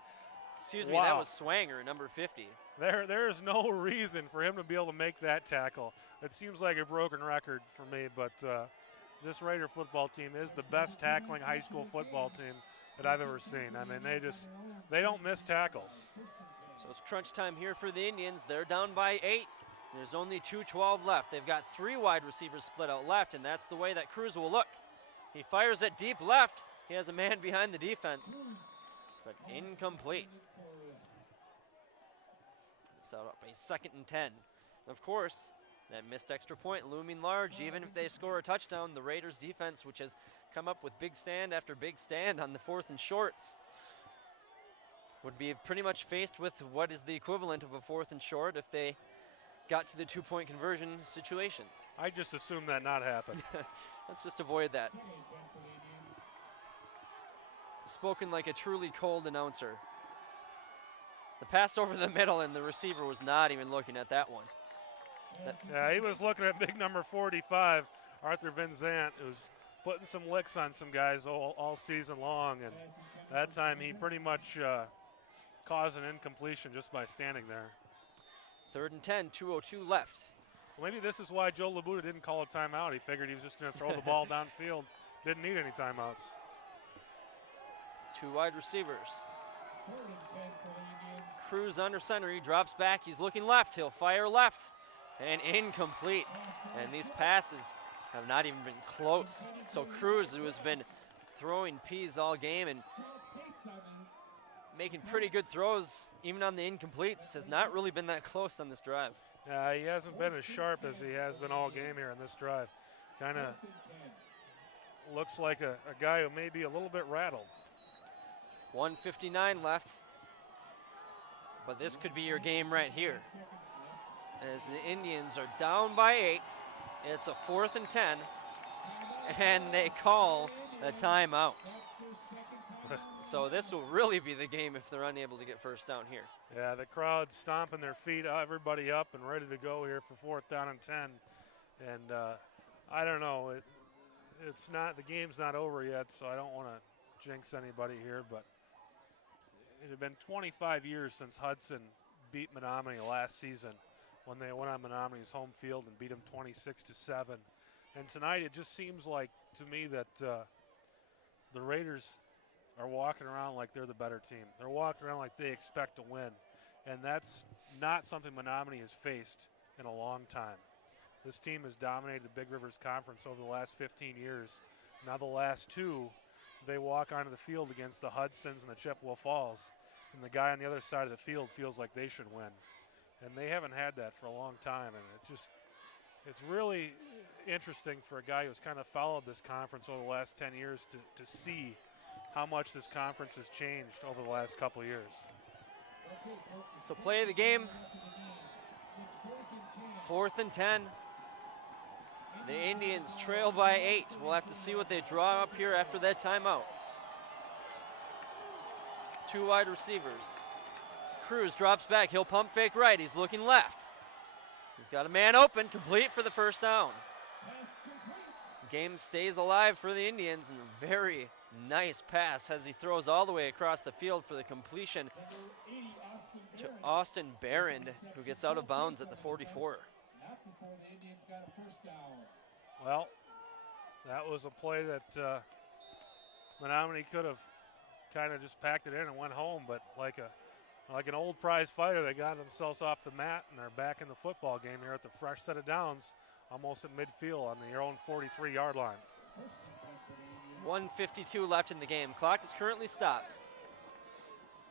wow. That was Swanger, number 50. There is no reason for him to be able to make that tackle. It seems like a broken record for me, but this Raider football team is the best tackling high school football team that I've ever seen. I mean, they don't miss tackles. So it's crunch time here for the Indians. They're down by 8. There's only 2:12 left. They've got 3 wide receivers split out left, and that's the way that Cruz will look. He fires it deep left. He has a man behind the defense, but incomplete. So up a 2nd and 10. Of course, that missed extra point looming large. Even if they score a touchdown, the Raiders defense, which has come up with big stand after big stand on the 4th and shorts. would be pretty much faced with what is the equivalent of a 4th and short if they got to the 2-point conversion situation. I just assumed that not happen. Let's just avoid that. Spoken like a truly cold announcer. The pass over the middle, and the receiver was not even looking at that one. Yeah, he was looking at big number 45, Arthur Vincent, who's putting some licks on some guys all season long, and that time he pretty much caused an incompletion just by standing there. 3rd and 10, 2:02 left. Well, maybe this is why Joe Labuda didn't call a timeout. He figured he was just going to throw the ball downfield. Didn't need any timeouts. 2 wide receivers. Cruz under center, he drops back, he's looking left, he'll fire left, and incomplete. And these passes have not even been close. So Cruz, who has been throwing peas all game and making pretty good throws, even on the incompletes, has not really been that close on this drive. He hasn't been as sharp as he has been all game here in this drive. Kind of looks like a guy who may be a little bit rattled. 1:59 left. But this could be your game right here. As the Indians are down by 8. It's a 4th and 10. And they call a timeout. So this will really be the game if they're unable to get first down here. Yeah, the crowd stomping their feet, everybody up and ready to go here for 4th down and 10. And I don't know, it's not, the game's not over yet, so I don't want to jinx anybody here, but it had been 25 years since Hudson beat Menominee last season when they went on Menominee's home field and beat them 26-7. And tonight it just seems like to me that the Raiders are walking around like they're the better team. They're walking around like they expect to win. And that's not something Menominee has faced in a long time. This team has dominated the Big Rivers Conference over the last 15 years. Now the last 2, they walk onto the field against the Hudsons and the Chippewa Falls, and the guy on the other side of the field feels like they should win. And they haven't had that for a long time, and it's really interesting for a guy who's kind of followed this conference over the last 10 years to see how much this conference has changed over the last couple of years. So play of the game, 4th and 10. The Indians trail by 8. We'll have to see what they draw up here after that timeout. 2 wide receivers. Cruz drops back. He'll pump fake right. He's looking left. He's got a man open. Complete for the first down. Game stays alive for the Indians, and a very nice pass as he throws all the way across the field for the completion to Austin Barron, who gets out of bounds at the 44. Well, that was a play that Menominee could have kind of just packed it in and went home, but like an old prize fighter, they got themselves off the mat and are back in the football game here at the fresh set of downs, almost at midfield on their own 43-yard line. 1:52 left in the game. Clock is currently stopped.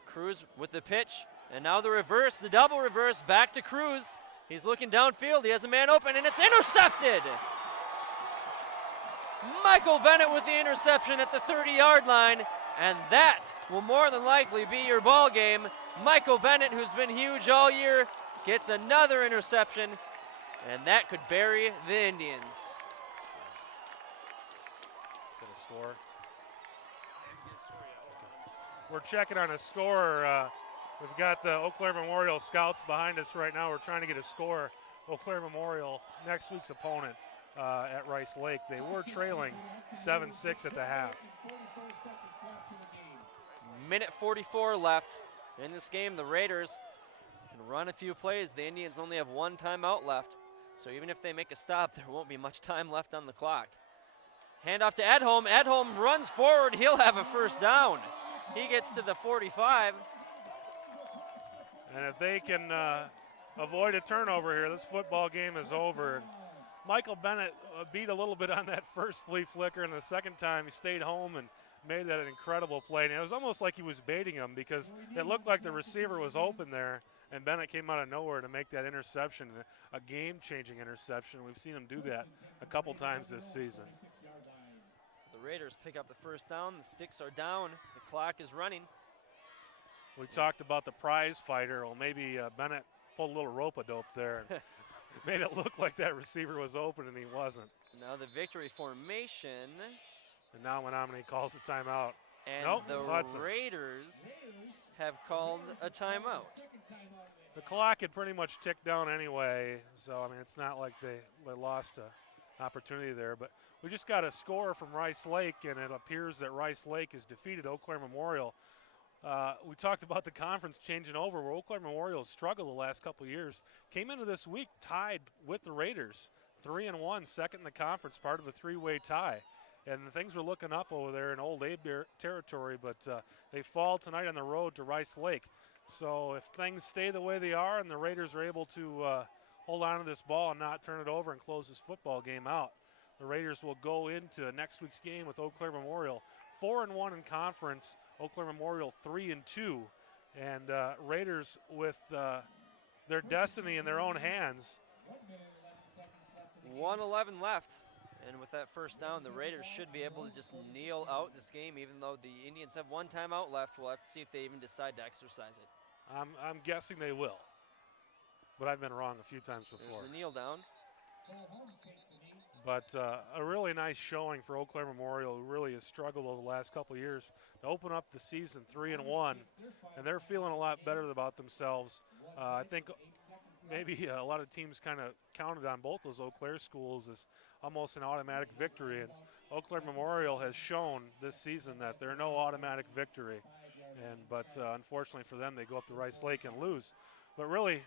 Cruz with the pitch, and now the reverse, the double reverse, back to Cruz. He's looking downfield, he has a man open, and it's intercepted! Michael Bennett with the interception at the 30-yard line, and that will more than likely be your ball game. Michael Bennett, who's been huge all year, gets another interception, and that could bury the Indians. Get a score. We're checking on a score. We've got the Eau Claire Memorial Scouts behind us right now. We're trying to get a score. Eau Claire Memorial, next week's opponent at Rice Lake. They were trailing 7-6 at the half. Minute 44 left in this game. The Raiders can run a few plays. The Indians only have 1 timeout left. So even if they make a stop, there won't be much time left on the clock. Handoff to Edholm. Edholm runs forward. He'll have a first down. He gets to the 45. And if they can avoid a turnover here, this football game is over. Michael Bennett beat a little bit on that first flea flicker, and the second time he stayed home and made that an incredible play. And it was almost like he was baiting him because it looked like the receiver was open there, and Bennett came out of nowhere to make that interception, a game-changing interception. We've seen him do that a couple times this season. So the Raiders pick up the first down. The sticks are down. The clock is running. We talked about the prize fighter. Well, maybe Bennett pulled a little rope-a-dope there and made it look like that receiver was open, and he wasn't. Now the victory formation. And now Menominee calls a timeout. And Nope, the it's Hudson. Raiders have called a timeout. The clock had pretty much ticked down anyway, so, I mean, it's not like they lost an opportunity there. But we just got a score from Rice Lake, and it appears that Rice Lake has defeated Eau Claire Memorial. We talked about the conference changing over, where Eau Claire Memorial has struggled the last couple of years. Came into this week tied with the Raiders, 3-1, second in the conference, part of a three-way tie. And things were looking up over there in Old Abe territory, but they fall tonight on the road to Rice Lake. So if things stay the way they are and the Raiders are able to hold on to this ball and not turn it over and close this football game out, the Raiders will go into next week's game with Eau Claire Memorial 4-1 in conference, Eau Claire Memorial 3-2. And Raiders with their destiny in their own hands. 1:11 left. And with that first down, the Raiders should be able to just kneel out this game, even though the Indians have one timeout left. We'll have to see if they even decide to exercise it. I'm guessing they will, but I've been wrong a few times before. There's the kneel down. But a really nice showing for Eau Claire Memorial, who really has struggled over the last couple of years to open up the season 3-1, and they're feeling a lot better about themselves. I think maybe a lot of teams kind of counted on both those Eau Claire schools as almost an automatic victory, and Eau Claire Memorial has shown this season that they're no automatic victory. But unfortunately for them, they go up to Rice Lake and lose. But really,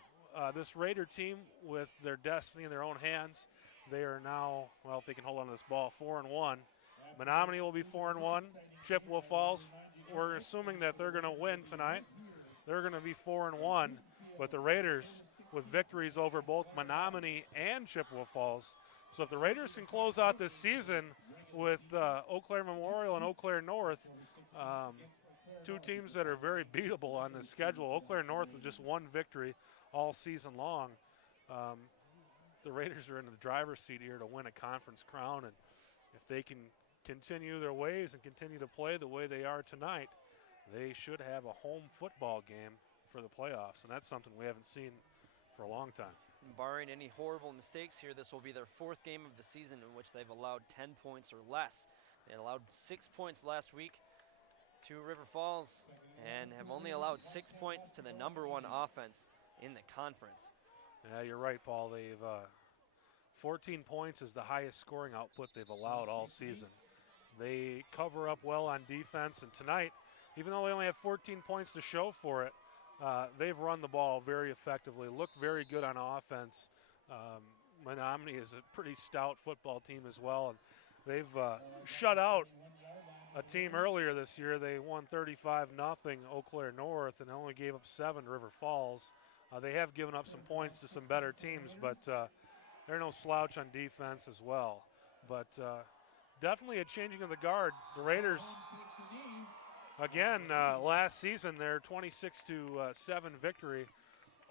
this Raider team, with their destiny in their own hands, they are now, well, if they can hold on to this ball, 4-1. Menominee will be 4-1. Chippewa Falls, we're assuming that they're going to win tonight. They're going to be 4-1. But the Raiders, with victories over both Menominee and Chippewa Falls. So if the Raiders can close out this season with Eau Claire Memorial and Eau Claire North, two teams that are very beatable on the schedule. Eau Claire North with just one victory all season long. The Raiders are in the driver's seat here to win a conference crown, and if they can continue their ways and continue to play the way they are tonight, they should have a home football game for the playoffs, and that's something we haven't seen for a long time. Barring any horrible mistakes here, this will be their fourth game of the season in which they've allowed 10 points or less. They allowed 6 points last week to River Falls and have only allowed 6 points to the #1 offense in the conference. Yeah, you're right, Paul. They've 14 points is the highest scoring output they've allowed all season. They cover up well on defense, and tonight, even though they only have 14 points to show for it, they've run the ball very effectively, looked very good on offense. Menominee is a pretty stout football team as well, and they've shut out a team earlier this year. They won 35-0 Eau Claire North and only gave up 7 to River Falls. They have given up some points to some better teams, but they're no slouch on defense as well. But definitely a changing of the guard. The Raiders, again, last season, their 26-7 victory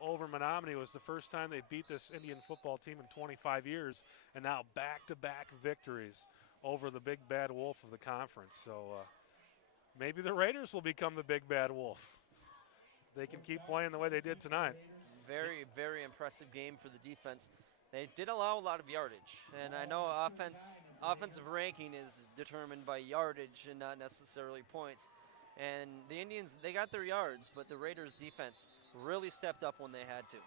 over Menominee was the first time they beat this Indian football team in 25 years, and now back-to-back victories over the big bad wolf of the conference. So maybe the Raiders will become the big bad wolf. They can keep playing the way they did tonight. Very, very impressive game for the defense. They did allow a lot of yardage, and I know offensive ranking is determined by yardage and not necessarily points. And the Indians, they got their yards, but the Raiders' defense really stepped up when they had to.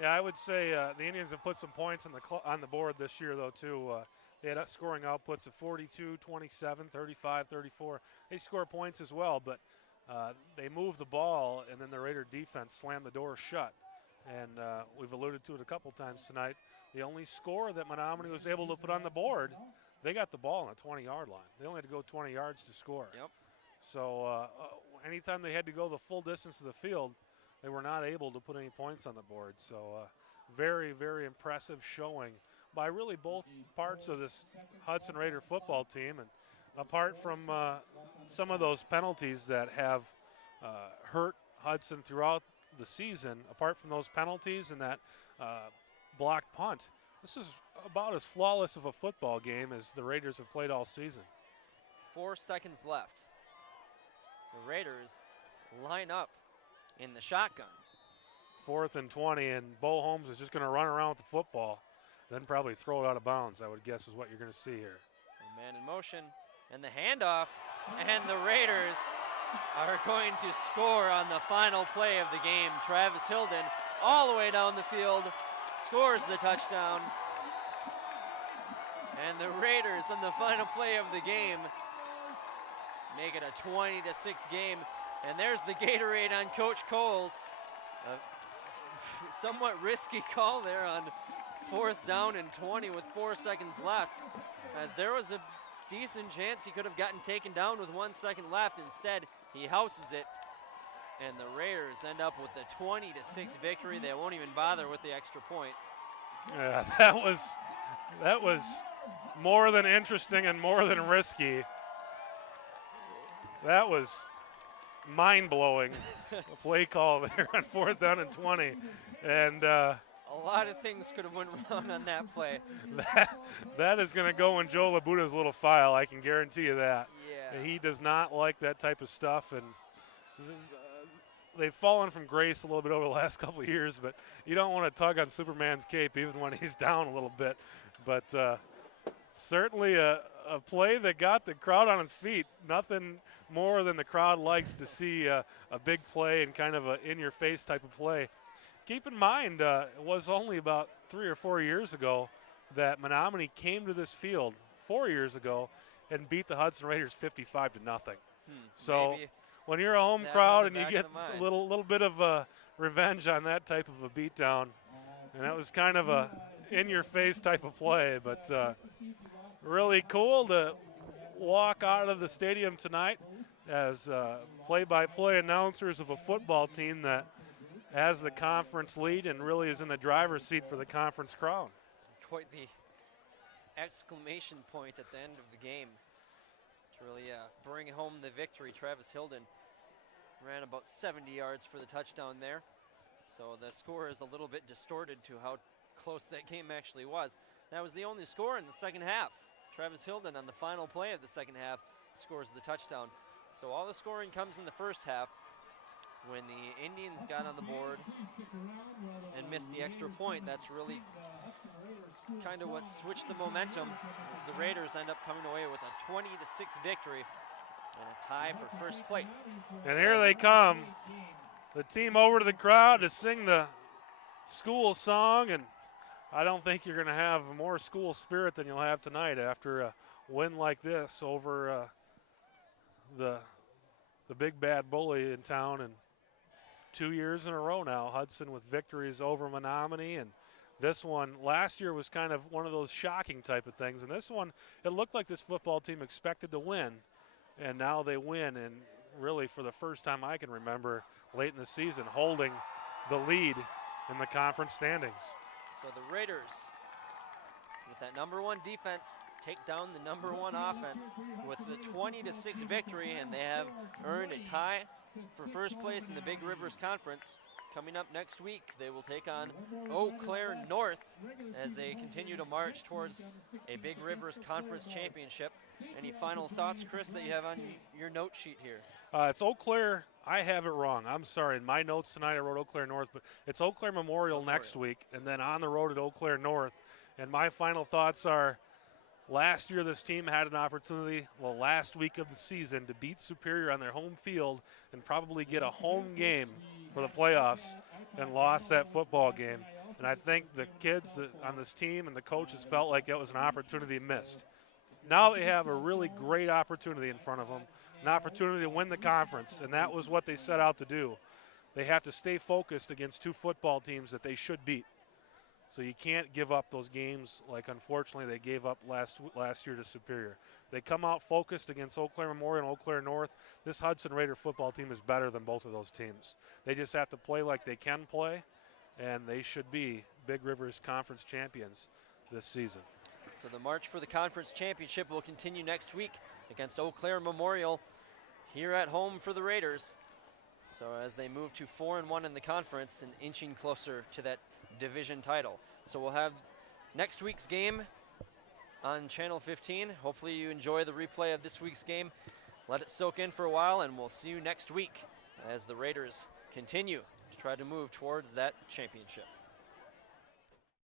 Yeah, I would say the Indians have put some points on the board this year, though, too. They had scoring outputs of 42, 27, 35, 34. They score points as well, but they moved the ball, and then the Raider defense slammed the door shut. And we've alluded to it a couple times tonight. The only score that Menominee was able to put on the board, they got the ball on the 20-yard line. They only had to go 20 yards to score. Yep. So anytime they had to go the full distance of the field, they were not able to put any points on the board. So very, very impressive showing by really both parts of this Hudson Raider football team. And apart from some of those penalties that have hurt Hudson throughout the season, apart from those penalties and that blocked punt, this is about as flawless of a football game as the Raiders have played all season. 4 seconds left. The Raiders line up in the shotgun. 4th and 20, and Bo Holmes is just going to run around with the football, then probably throw it out of bounds, I would guess is what you're going to see here. A man in motion, and the handoff, and the Raiders are going to score on the final play of the game. Travis Hilden, all the way down the field, scores the touchdown. And the Raiders, on the final play of the game, make it a 20-6 game. And there's the Gatorade on Coach Coles. A somewhat risky call there on 4th down and 20 with 4 seconds left, as there was a decent chance he could have gotten taken down with 1 second left. Instead, he houses it, and the Raiders end up with a 20-6 victory. They won't even bother with the extra point. Yeah, that was more than interesting and more than risky. That was mind-blowing, a play call there on 4th down and 20. And a lot of things could have went wrong on that play. that is going to go in Joe Labuda's little file, I can guarantee you that. Yeah. He does not like that type of stuff, and they've fallen from grace a little bit over the last couple of years, but you don't want to tug on Superman's cape even when he's down a little bit. But certainly a play that got the crowd on its feet. Nothing more than the crowd likes to see a big play and kind of a in-your-face type of play. Keep in mind, it was only about 3 or 4 years ago that Menominee came to this field 4 years ago and beat the Hudson Raiders 55-0. So when you're a home crowd and you get a little bit of revenge on that type of a beatdown, and that was kind of a in-your-face type of play, but really cool to walk out of the stadium tonight as play-by-play announcers of a football team that has the conference lead and really is in the driver's seat for the conference crown. Quite the exclamation point at the end of the game to really bring home the victory. Travis Hilden ran about 70 yards for the touchdown there. So the score is a little bit distorted to how close that game actually was. That was the only score in the second half. Travis Hilden on the final play of the second half scores the touchdown. So all the scoring comes in the first half. When the Indians got on the board and missed the extra point, that's really kind of what switched the momentum, as the Raiders end up coming away with a 20-6 victory and a tie for first place. And here they come, the team over to the crowd to sing the school song, and I don't think you're going to have more school spirit than you'll have tonight after a win like this over the big bad bully in town. And 2 years in a row now, Hudson with victories over Menominee, and this one last year was kind of one of those shocking type of things, and this one it looked like this football team expected to win, and now they win, and really for the first time I can remember late in the season holding the lead in the conference standings. So the Raiders, with that #1 defense, take down the #1 offense with the 20-6 victory, and they have earned a tie for first place in the Big Rivers Conference. Coming up next week, they will take on Eau Claire North as they continue to march towards a Big Rivers Conference championship. Any final thoughts, Chris, that you have on your note sheet here? It's Eau Claire. I have it wrong. I'm sorry. In my notes tonight, I wrote Eau Claire North, but it's Eau Claire Memorial next week, and then on the road at Eau Claire North. And my final thoughts are, last year this team had an opportunity, well, last week of the season, to beat Superior on their home field and probably get a home game for the playoffs, and lost that football game. And I think the kids on this team and the coaches felt like that was an opportunity missed. Now they have a really great opportunity in front of them, an opportunity to win the conference, and that was what they set out to do. They have to stay focused against two football teams that they should beat. So you can't give up those games like unfortunately they gave up last year to Superior. They come out focused against Eau Claire Memorial and Eau Claire North. This Hudson Raider football team is better than both of those teams. They just have to play like they can play, and they should be Big Rivers Conference champions this season. So the march for the conference championship will continue next week against Eau Claire Memorial here at home for the Raiders. So as they move to 4-1 in the conference and inching closer to that division title. So we'll have next week's game on Channel 15. Hopefully you enjoy the replay of this week's game. Let it soak in for a while, and we'll see you next week as the Raiders continue to try to move towards that championship.